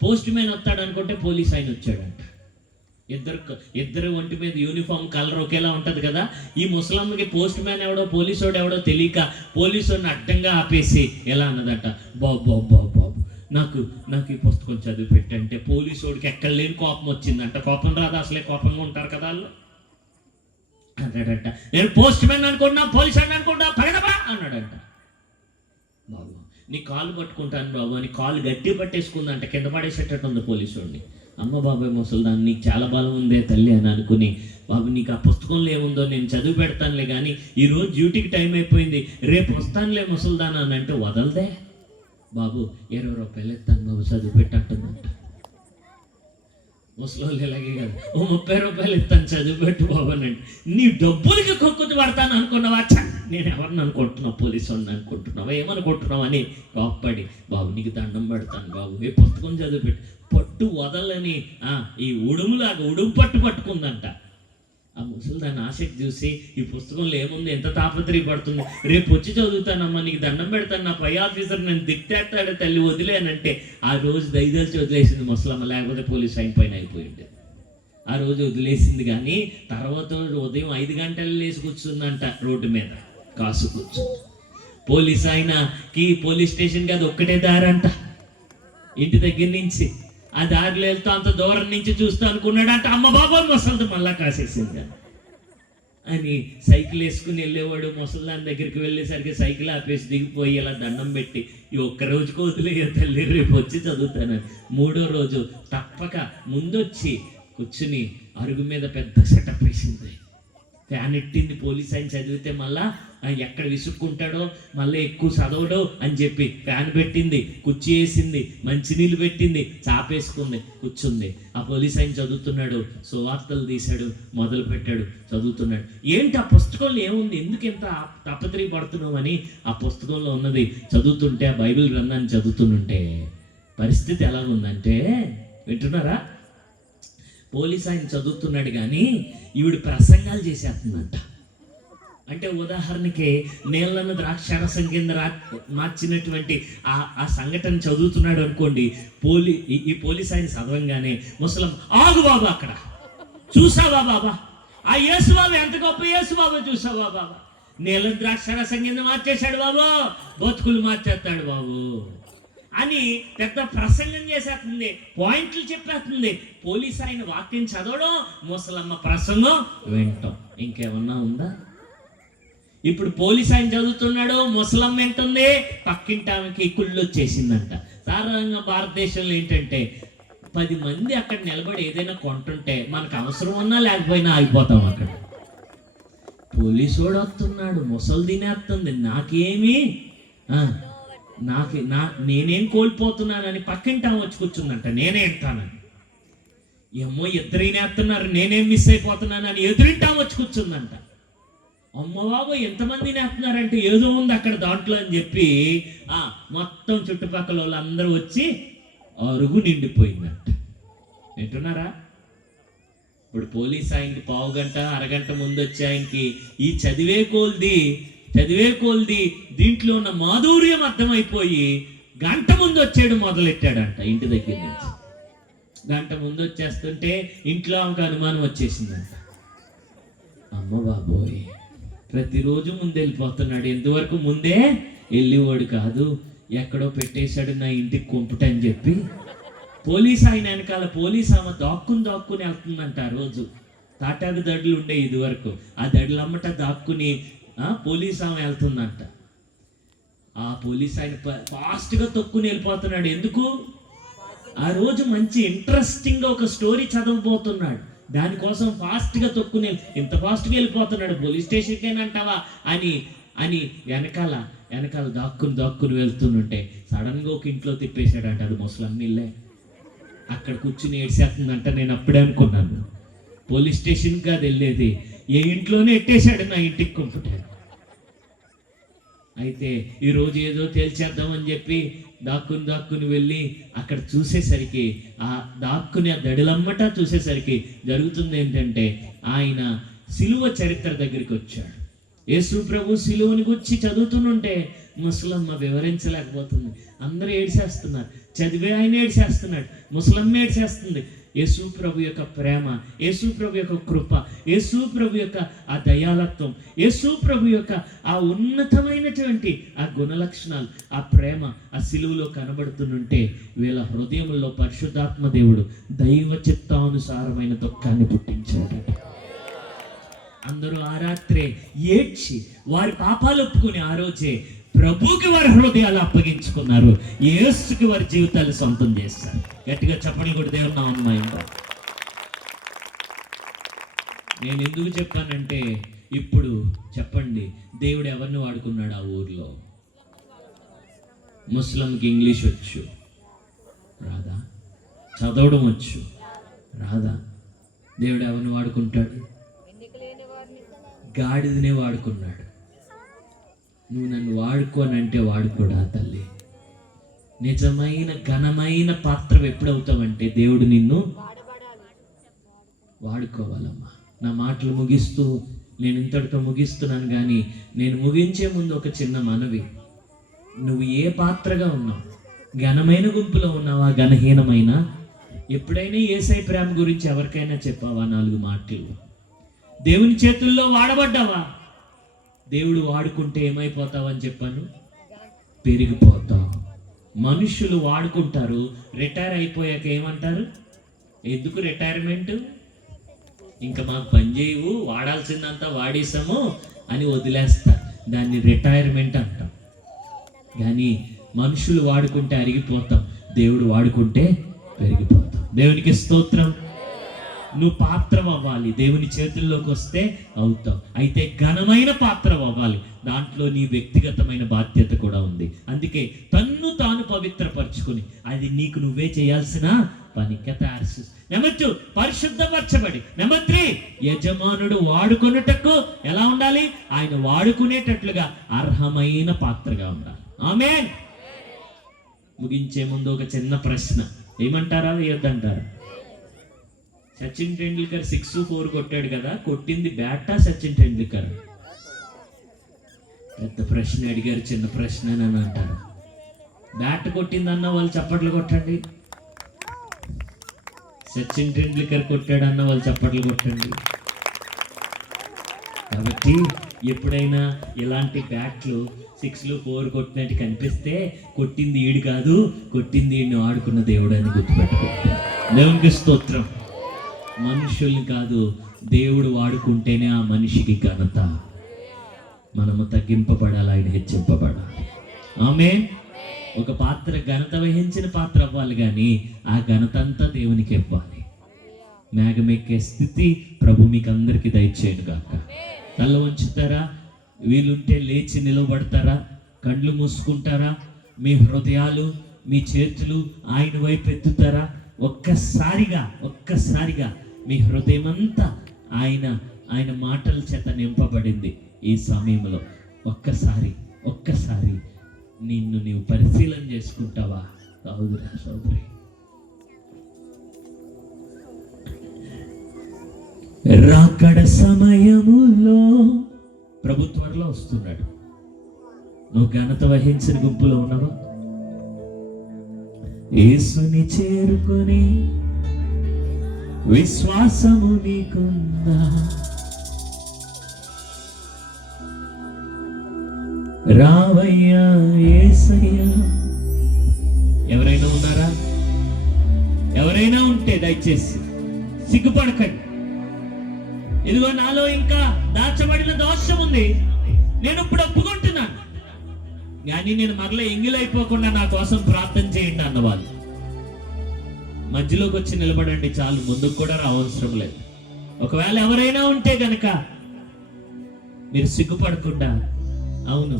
పోస్ట్ మ్యాన్ వస్తాడు అనుకుంటే పోలీస్ ఆయన వచ్చాడంట. ఇద్దరు ఒంటి మీద యూనిఫామ్ కలర్ ఒకేలా ఉంటుంది కదా. ఈ ముసలమ్మకి పోస్ట్ మ్యాన్ ఎవడో పోలీసోడు ఎవడో తెలియక పోలీసుని అడ్డంగా ఆపేసి ఎలా అన్నదట, బాబు నాకు ఈ పుస్తకం చదివి పెట్టంటే పోలీసోడికి ఎక్కడ లేని కోపం వచ్చిందంట. కోపం రాదు, అసలే కోపంగా ఉంటారు కదా వాళ్ళు. అన్నాడంట, నేను పోస్ట్ మ్యాన్ అనుకున్నా, పోలీస్ అని అనుకున్నా, పడదబా అన్నాడంట. బాబు నీ కాలు పట్టుకుంటాను బాబు అని కాలు గట్టి పట్టేసుకుందంట, కింద పడేసేటట్టు ఉంది పోలీసుడిని. అమ్మ బాబాయ్ ముసలిదాన్ని, నీకు చాలా బలం ఉందే తల్లి అని అనుకుని, బాబు నీకు ఆ పుస్తకంలో ఏముందో నేను చదివి పెడతానులే, కానీ ఈరోజు డ్యూటీకి టైం అయిపోయింది, రేపు వస్తానులే ముసలిదాన్ని అని అంటే వదలదే. బాబు 20 రూపాయలు ఎత్తాను బాబు, చదివి పెట్టంటుందంట. ముసలోళ్ళు ఇలాగే కాదు, 30 రూపాయలు ఇస్తాను చదివి పెట్టు బాబు అని అంటే, నీ డబ్బులకి కొక్కుతు పడతాను అనుకున్నావా? నేను ఎవరిని అనుకుంటున్నావు, పోలీసు వాడిని అనుకుంటున్నావా, ఏమనుకుంటున్నావు అని కోప్పడి, బాబు నీకు దండం పెడతాను బాబు, ఏ పుస్తకం చదివి పెట్టు, పట్టు వదలని ఈ ఉడుము పట్టుకుందంట. ఆ ముసలి దాన్ని ఆసక్తి చూసి, ఈ పుస్తకంలో ఏముంది, ఎంత తాపత్రయపడుతుంది, రేపు వచ్చి చదువుతానమ్మా, నీకు దండం పెడతాను, నా పై ఆఫీసర్ నేను తిట్టేస్తాడు తల్లి వదిలేనంటే ఆ రోజు దయదలిచి వదిలేసింది ముసలమ్మ, లేకపోతే పోలీస్ ఆయన పైన అయిపోయింది. ఆ రోజు వదిలేసింది. కానీ తర్వాత ఉదయం 5 గంటలు లేచి కూర్చుందంట రోడ్డు మీద, కాసు కూర్చుంది. పోలీస్ ఆయనకి పోలీస్ స్టేషన్కి అది ఒక్కటే దారంట, ఇంటి దగ్గర నుంచి. ఆ దారిలో వెళ్తూ అంత దూరం నుంచి చూస్తూ అనుకున్నాడంట, అమ్మ బాబా ముసలిది మళ్ళా కాసేసింది అని సైకిల్ వేసుకుని వెళ్ళేవాడు. ముసలిదాని దగ్గరికి వెళ్ళేసరికి సైకిల్ ఆపేసి దిగిపోయి ఇలా దండం పెట్టి, ఈ ఒక్కరోజుకు వదిలేయ తల్లి, రేపు వచ్చి చదువుతానని. 3వ రోజు తప్పక ముందొచ్చి కూర్చుని అరుగు మీద పెద్ద సెటప్ వేసింది, ఫ్యాన్ ఎట్టింది. పోలీస్ ఆయన చదివితే మళ్ళా ఎక్కడ విసుక్కుంటాడో, మళ్ళీ ఎక్కువ చదవడో అని చెప్పి ఫ్యాన్ పెట్టింది, కుర్చీ వేసింది, మంచినీళ్ళు పెట్టింది, చాపేసుకుంది, కూర్చుంది. ఆ పోలీస్ ఆయన చదువుతున్నాడు, సువార్తలు తీశాడు, మొదలు పెట్టాడు, చదువుతున్నాడు. ఏంటి ఆ పుస్తకంలో ఏముంది, ఎందుకు ఎంత తప్పత్రయపడుతున్నావు అని ఆ పుస్తకంలో ఉన్నది చదువుతుంటే, ఆ బైబిల్ గ్రంథాన్ని చదువుతుంటే పరిస్థితి ఎలా ఉందంటే, వింటున్నారా? పోలీస్ ఆయన చదువుతున్నాడు కానీ ఈవిడ ప్రసంగాలు చేసేస్తుందంట. అంటే ఉదాహరణకి నీళ్లను ద్రాక్షారసం కింద మార్చినటువంటి ఆ సంఘటన చదువుతున్నాడు అనుకోండి. ఈ పోలీస్ ఆయన చదవంగానే ముసలం, ఆగు బాబు, అక్కడ చూసావా బాబా, ఆ యేసు బాబు ఎంత గొప్ప యేసు బాబు, చూసావా బాబా, నీళ్ళ ద్రాక్షారసం కింద మార్చేశాడు బాబు, బతుకులు మార్చేస్తాడు బాబు అని పెద్ద ప్రసంగం చేసేస్తుంది, పాయింట్లు చెప్పేస్తుంది. పోలీస్ ఆయన వాక్యం చదవడం, ముసలమ్మ ప్రసంగం వింటాం. ఇంకేమన్నా ఉందా? ఇప్పుడు పోలీస్ ఆయన చదువుతున్నాడు, ముసలమ్మ ఏంటుంది, పక్కింటి ఆమెకి కుళ్ళు వచ్చేసిందంట. సాధారణంగా భారతదేశంలో ఏంటంటే 10 మంది అక్కడ నిలబడి ఏదైనా కొంటుంటే మనకు అవసరం ఉన్నా లేకపోయినా ఆగిపోతాం అక్కడ. పోలీసు వాడు వస్తున్నాడు, ముసలి తినేస్తుంది, నాకేమి నేనేం కోల్పోతున్నానని పక్కింటి ఆమె వచ్చి కూర్చుందంట, నేనే ఎంటానని. ఏమో ఇద్దరు తినేస్తున్నారు, నేనేం మిస్ అయిపోతున్నానని ఎదురింటి ఆమె వచ్చి కూర్చుందంట. అమ్మ బాబు ఎంతమంది నేస్తున్నారంటే ఏదో ఉంది అక్కడ దాంట్లో అని చెప్పి మొత్తం చుట్టుపక్కల వాళ్ళందరూ వచ్చి అరుగు నిండిపోయిందంట. వింటున్నారా? ఇప్పుడు పోలీస్ ఆయనకి 1/2 గంట అరగంట ముందు వచ్చి ఆయనకి ఈ చదివే కొల్ది దీంట్లో ఉన్న మాధుర్యం అర్థమైపోయి గంట ముందు వచ్చాడు, మొదలెట్టాడంట ఇంటి దగ్గర నుంచి. గంట ముందు వచ్చేస్తుంటే ఇంట్లో ఆమెకు అనుమానం వచ్చేసిందంట. అమ్మ బాబోయ్, ప్రతిరోజు ముందు వెళ్ళిపోతున్నాడు, ఎంతవరకు ముందే వెళ్ళేవాడు కాదు, ఎక్కడో పెట్టేశాడు నా ఇంటికి కుంపుటని చెప్పి పోలీస్ ఆయన వెనకాల పోలీస్ ఆమె దాక్కుని వెళ్తుందంట. ఆ రోజు తాటాకు దడులు ఉండే ఇది వరకు, ఆ దడులు అమ్మట దాక్కుని పోలీస్ ఆమె వెళ్తుందంట. ఆ పోలీస్ ఆయన ఫాస్ట్గా తొక్కుని వెళ్ళిపోతున్నాడు. ఎందుకు? ఆ రోజు మంచి ఇంట్రెస్టింగ్గా ఒక స్టోరీ చదవబోతున్నాడు, దానికోసం ఫాస్ట్గా తొక్కుని ఇంత ఫాస్ట్గా వెళ్ళిపోతున్నాడు. పోలీస్ స్టేషన్కేనంటావా అని వెనకాల వెనకాల దాక్కుని వెళ్తుంటే సడన్గా ఒక ఇంట్లో తిప్పేశాడంట. అది ముసలమ్మ ఇల్లే. అక్కడ కూర్చుని ఏడ్చేస్తుందంట. నేను అప్పుడే అనుకున్నాను పోలీస్ స్టేషన్ కాదు వెళ్ళేది, ఏ ఇంట్లోనే ఎట్టేశాడు నా ఇంటికి కంప్యూటర్. అయితే ఈరోజు ఏదో తేల్చేద్దామని చెప్పి దాక్కుని వెళ్ళి అక్కడ చూసేసరికి ఆ దడిలమ్మట చూసేసరికి జరుగుతుంది ఏంటంటే, ఆయన సిలువ చరిత్ర దగ్గరికి వచ్చాడు. యేసు ప్రభు సిలువని గురించి చదువుతుంటే ముసలమ్మ వివరించలేకపోతుంది. అందరూ ఏడ్చేస్తున్నారు. చదివే ఆయన ఏడ్చేస్తున్నాడు, ముసలమ్మ ఏడ్చేస్తుంది. యేసు ప్రభు యొక్క ప్రేమ, యేసు ప్రభు యొక్క కృప, యేసు ప్రభు యొక్క ఆ దయాలత్వం, యేసు ప్రభు యొక్క ఆ ఉన్నతమైనటువంటి ఆ గుణలక్షణాలు, ఆ ప్రేమ ఆ సిలువలో కనబడుతుంటే వీళ్ళ హృదయంలో పరిశుద్ధాత్మ దేవుడు దైవ చిత్తానుసారమైన దుఃఖాన్ని పుట్టించాడు. అందరూ ఆ రాత్రే ఏడ్చి వారి పాపాలు ఒప్పుకుని ఆ రోజే ప్రభుకి వారి హృదయాలు అప్పగించుకున్నారు. యేసుకి వారి జీవితాలు సొంతం చేస్తారు. గట్టిగా చెప్పని కూడా దేవుడు నామమయంగా. నేను ఎందుకు చెప్పానంటే, ఇప్పుడు చెప్పండి, దేవుడు ఎవరిని వాడుకున్నాడు ఆ ఊర్లో? ముస్లింకి ఇంగ్లీష్ వచ్చు రాదా? చదవడం వచ్చు రాదా? దేవుడు ఎవరిని వాడుకుంటాడు? గాడిదనే వాడుకున్నాడు. నువ్వు నన్ను వాడుకోనంటే వాడుకోడా తల్లి? నిజమైన ఘనమైన పాత్ర ఎప్పుడవుతావంటే దేవుడు నిన్ను వాడుకోవాలమ్మా. నా మాటలు ముగిస్తూ నేను ఇంతటితో ముగిస్తున్నాను, కానీ నేను ముగించే ముందు ఒక చిన్న మనవి. నువ్వు ఏ పాత్రగా ఉన్నావు? ఘనమైన గుంపులో ఉన్నావా, ఘనహీనమైన? ఎప్పుడైనా యేసయ్య ప్రేమ గురించి ఎవరికైనా చెప్పావా 4 మాటలు? దేవుని చేతుల్లో వాడబడ్డావా? దేవుడు వాడుకుంటే ఏమైపోతావని చెప్పాను? పెరిగిపోతావు. మనుషులు వాడుకుంటారు, రిటైర్ అయిపోయాక ఏమంటారు? ఎందుకు రిటైర్మెంట్, ఇంకా మాకు పని చేయవు, వాడాల్సిందంతా వాడేసాము అని వదిలేస్తారు. దాన్ని రిటైర్మెంట్ అంటాం. కానీ మనుషులు వాడుకుంటే అరిగిపోతాం, దేవుడు వాడుకుంటే పెరిగిపోతాం. దేవునికి స్తోత్రం. నువ్వు పాత్ర అవ్వాలి, దేవుని చేతుల్లోకి వస్తే అవుతావు. అయితే ఘనమైన పాత్ర అవ్వాలి, దాంట్లో నీ వ్యక్తిగతమైన బాధ్యత కూడా ఉంది. అందుకే తన్ను తాను పవిత్రపరచుకుని అది నీకు నువ్వే చేయాల్సిన పని. నెంబర్ 2, పరిశుద్ధపరచబడి. నెంబర్ 3, యజమానుడు వాడుకునేటకు ఎలా ఉండాలి? ఆయన వాడుకునేటట్లుగా అర్హమైన పాత్రగా ఉండాలి. ఆమేన్. ముగించే ముందు ఒక చిన్న ప్రశ్న. ఏమంటారా, వేయొద్దంటారా? సచిన్ టెండూల్కర్ 6-4 కొట్టాడు కదా, కొట్టింది బ్యాటా సచిన్ టెండూల్కర్? పెద్ద ప్రశ్న అడిగారు, చిన్న ప్రశ్న అని అంటారు. బ్యాట్ కొట్టిందన్న వాళ్ళు చప్పట్లు కొట్టండి. సచిన్ టెండూల్కర్ కొట్టాడన్న వాళ్ళు చప్పట్లు కొట్టండి. కాబట్టి ఎప్పుడైనా ఇలాంటి బ్యాట్లు 6-4 కొట్టినట్టు కనిపిస్తే కొట్టింది ఈడు కాదు, కొట్టింది ఈడిని ఆడుకున్న దేవుడు అని గుర్తుపెట్టుకో. దేవునికి స్తోత్రం. మనుషుల్ని కాదు, దేవుడు వాడుకుంటేనే ఆ మనిషికి ఘనత. మనము తగ్గింపబడాలి, ఆయన హెచ్చింపబడాలి. ఆమేన్. ఒక పాత్ర ఘనత వహించిన పాత్ర అవ్వాలి, కానీ ఆ ఘనత అంతా దేవునికి ఇవ్వాలి. మేఘమెక్కే స్థితి ప్రభు మీకు అందరికీ దయచేయను గాక. తల వంచుతారా? వీలుంటే లేచి నిలబడతారా? కళ్ళు మూసుకుంటారా? మీ హృదయాలు, మీ చేతులు ఆయన వైపు ఎత్తుతారా? ఒక్కసారిగా మీ హృదయం అంతా ఆయన మాటల చేత నింపబడింది. ఈ సమయంలో ఒక్కసారి నిన్ను నీవు పరిశీలన చేసుకుంటావా? సోదరా, సోదరి, రాకడ సమయములో ప్రభు త్వరలో వస్తున్నాడు. నువ్వు ఘనత వహించిన గుంపులో ఉన్నావా? యేసుని చేరుకొని విశ్వాసము నీకుందా? రావయ్యా యేసయ్యా. ఎవరైనా ఉన్నారా? ఎవరైనా ఉంటే దయచేసి సిగ్గుపడకండి. ఇదిగో నాలో ఇంకా దాచబడిన దోషం ఉంది, నేను ఇప్పుడు ఒప్పుకుంటున్నాను, కానీ నేను మరలా ఎంగిలైపోకుండా నా కోసం ప్రార్థన చేయండి అన్నవాళ్ళు మధ్యలోకి వచ్చి నిలబడండి చాలు, ముందుకు కూడా రావసరం లేదు. ఒకవేళ ఎవరైనా ఉంటే గనక మీరు సిగ్గుపడకుండా, అవును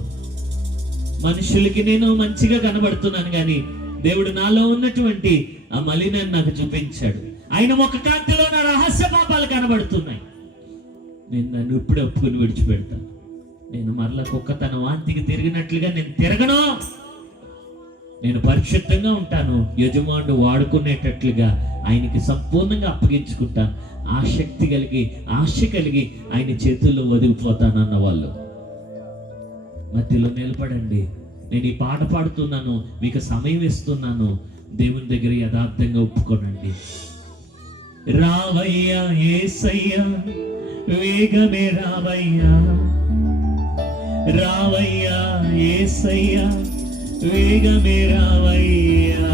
మనుషులకి నేను మంచిగా కనబడుతున్నాను కానీ దేవుడు నాలో ఉన్నటువంటి ఆ మలినాన్ని నాకు చూపించాడు. ఆయన ముఖ కాంతిలో నా రహస్య పాపాలు కనబడుతున్నాయి. నేను నన్ను ఇప్పుడు ఒప్పుకుని విడిచిపెడతాను. నేను మరలా కుక్క తన వాంతికి తిరిగినట్లుగా నేను తిరగను. నేను పరిశుద్ధంగా ఉంటాను. యజమానుడు వాడుకునేటట్లుగా ఆయనకి సంపూర్ణంగా అప్పగించుకుంటాను. ఆశ కలిగి ఆయన చేతుల్లో వదిలిపోతానన్న వాళ్ళు మధ్యలో నిలబడండి. నేను ఈ పాట పాడుతున్నాను, మీకు సమయం ఇస్తున్నాను. దేవుని దగ్గర యథార్థంగా ఒప్పుకోనండి. రావయ్యా యేసయ్యా, వేగమే రావయ్యా. రావయ్యా యేసయ్యా, వేగమే రావయ్యా.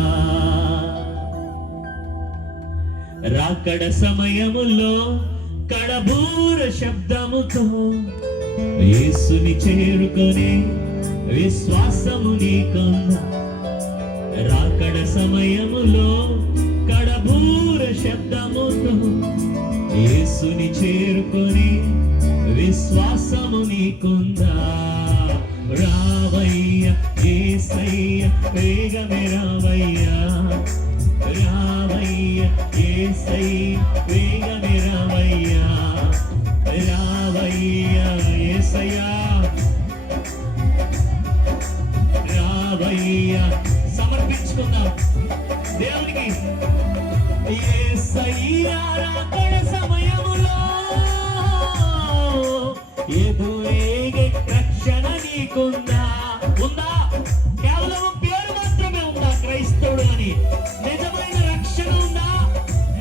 రాకడ సమయములో కడబూర శబ్దముతో యేసుని చేరుకొని విశ్వాసము నీకున్నా. రాకడ సమయములో కడబూర శబ్దముతో యేసుని చేరుకొని విశ్వాసము నీకుందా. రావయ్య యేసయ్య, వేగమే రావయ్యా. రావయ్య యేసయ్య, వేగమే రావయ్యా. రావయ్య యేసయ్యా, రావయ్య. సమర్పించుకుందాం దేవునికి. యేసయ్యా రాకడ సమయములో ఎదురేగే రక్షణ నీకుందా. ఉందా? కేవలం పేరు మాత్రమే ఉందా క్రైస్తవుడు అని? నిజమైన రక్షణ ఉందా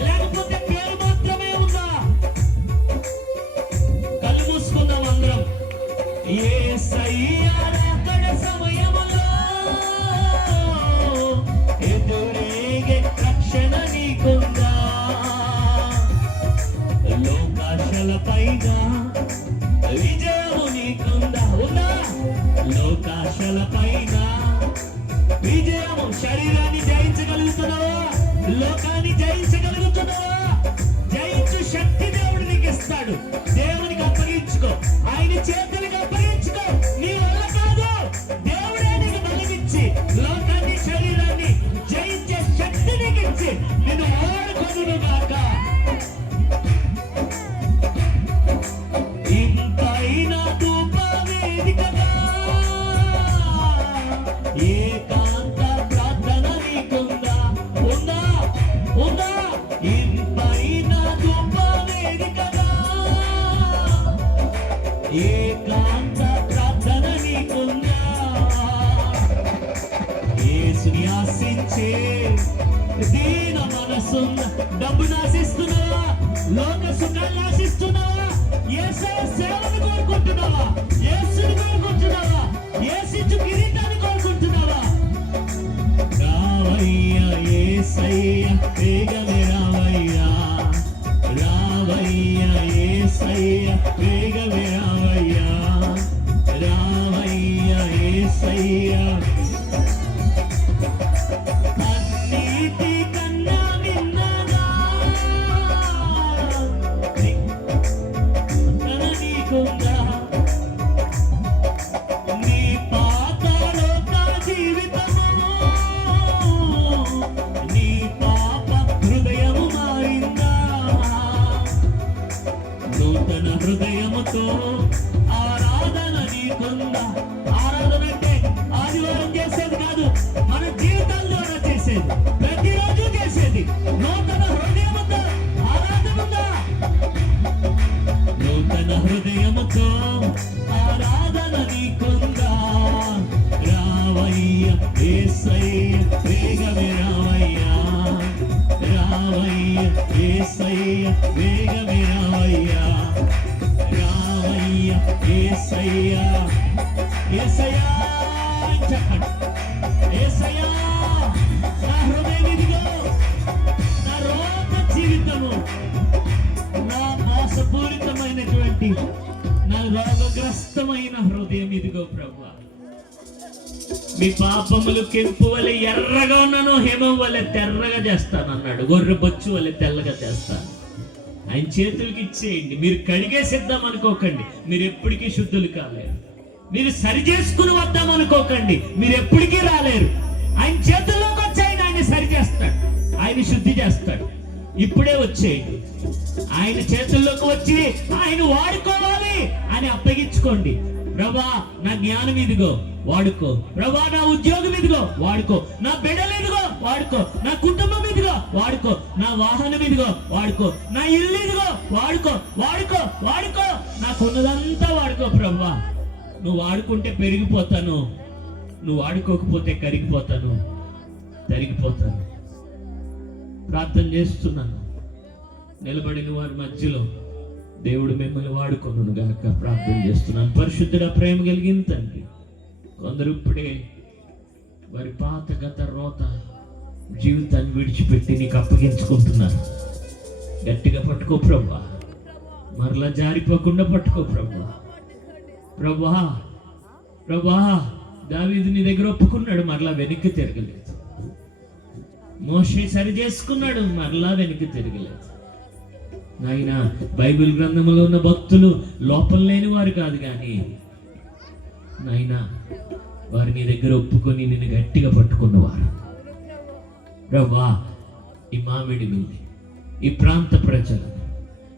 లేకపోతే పేరు మాత్రమే ఉందా? కళ్ళు మూసుకుందాం అందరం. యేసయ్యా రాకడ సమయములో ఎదురేగే రక్షణ నీకుందా. లోకాశలపైన విజయము నీకుందా. ఉందా? లోకాశలపైన విజయము. శరీరాన్ని జయించగలుగుతున్నావా? లోకాన్ని జయించగలుగుతున్నావా? జయించు శక్తి దేవుడు నీకు ఇస్తాడు. దేవునికి అప్పగించుకో, ఆయన చేతులకు అప్పగించుకో. నీ వల్ల కాదు, దేవుడే నీకు బలమిచ్చి లోకాన్ని శరీరాన్ని జయించే శక్తి నీకు ఇచ్చి నిన్ను వాడుకొనును గాక. ఇంపైన ధూప వేదికగా ఏకాంత ప్రార్థన నీకుందా. ఉందా? ఉందా? ఇంపైన ధూప వేదికగా ఏకాంత ప్రార్థన నీకుందా. యేసుని ఆశించే దీన మనసున్న. డబ్బును ఆశిస్తున్నావా? లోక సుఖాన్ని ఆశిస్తున్నావా? యేసయ్య సేవను కోరుకుంటున్నావా? యేసుని కోరుకుంటున్నావా? యేసిచ్చు కిరీటాన్ని కోరుకుంటున్నావా? రావయ్య యేసయ్య, వేగమే రావయ్యా. రావయ్య యేసయ్య, వేగమే రావయ్యా. రావయ్య యేసయ్య. అన్నిటి కన్నా మిన్నగా నీకుందా. నీ పాపలోక జీవితము, నీ పాప హృదయము మారిందా. నూతన హృదయముతో ఆరాధన నీకుందా. ఆరాధన అంటే ఆదివారం చేసేది కాదు, మన జీవితాల్లోనే చేసేది, ప్రతిరోజు చేసేది. నూతన హృదయముతో ఆరాధన ఉందా? నూతన హృదయముతో ఆరాధన నీకుందా. రావయ్య యేసయ్య, వేగమే రావయ్యా. రావయ్య యేసయ్య, వేగమే రావయ్యా. రావయ్య యేసయ్య. యేసయ్యా చెప్పండి. యేసయ్యా నా హృదయం ఇదిగో, నా రోగ జీవితము, నా మోసపూరితమైనటువంటి నా రోగగ్రస్తమైన హృదయం ఇదిగో ప్రభువా. మీ పాపములు కెంపు వలె ఎర్రగా ఉన్నాను, హేమం వలె తెర్రగా చేస్తాను అన్నాడు. గొర్రె బొచ్చు వలె తెల్లగా చేస్తాను. ఆయన చేతులకి ఇచ్చేయండి. మీరు కడిగేసిద్దాం అనుకోకండి, మీరు ఎప్పటికీ శుద్ధులు కాలేరు. మీరు సరి చేసుకుని వద్దాం అనుకోకండి, మీరు ఎప్పటికీ రాలేరు. ఆయన చేతుల్లోకి వచ్చి ఆయన సరి చేస్తాడు, ఆయన శుద్ధి చేస్తాడు. ఇప్పుడే వచ్చేయండి, ఆయన చేతుల్లోకి వచ్చి ఆయన వాడుకోవాలి అని అప్పగించుకోండి. ప్రభా నా జ్ఞానం ఇదిగో వాడుకో, ప్రభా నా ఉద్యోగం ఇదిగో వాడుకో, నా బిడ్డలు ఇదిగో వాడుకో, నా కుటుంబం ఇదిగో వాడుకో, నా వాహనం ఇదిగో వాడుకో, నా ఇల్లు ఇదిగో వాడుకో, వాడుకో వాడుకో, నాకున్నదంతా వాడుకో ప్రభా. నువ్వు వాడుకుంటే పెరిగిపోతాను, నువ్వు వాడుకోకపోతే కరిగిపోతాను, తరిగిపోతాను. ప్రార్థన చేస్తున్నాను, నిలబడిన వారి మధ్యలో దేవుడు మిమ్మల్ని వాడుకొనును గాక ప్రార్థన చేస్తున్నాను. పరిశుద్ధుడ, ప్రేమ కలిగిన తండ్రి, కొందరు ఇప్పుడే వారి పాత గత రోత జీవితాన్ని విడిచిపెట్టి నీకు అప్పగించుకుంటున్నారు. గట్టిగా పట్టుకో ప్రభా, మరలా జారిపోకుండా పట్టుకో ప్రభా. ప్రభా ప్రభా దావీదు నీ దగ్గర ఒప్పుకున్నాడు, మరలా వెనక్కి తిరగలేదు. మోషే సరి చేసుకున్నాడు, మరలా వెనక్కి తిరగలేదు. నాయనా, బైబిల్ గ్రంథంలో ఉన్న భక్తులు లోపం లేని వారు కాదు, కానీ నాయనా వారు నీ దగ్గర ఒప్పుకొని నిన్ను గట్టిగా పట్టుకున్నవారు. ప్రభా, ఈ మామిడిలు, ఈ ప్రాంత ప్రజలు,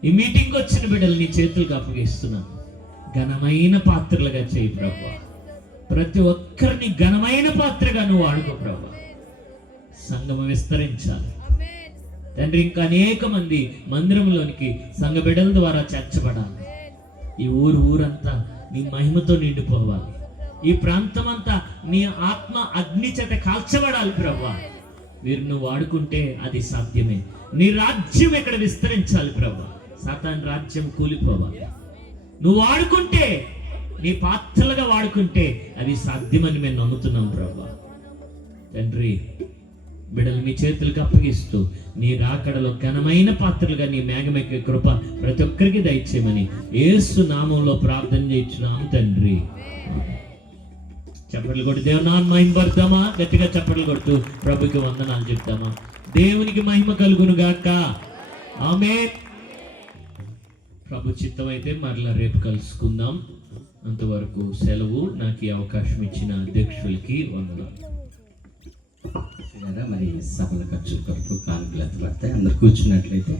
ఈ మీటింగ్ వచ్చిన బిడ్డలు నీ చేతులకు అప్పగిస్తున్నాను. ఘనమైన పాత్రలుగా చేయి ప్రభా. ప్రతి ఒక్కరిని ఘనమైన పాత్రగా నువ్వు వాడుకో ప్రభా. సంఘము విస్తరించాలి తండ్రి. ఇంకా అనేక మంది మందిరంలోనికి సంఘ బిడ్డల ద్వారా చేర్చబడాలి. ఈ ఊరంతా నీ మహిమతో నిండిపోవాలి. ఈ ప్రాంతం అంతా నీ ఆత్మ అగ్ని చేత కాల్చబడాలి ప్రభా. మీరు నువ్వు వాడుకుంటే అది సాధ్యమే. నీ రాజ్యం ఇక్కడ విస్తరించాలి ప్రభా. సాతాను రాజ్యం కూలిపోవాలి. నువ్వు వాడుకుంటే, నీ పాత్రలుగా వాడుకుంటే అది సాధ్యమని మేము నమ్ముతున్నాం ప్రభా. తండ్రి, బిడ్డలు మీ చేతులకు అప్పగిస్తూ నీ రాకడలో ఘనమైన పాత్రలుగా నీ మేఘమెక్కే కృప ప్రతి ఒక్కరికి దయచేయమని యేసు నామంలో ప్రార్థన చేయించున్నాం తండ్రి. చప్పట్లు కొట్టి దేవుని నామమున మహిమ పడతామా? గట్టిగా చప్పట్లు కొడుతూ ప్రభుకి వందనాలు చెప్తామా? దేవునికి మహిమ కలుగును గాక. ఆమేన్. ప్రభు చిత్తమైతే మరలా రేపు కలుసుకుందాం. అంతవరకు సెలవు. నాకు ఈ అవకాశం ఇచ్చిన అధ్యక్షులకి వందనాలు. మరి సభల ఖర్చుల కొరకు కానుకలు ఎత్తబడతాయి. అందరు కూర్చున్నట్లయితే